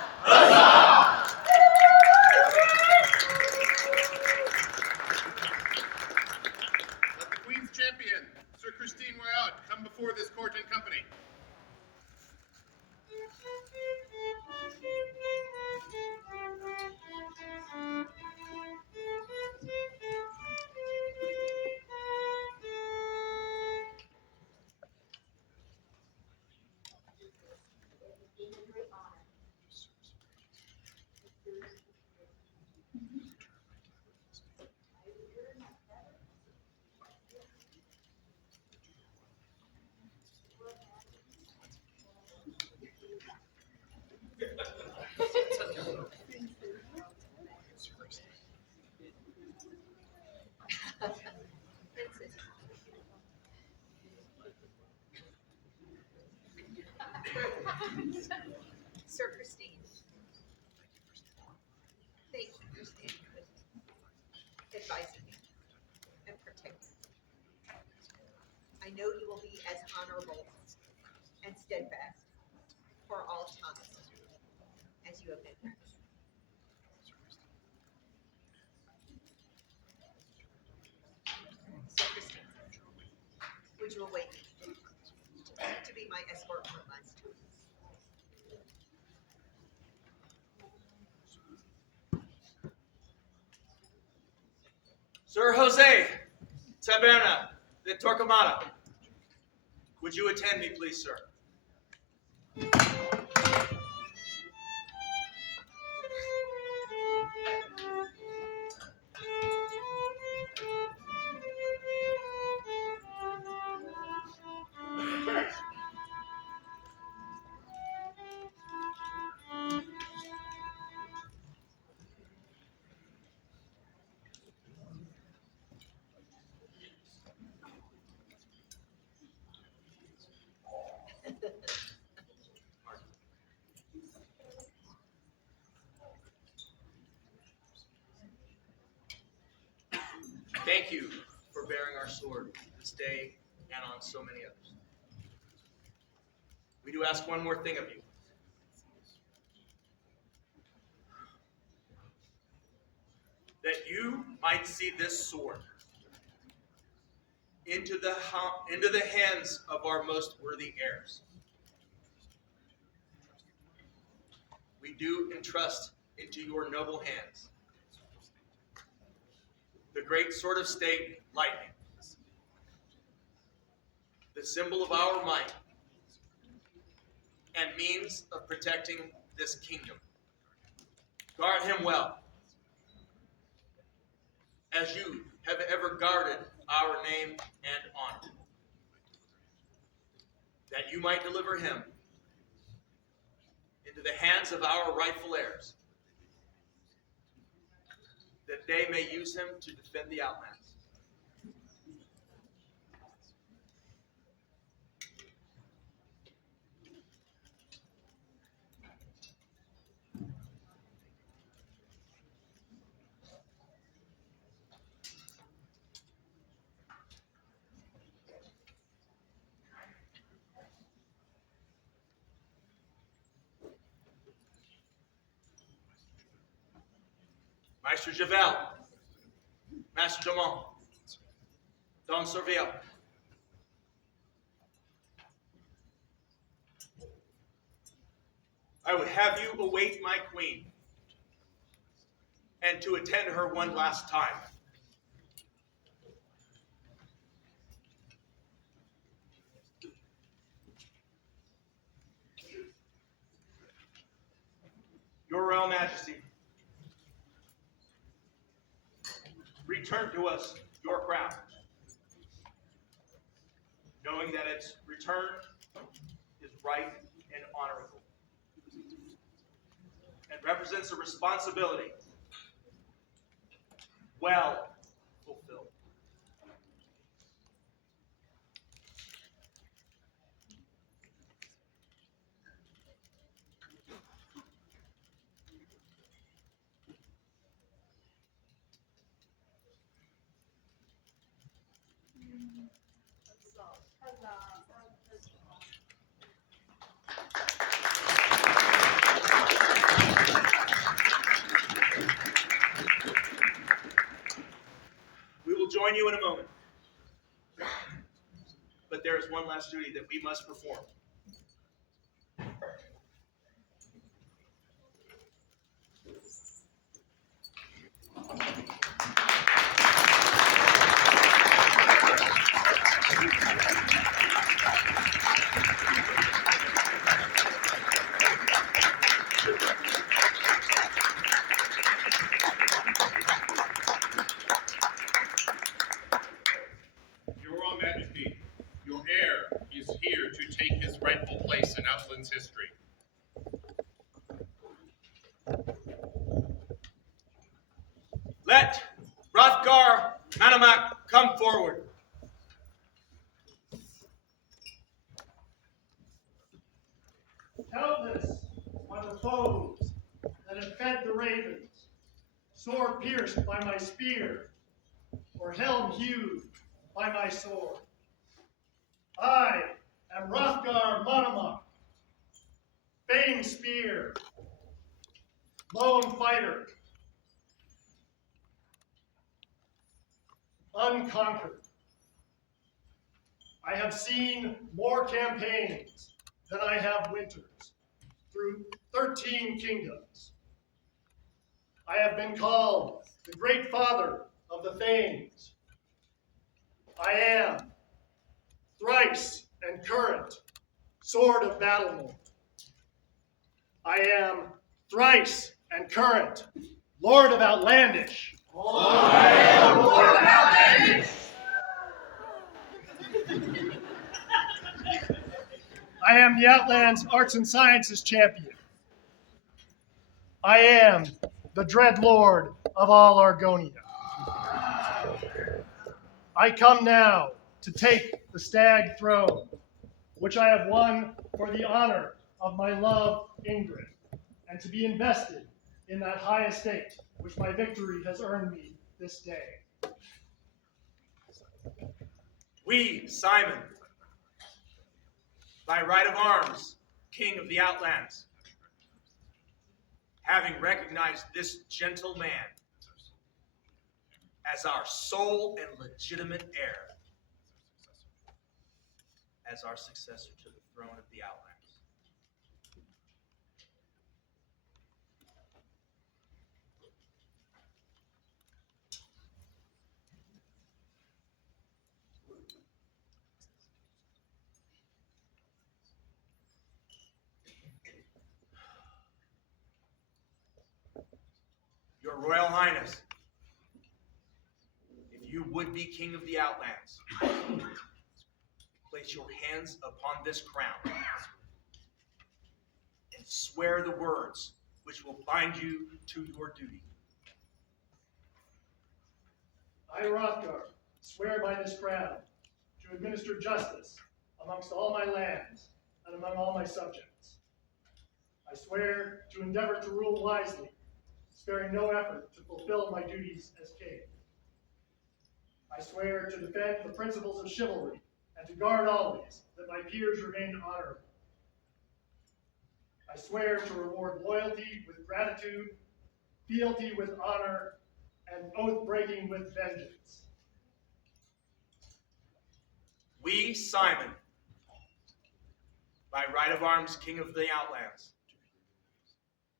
Let the Queen's champion, Sir Christine Royale, come before this court and company. Sir Christine, thank you for standing with me, advising me, and protecting me. I know you will be as honorable and steadfast for all time as you have been here. Sir Christine, would you await me to be my escort one last time? Sir Jose Taberna de Torquemada, would you attend me, please, sir? Thank you for bearing our sword this day and on so many others. We do ask one more thing of you. That you might see this sword into the hands of our most worthy heirs. We do entrust into your noble hands the great sword of state, lightning, the symbol of our might and means of protecting this kingdom. Guard him well, as you have ever guarded our name and honor, that you might deliver him into the hands of our rightful heirs, that they may use him to defend the Outlands. Maestro Javel, Master Dumont, Don Serville. I would have you await my queen and to attend her one last time. Your Royal Majesty, return to us your crown, knowing that its return is right and honorable, and represents a responsibility well fulfilled. We will join you in a moment. But there is one last duty that we must perform. Your Royal Majesty, your heir is here to take his rightful place in Outlands history. Let Hrothgar Manamak come forward. Tell foes that have fed the ravens, sword pierced by my spear, or helm hewed by my sword. I am Hrothgar Monomach, famed spear, lone fighter, unconquered. I have seen more campaigns than I have winters through 13 kingdoms. I have been called the great father of the Thanes. I am thrice and current sword of Battlemont. I am thrice and current Lord of Outlandish. I am Lord of Outlandish. I am the Outlands Arts and Sciences champion. I am the dread lord of all Argonia. I come now to take the stag throne, which I have won for the honor of my love, Ingrid, and to be invested in that high estate which my victory has earned me this day. We, Simon, by right of arms, king of the Outlands, having recognized this gentle man as our sole and legitimate heir, as our successor to the throne of the Outlands. Your Royal Highness, if you would be king of the Outlands, place your hands upon this crown and swear the words which will bind you to your duty. I, Hrothgar, swear by this crown to administer justice amongst all my lands and among all my subjects. I swear to endeavor to rule wisely, sparing no effort to fulfill my duties as king. I swear to defend the principles of chivalry and to guard always that my peers remain honorable. I swear to reward loyalty with gratitude, fealty with honor, and oath-breaking with vengeance. We, Simon, by right of arms, king of the Outlands,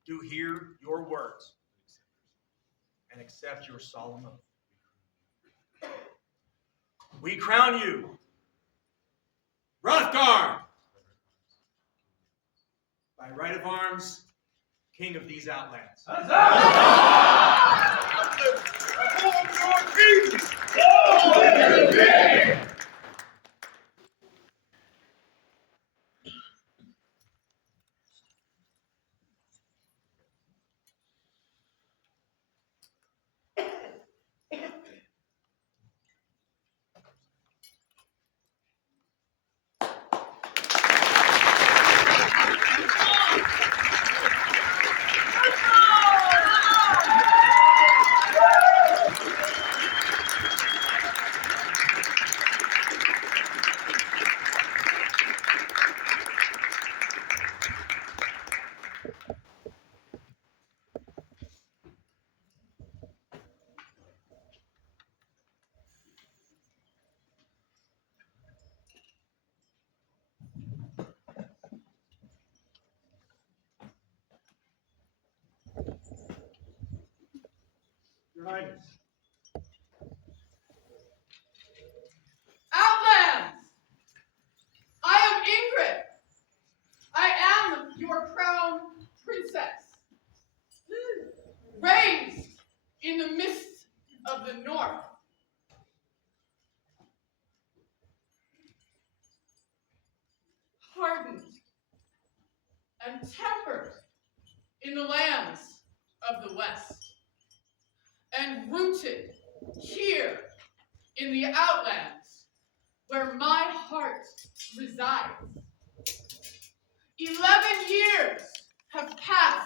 do hear your words and accept your solemn oath. We crown you, Hrothgar, by right of arms, king of these Outlands. Your Highness. Outlands! I am Ingrid. I am your crown princess, raised in the mist of the north. Hardened and tempered in the lands of the west, and rooted here in the Outlands, where my heart resides. 11 years have passed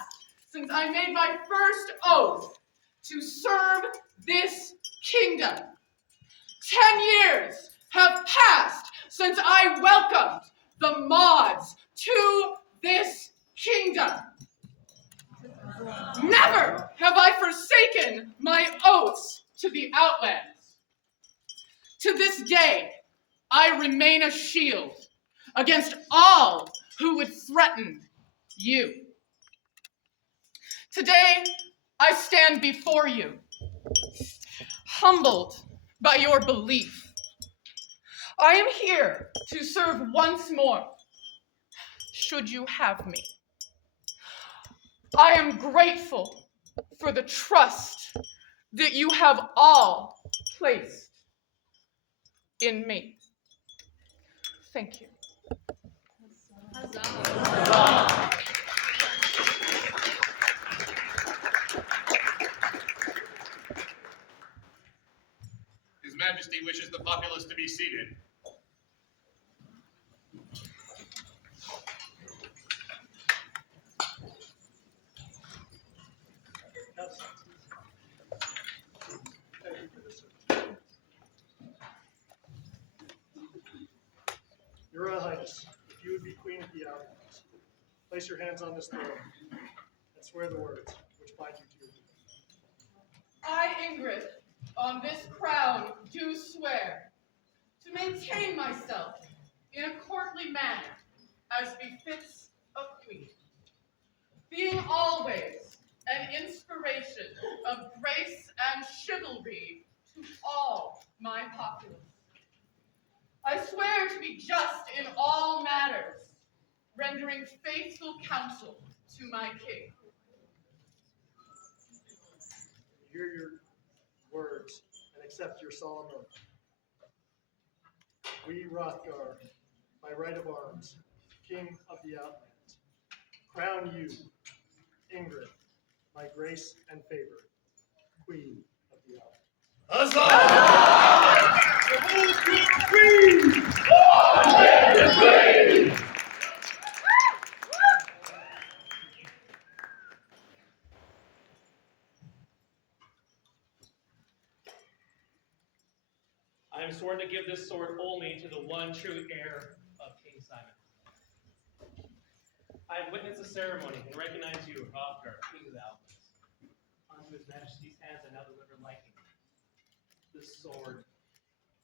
since I made my first oath to serve this kingdom. 10 years have passed since I welcomed the mods to this kingdom. Never have I forsaken my oaths to the Outlands. To this day, I remain a shield against all who would threaten you. Today, I stand before you, humbled by your belief. I am here to serve once more, should you have me. I am grateful for the trust that you have all placed in me. Thank you. His Majesty wishes the populace to be seated. Your Royal Highness, if you would be Queen of the Outlands, place your hands on this throne and swear the words which bind you to your duty. I, Ingrid, on this crown do swear to maintain myself in a courtly manner as befits a queen, being always an inspiration of grace and chivalry to all my populace. I swear to be just in all matters, rendering faithful counsel to my king. Hear your words and accept your solemn oath. We, Hrothgar, by right of arms, King of the Outlands, crown you, Ingrid, by grace and favor, Queen of the Outlands. Huzzah! Queen! I am sworn to give this sword only to the one true heir of King Simon. I have witnessed the ceremony and recognize you, Hrothgar, King of the Outlands. Unto his Majesty's hands I now deliver my kingdom. This sword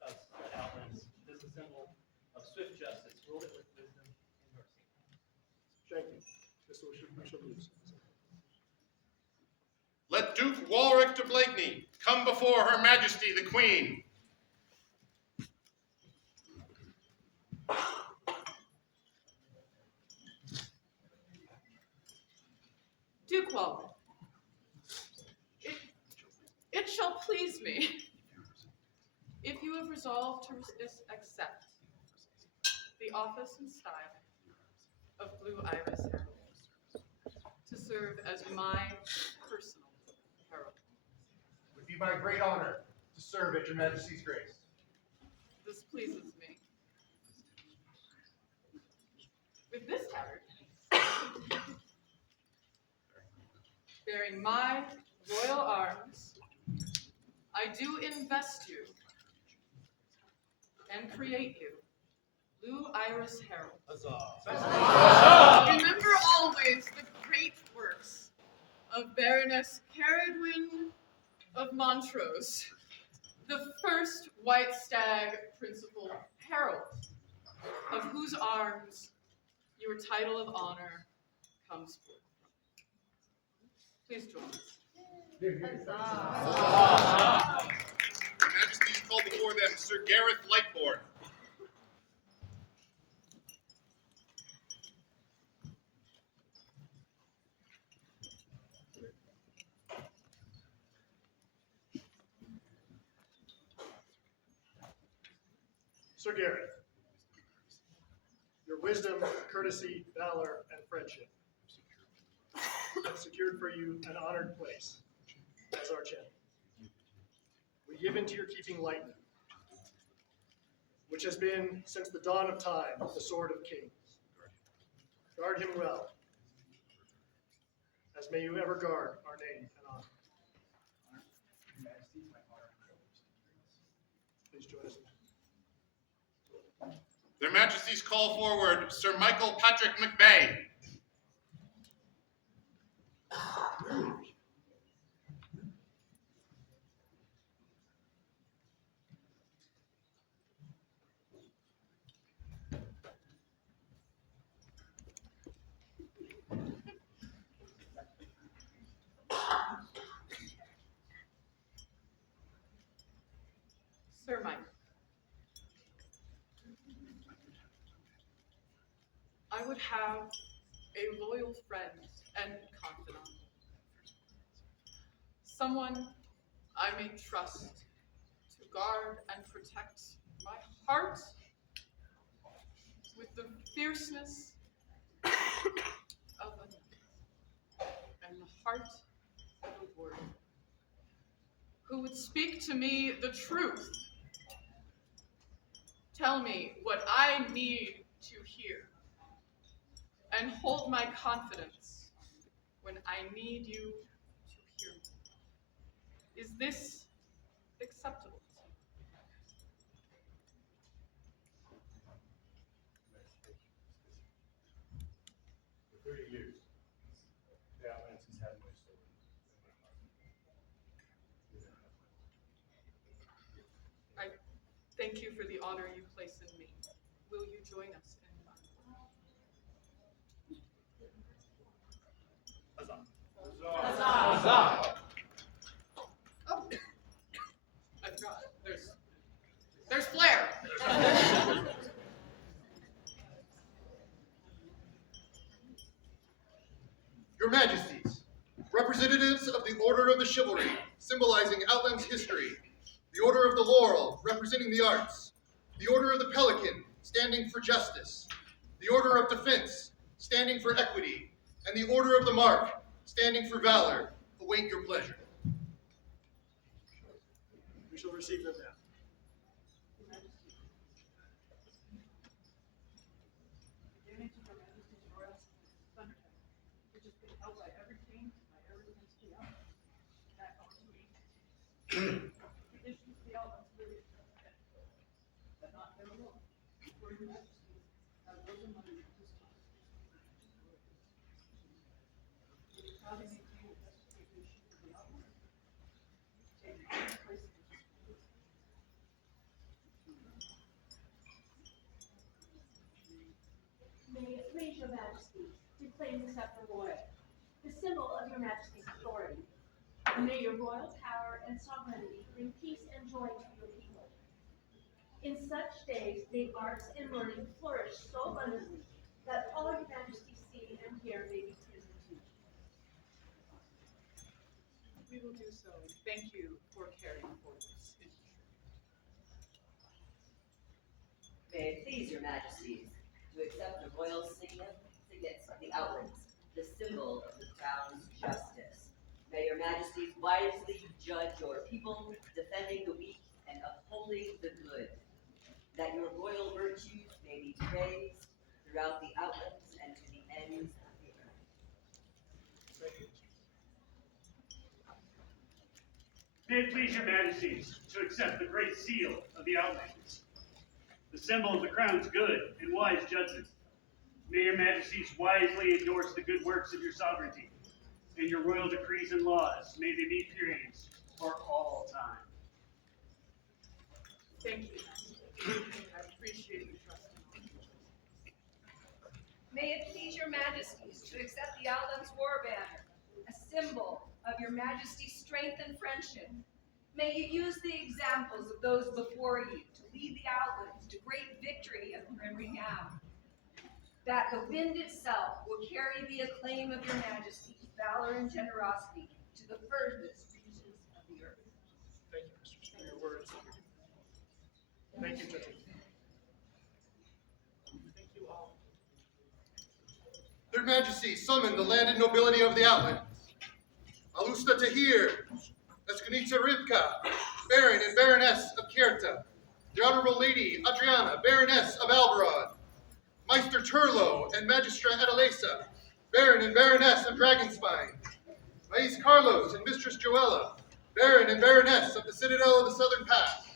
of the Outlands is a symbol of swift justice. Rule it with wisdom and mercy. Thank you. This we shall use. Let Duke Walric de Blakeney come before Her Majesty the Queen. Duke Walric, it shall please me if you have resolved to accept the office and style of Blue Iris Herald, to serve as my personal herald. It would be my great honor to serve at your Majesty's grace. This pleases me. With this tabard, bearing my royal arms, I do invest you and create you Blue Iris Herald. Remember always the great works of Baroness Caradwyn of Montrose, the first White Stag Principal Herald, of whose arms your title of honor comes forth. Please join us. Your Majesty called before them Sir Gareth Lightbourne. Sir Gareth, your wisdom, courtesy, valor, and friendship have secured for you an honored place as our champion. We give into your keeping lightning, which has been, since the dawn of time, the sword of kings. Guard him well, as may you ever guard our name and honor. Please join us. Their Majesties call forward Sir Michael Patrick McVeigh. Sir Mike, I would have a loyal friend and confidant, someone I may trust to guard and protect my heart with the fierceness of a knight and the heart of a warrior, who would speak to me the truth. Tell me what I need to hear, and hold my confidence when I need you to hear me. Is this acceptable to you? For 30 years, the Outlands has had my soul in my heart. I thank you for the honor you place in me. Will you join us in battle? Huzzah! Oh, I forgot. There's flair. Your Majesties, representatives of the Order of the Chivalry, symbolizing Outlands history, the Order of the Laurel, representing the arts, the Order of the Pelican, standing for justice, the Order of Defense, standing for equity, and the Order of the Mark, standing for valor, await your pleasure. We shall receive them now. May it please your Majesty to claim the scepter royal, the symbol of your Majesty's authority. And may your royal power and sovereignty bring peace and joy to your people. In such days, may arts and learning flourish so abundantly that all your Majesty see and hear may be pleasing to you. We will do so. Thank you for caring for this issue. May it please your Majesties to accept the royal signet of the Outlands, the symbol of the crown's justice. May your Majesties wisely judge your people, defending the weak and upholding the good, that your royal virtues may be praised throughout the Outlands and to the ends of the earth. May it please your Majesties to accept the great seal of the Outlands, the symbol of the crown's good and wise judgment. May your Majesties wisely endorse the good works of your sovereignty, and your royal decrees and laws, may they be praised for all time. Thank you. I appreciate you trusting me. May it please your Majesties to accept the Outlands War Banner, a symbol of your Majesty's strength and friendship. May you use the examples of those before you to lead the Outlands to great victory and renown. That the wind itself will carry the acclaim of your Majesty's valor and generosity to the furthest reaches of the earth. Thank you, Mr. for your words. Thank you, gentlemen. Thank you all. Their Majesties summon the landed nobility of the Outlands. Alusta Tahir, Escanita Rivka, Baron and Baroness of Cuerva, the Honorable Lady Adriana, Baroness of Albarad, Meister Turlo and Magistra Adalesa, Baron and Baroness of Dragonspine, Maes Carlos and Mistress Joella, Baron and Baroness of the Citadel of the Southern Pass,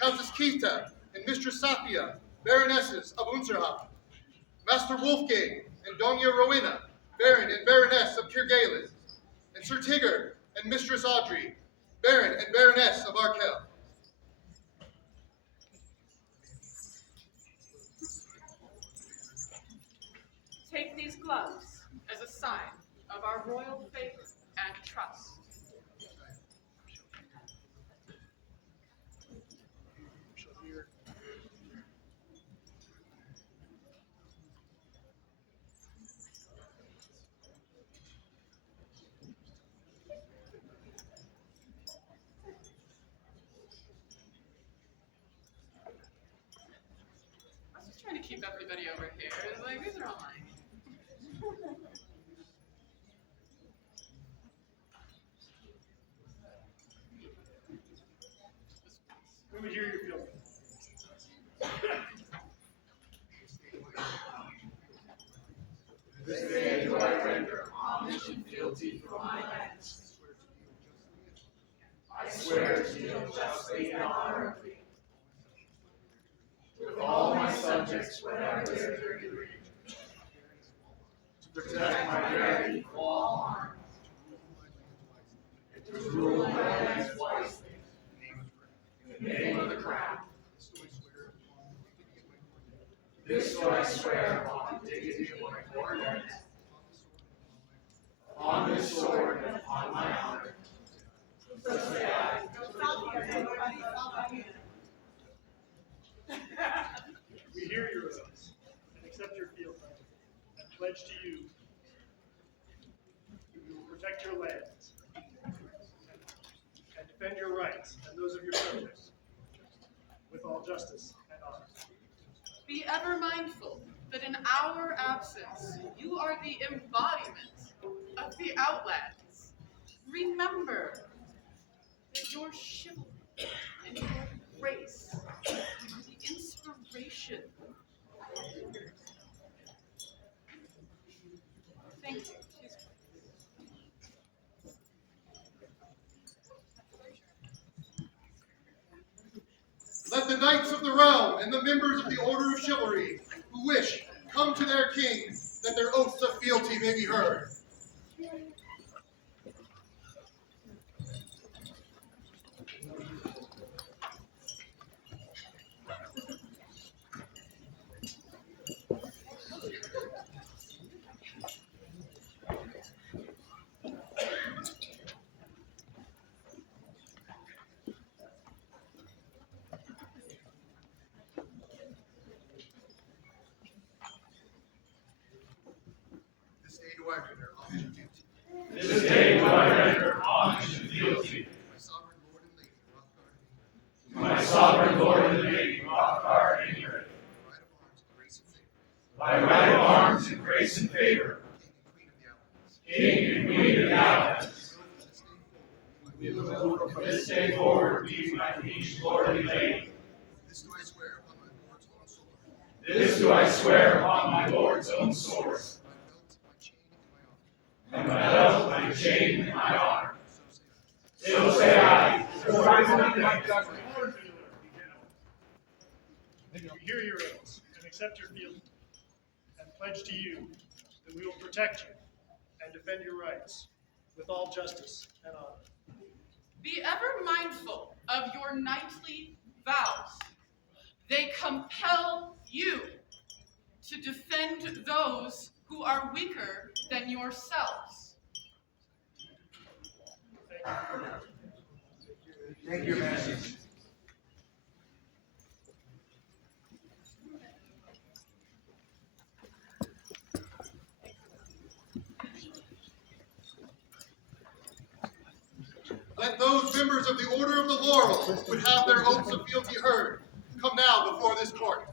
Countess Kita and Mistress Safia, Baronesses of Unserham, Master Wolfgang and Doña Rowena, Baron and Baroness of Kirgalen, and Sir Tigger and Mistress Audrey, Baron and Baroness of Arkell. Take these gloves as a sign of our royal favor and trust. I was just trying to keep everybody over here. It's like, these are all mine. We would hear your feelings. This day do I render homage and fealty for my lands. I swear to deal justly and honorably with all my subjects, whatever their degree, to protect my very from all harm, and to rule my lands wisely in the name of the crown. This do I swear upon the dignity of my coronet, upon this sword and upon my honor. So say I. We hear your oaths and accept your field and pledge to you that we will protect your lands and defend your rights and those of your subjects with all justice and honor. Be ever mindful that in our absence, you are the embodiment of the Outlands. Remember that your chivalry and your grace are the inspiration. Thank you. Let the knights of the realm and the members of the Order of Chivalry who wish come to their king, that their oaths of fealty may be heard. This day do I render homage and fealty. My sovereign lord and lady, Rothgar and Ingrid. By right of arms and grace and favor, King and Queen of the Outlands. Will from this day forward be my liege lord and lady. This do I swear upon my lord's own sword. And my belt, my chain, and my honor. So say I. We hear your oaths and accept your fealty and pledge to you that we will protect you and defend your rights with all justice and honor. Be ever mindful of your knightly vows. They compel you to defend those who are weaker than yourselves. Thank you, Master. Let those members of the Order of the Laurel who would have their oaths of fealty heard come now before this court.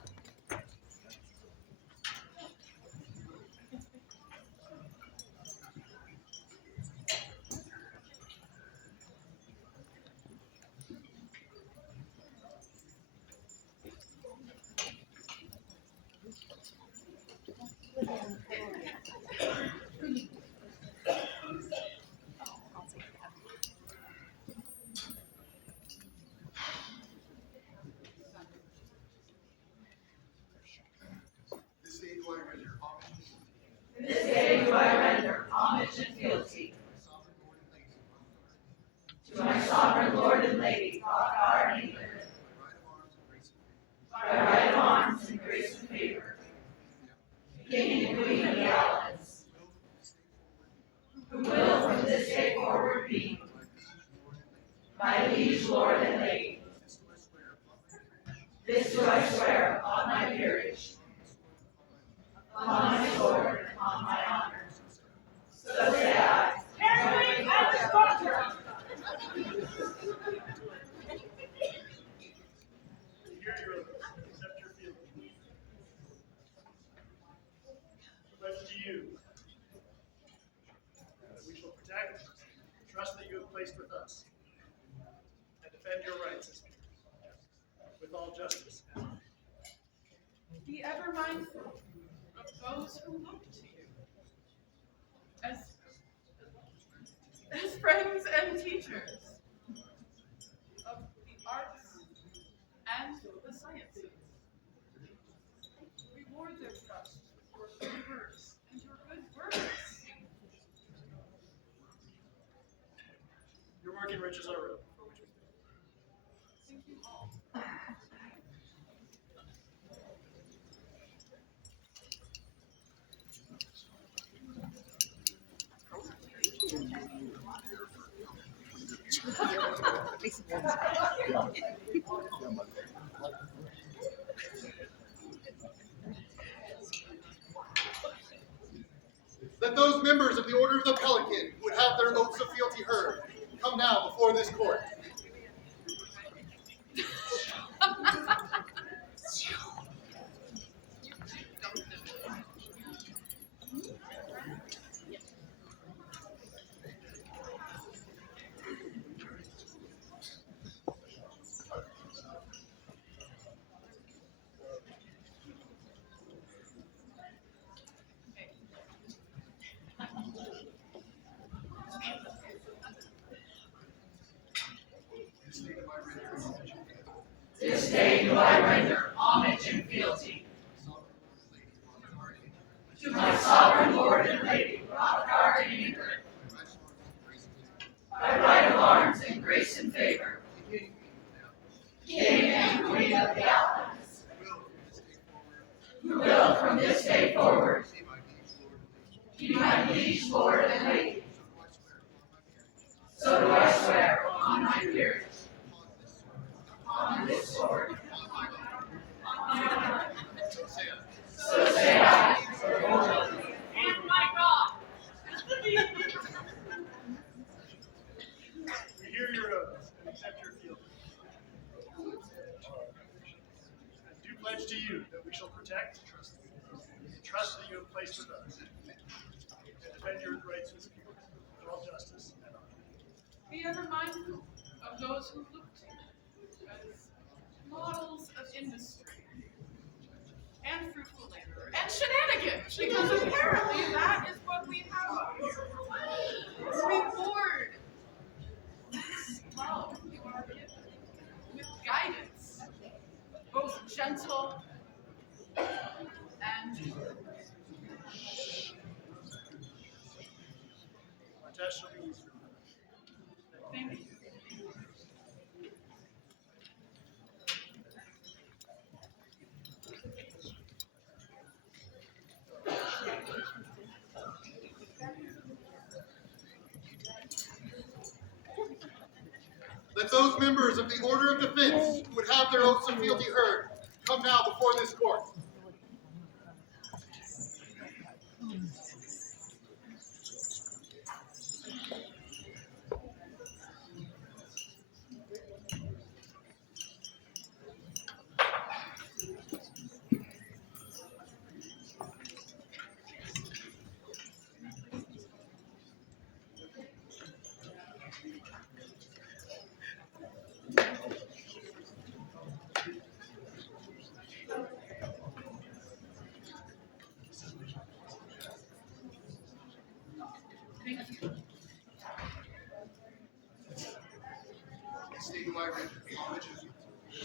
To my sovereign lord and lady, Aria and Reine, by right of arms and grace and favor, King and Queen of the Outlands, who will from this day forward be my liege lord and lady. This do I swear upon my peerage, upon my sword, and upon my honor. So say I. Henry and the Doctor. Hear your oath, accept your feelings. Pledge to you that we shall protect the trust that you have placed with us and defend your rights as peers with all justice and honor. Be ever mindful of those who look to you as friends and teachers of the arts and the sciences. Reward their trust with your favors and your good works. Your work enriches our road, for which we thank you. Thank you all. Let those members of the Order of the Pelican who would have their oaths of fealty heard come now before this court. This day do I render homage and fealty to my sovereign lord and lady, Aria and Reine, by right of arms and grace and favor, King and Queen of the Outlands, who will from this day forward be my liege lord and lady. So do I swear upon my peerage, on this sword. So say I. And my God. We hear your oaths and accept your fealty. And do pledge to you that we shall protect the trust that you have placed with us and defend your rights as peers with all justice and honor. Be ever mindful of those who look to you as models of industry and fruitful labor and shenanigans, because apparently that is what we have up here. Reward this love you are given with guidance, both gentle and My test shall be easy. thank you. Let those members of the Order of Defense who would have their oaths of fealty heard come now before this court.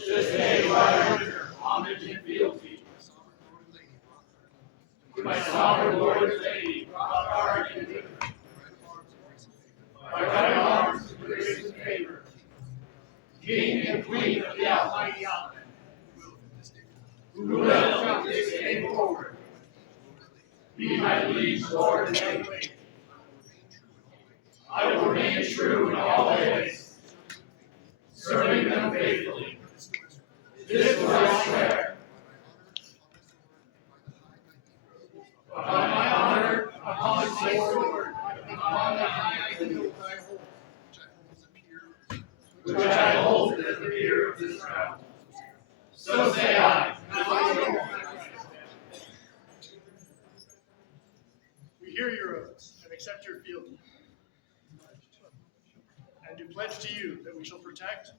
This day do I render homage and fealty to my sovereign lord and lady, Aria and Reine, by right of arms and grace and favor, King and Queen of the Almighty Island, who will from this day forward be my liege lord and lady. I will remain true in all ways, serving them faithfully. This will I swear. Upon my honor, upon my sword, upon the high hill which I hold as the peer of this crown. So say I. We hear your oaths and accept your fealty, and do pledge to you that we shall protect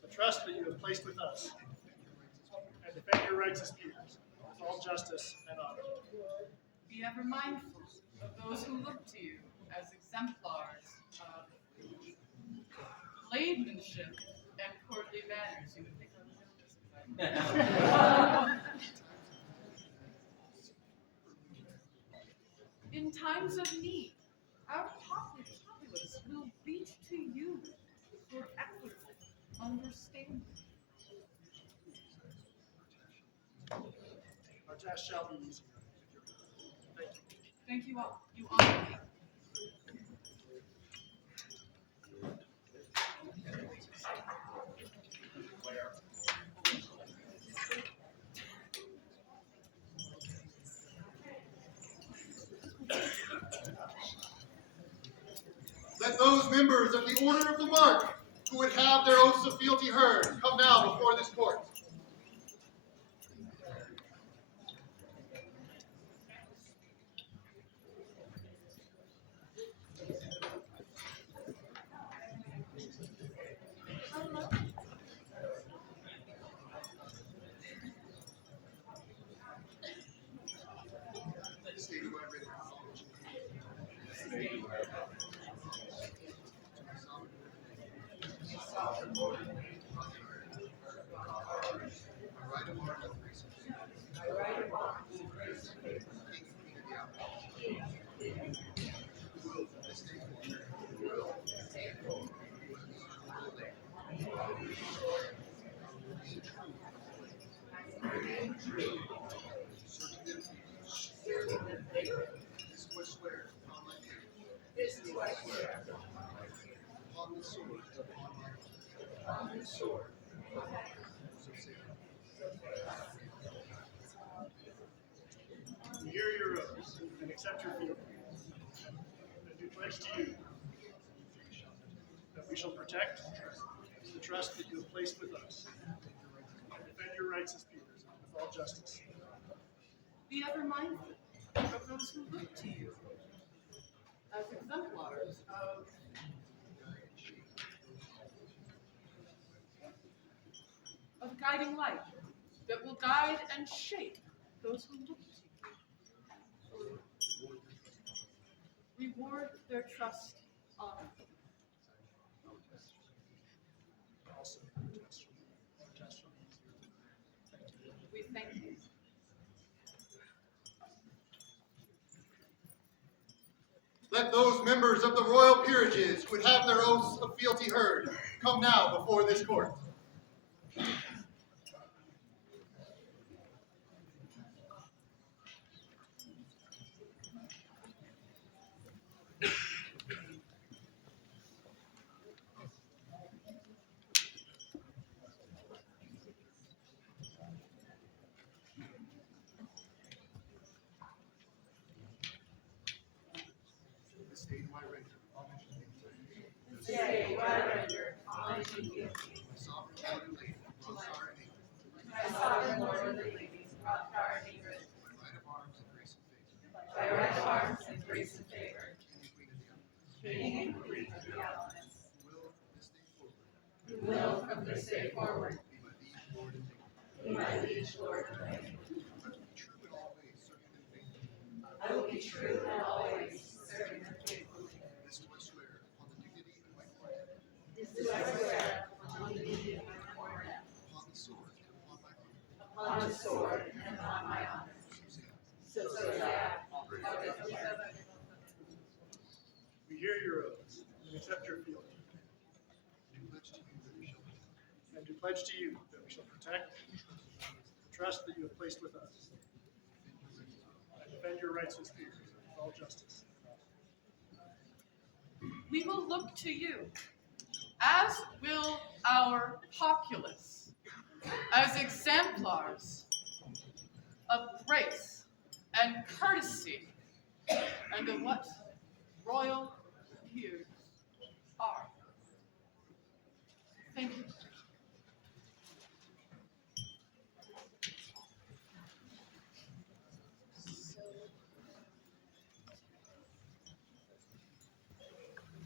the trust that you have placed with us, and defend your rights as peers with all justice and honor. Be ever mindful of those who look to you as exemplars of ladymanship and courtly manners. You would think in times of need, our populace will reach to you for equitable understanding. Our task shall be easy. Thank you. Thank you all. You honor me. Let those members of the Order of the Mark who would have their oaths of fealty heard come now before this court. We hear your oaths and accept your fealty, and do pledge to you that we shall protect the trust that you have placed with us, and defend your rights as peers with all justice. Be ever mindful of those who look to you as exemplars of guiding light that will guide and shape those who look to you. Reward their trust, honor. We thank you. Let those members of the royal peerages who would have their oaths of fealty heard come now before this court. Today, I render homage and fealty to my sovereign lord and lady, Rothgar and Ingrid, by right of arms and grace and favor, King and Queen of the Outlands, who will from this day forward be my liege lord and lady. I will be true and always serving them faithfully. This do I swear upon the dignity of my coronet, upon the sword and upon my honor. So say I. We hear your oaths and accept your fealty, And do pledge to you that we shall protect the trust that you have placed with us, and defend your rights with fear, with all justice. We will look to you, as will our populace, as exemplars of grace and courtesy, and of what royal peers are. Thank you.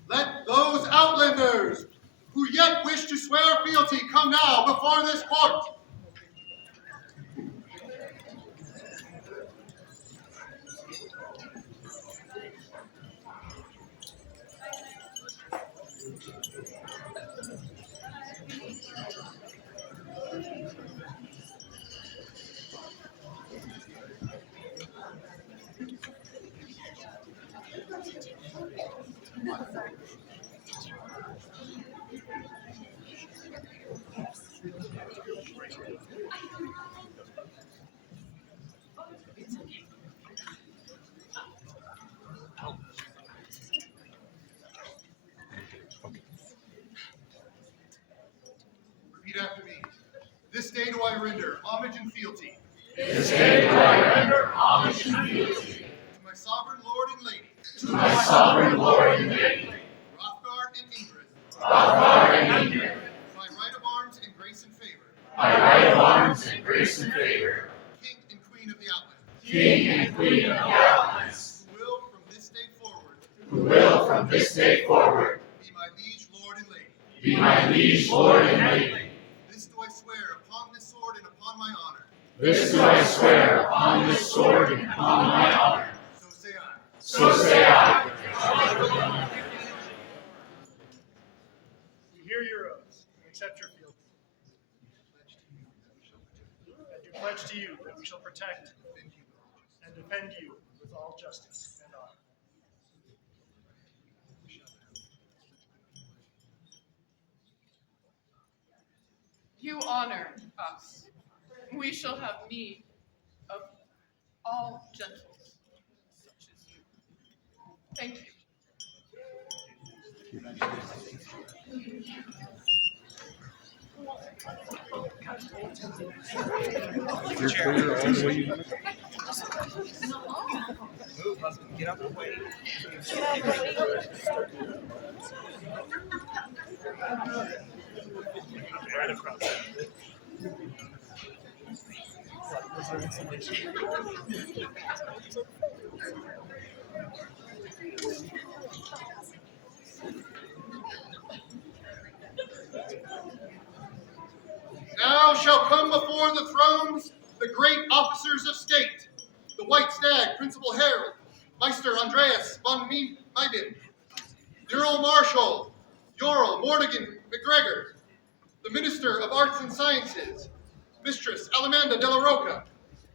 Let those outlanders who yet wish to swear fealty come now before this court. Repeat after me. This day do I render homage and fealty. This day do I render homage and fealty. To my sovereign lord and lady. To my sovereign lord and lady. Rothgar and Ingrid. Rothgar and Ingrid. By right of arms and grace and favor. By right of arms and grace and favor. King and Queen of the Outlands. King and Queen of the Outlands. Who will from this day forward. Who will from this day forward. Be my liege lord and lady. Be my liege lord and lady. This do I swear upon this sword and upon my honor. This do I swear upon this sword and upon my honor. So say I. So say I. We hear your oaths and accept your fealty. And do pledge to you that we shall protect and defend you with all justice and honor. You honor us. We shall have need of all gentles such as you. Thank you. You're clear all the way you want to go. Move, husband. Get out of the way. Right across. Now shall come before the thrones the great officers of state, the White Stag, Principal Herald, Meister Andreas von Meiden, Earl Marshal, Jorl Mordigan McGregor, the Minister of Arts and Sciences, Mistress Alamanda de la Roca,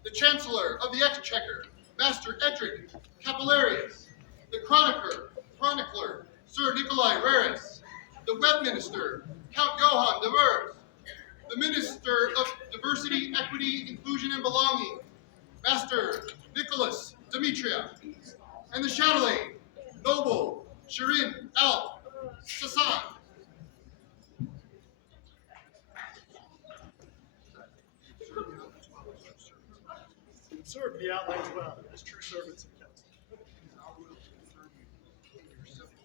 the Chancellor of the Exchequer, Master Edric Capillarius, the Chronicler, Sir Nikolai Reris, the Web Minister, Count Johann de Vers, the Minister of Diversity, Equity, Inclusion, and Belonging, Master Nicholas Demetria, and the Chatelaine, Noble Shirin Al Sassan. Serve the Outlands well as true servants of council.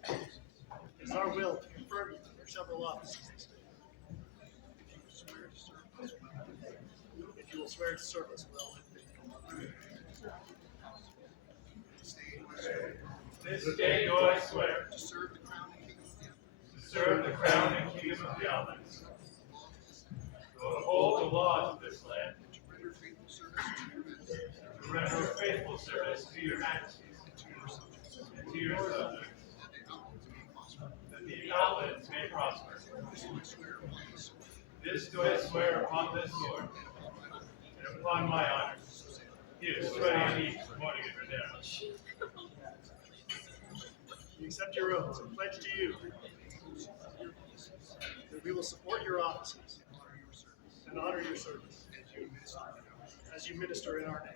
It is our will to confirm you in your several offices. If you will swear to serve us well. This day do I swear To serve the crown and kingdom of the to serve the crown and kingdom of the Outlands, to uphold the laws of this land, to render faithful service to your majesty. to render faithful service to your majesties and to your subjects, that the Outlands may prosper. This do I swear upon this sword, and upon my honor. Here, sweating on each morning and Redera. We accept your oaths and pledge to you that we will support your offices and honor your service as you minister in our name.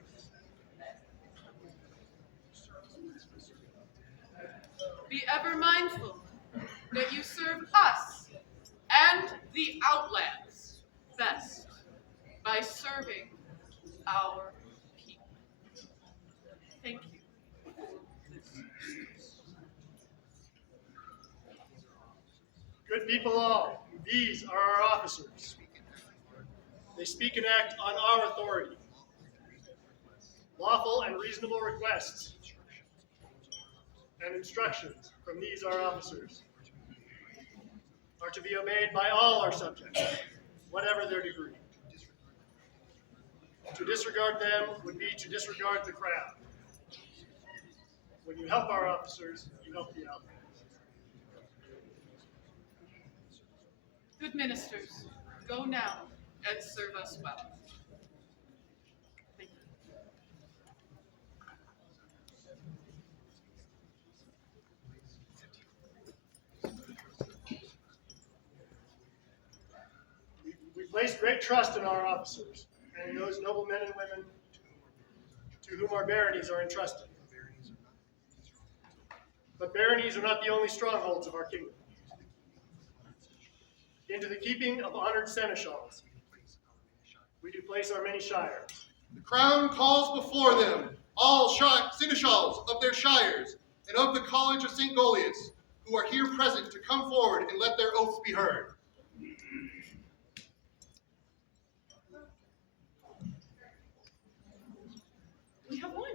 Be ever mindful that you serve us and the Outlands best by serving our people. Thank you. Good people all, these are our officers. They speak and act on our authority. Lawful and reasonable requests and instructions from these our officers are to be obeyed by all our subjects, whatever their degree. To disregard them would be to disregard the crown. When you help our officers, you help the Outlands. Good ministers, go now and serve us well. Thank you. We place great trust in our officers and in those noble men and women to whom our baronies are entrusted. But baronies are not the only strongholds of our kingdom. Into the keeping of honored seneschals, we do place our many shires. The crown calls before them all seneschals of their shires and of the College of St. Goliath, who are here present to come forward and let their oaths be heard. We have one.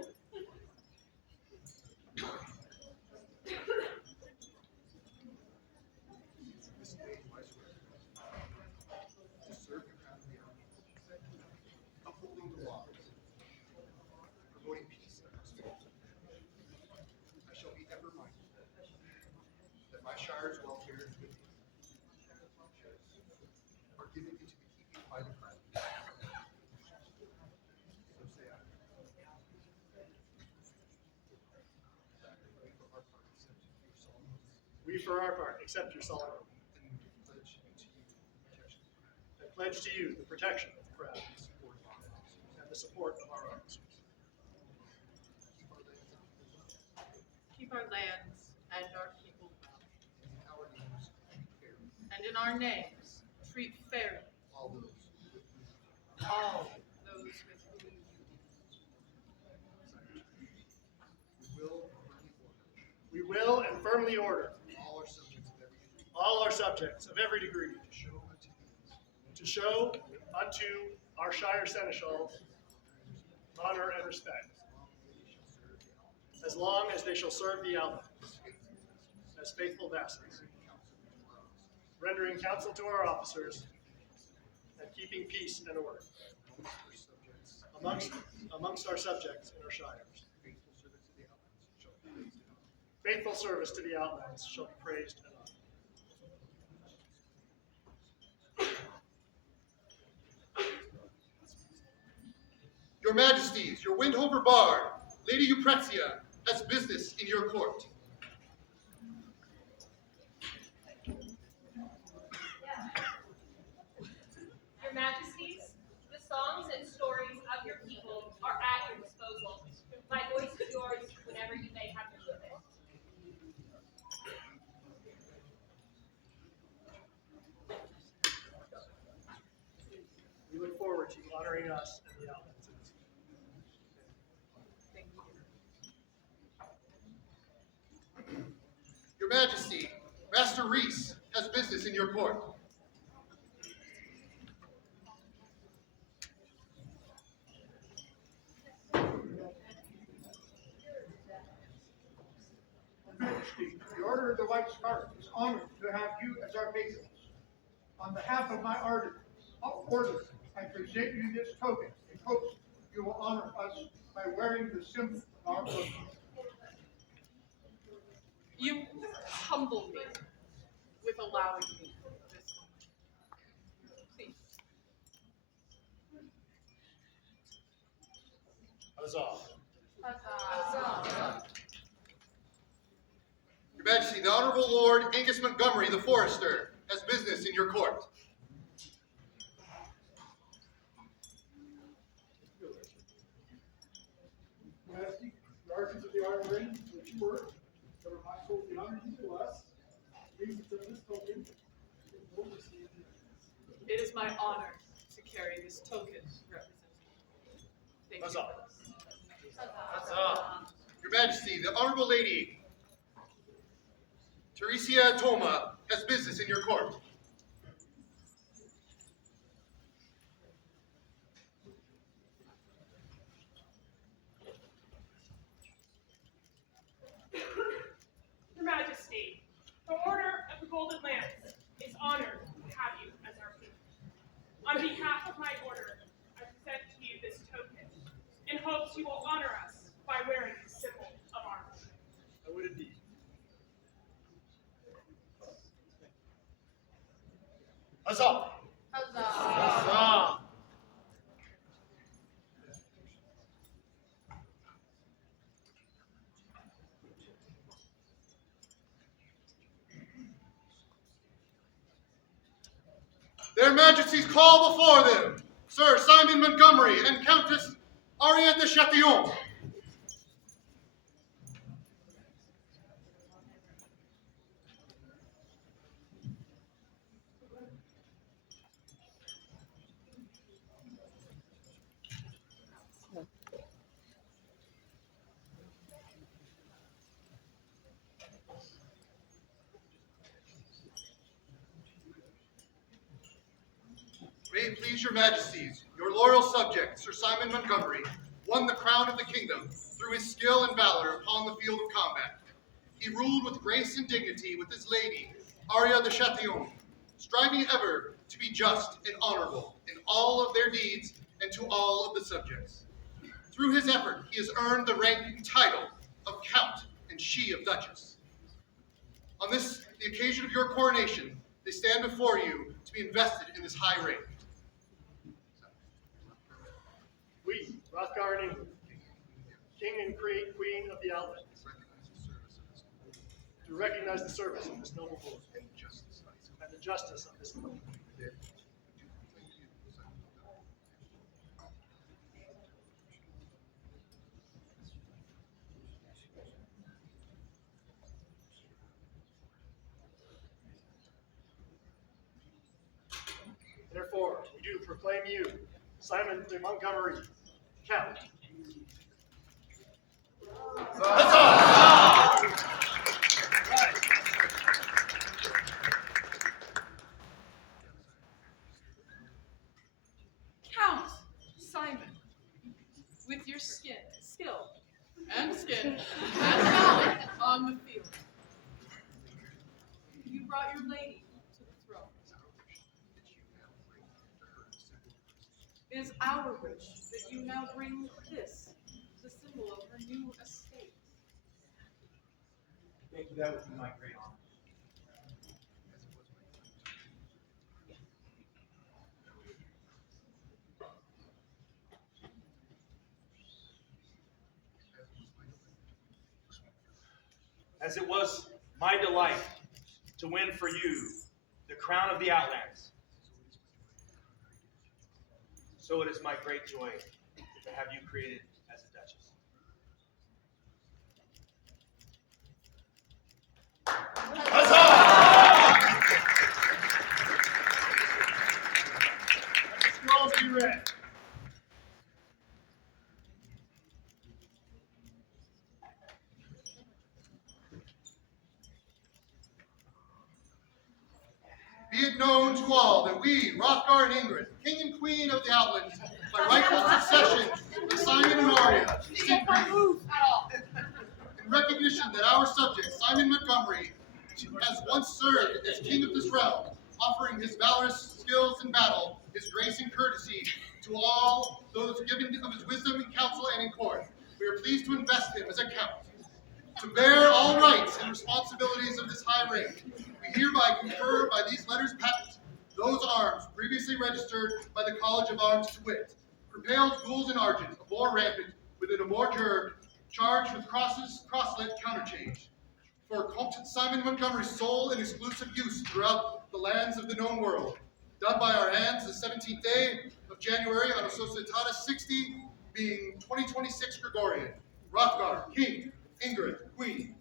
Upholding the laws, promoting peace and prosperity. I shall be ever mindful that my shire's welfare and good are given into the keeping by the crown. So say I. We, for our part, accept your solemn oath. And pledge to you the protection of the crown and the support of our officers. Keep our lands and our people well. And in our names, treat fairly all those with whom We will and firmly order all our subjects of every degree to show unto our shire seneschals honor and respect, as long as they shall serve the Outlands as faithful vassals, rendering counsel to our officers and keeping peace and order amongst our subjects in our shires. Faithful service to the Outlands shall be praised and honored. Your Majesties, your Windhover Bard, Lady Eupretia, has business in your court. Your Majesties, the songs and stories of your people are at your disposal. My voice is yours whenever you may have need of it. We look forward to you honoring us and the Outlands. Your Majesty, Master Reese has business in your court. Majesty, the Order of the White Scarf is honored to have you as our patrons. On behalf of my order, I present you this token in hopes you will honor us by wearing the symbol of our order. you humble me with allowing me this. Please. Huzzah. Huzzah. Your Your Majesty, the Honorable Lord Angus Montgomery, the Forester, has business in your court. Majesty, the archers of the Our Heirs, which you were, that were mindful of the honor you do us, reason for this token, will receive. It is my honor to carry this token representing you. Thank you. Your Majesty, the Honorable Lady Teresia Toma has business in your court. Your Majesty, the Order of the Golden Lance is honored to have you as our king. On behalf of my order, I present to you this token in hopes you will honor us by wearing the symbol of arms. I would indeed. Huzzah! Huzzah! Their Majesties call before them Sir Simon Montgomery and Countess Aria de Chatillon. May it please your Majesties, your loyal subject, Sir Simon Montgomery, won the crown of the kingdom through his skill and valor upon the field of combat. He ruled with grace and dignity with his lady, Aria de Chatillon, striving ever to be just and honorable in all of their deeds and to all of the subjects. Through his effort, he has earned the rank and title of Count and she of Duchess. On this, the occasion of your coronation, they stand before you to be invested in this high rank. We, Hrothgar and England, King and Queen of the Outlands, to recognize the service of this noble lord and the justice of this land. Therefore, we do proclaim you, Simon de Montgomery, Count. Count Simon, with your skill and valor on the field, you brought your lady to the throne. It is our wish that you now bring this, the symbol of her new estate. Thank you, that would be my great honor. As it was my delight to win for you the crown of the Outlands, so it is my great joy to have you created as a Duchess. Scrolls be read. Be it known to all that we, Hrothgar and Ingrid, King and Queen of the Outlands, by rightful succession of Simon and Aria, seek greeting. In recognition that our subject, Simon Montgomery, has once served as king of this realm, offering his valorous skills in battle, his grace and courtesy to all those given of his wisdom in council and in court, we are pleased to invest him as a count. To bear all rights and responsibilities of this high rank, we hereby confer by these letters patent those arms previously registered by the College of Arms to wit, propelled gules and argent, a boar rampant within a more gerb, charged with crosses, crosslet, counterchange. for Comte Simon Montgomery's sole and exclusive use throughout the lands of the known world. Done by our hands the 17th day of January on Societatis 60, being 2026 Gregorian. Hrothgar, King, Ingrid, Queen.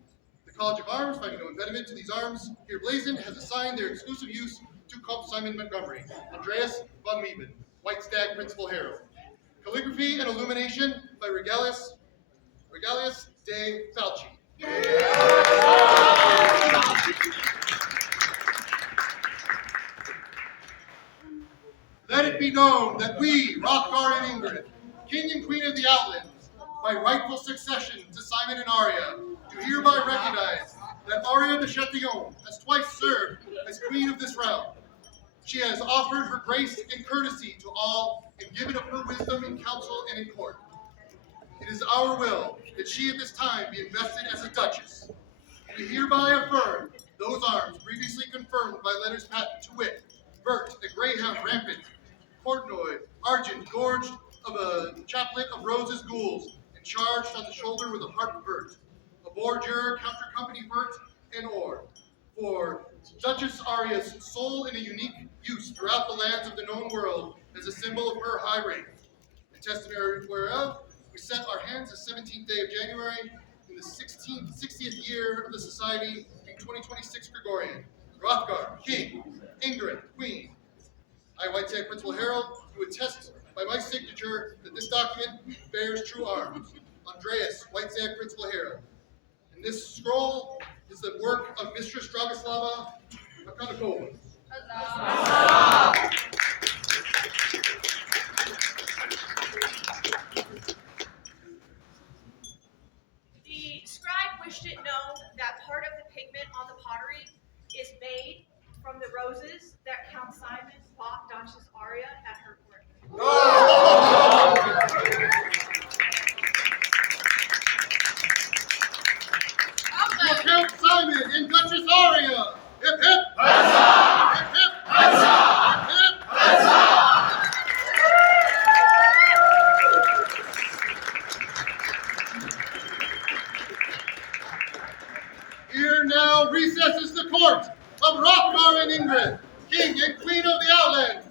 The College of Arms, finding no impediment to these arms here blazoned, has assigned their exclusive use to Comte Simon Montgomery, Andreas von Mieben, White Stag Principal Herald. Calligraphy and illumination by Regalius de Falci. Let it be known that we, Hrothgar and Ingrid, King and Queen of the Outlands, by rightful succession to Simon and Aria, do hereby recognize that Aria de Chatillon has twice served as Queen of this realm. She has offered her grace and courtesy to all and given of her wisdom in council and in court. It is our will that she at this time be invested as a duchess. We hereby affirm those arms previously confirmed by letters patent, to wit, Vert, a greyhound rampant, Portnoy, argent, gorged of a chaplet of roses gules, and charged on the shoulder with a harp Vert, a bordure, counter company Vert, and or. For Duchess Aria's sole and a unique use throughout the lands of the known world as a symbol of her high rank. In testimony whereof, we set our hands the 17th day of January in the 60th year of the Society in 2026 Gregorian. Hrothgar, King, Ingrid, Queen. I, White Stag Principal Herald, do attest by my signature that this document bears true arms. Andreas, White Stag Principal Herald. And this scroll is the work of Mistress Dragoslava Akonakova. The scribe wished it known that part of the pigment on the pottery is made from the roses that Count Simon bought Duchess Aria at her court. For Count Simon and Duchess Aria! Hip hip! Huzzah! Hip hip! Huzzah! Hip hip! Huzzah! Here now recesses the court of Hrothgar and Ingrid, King and Queen of the Outlands,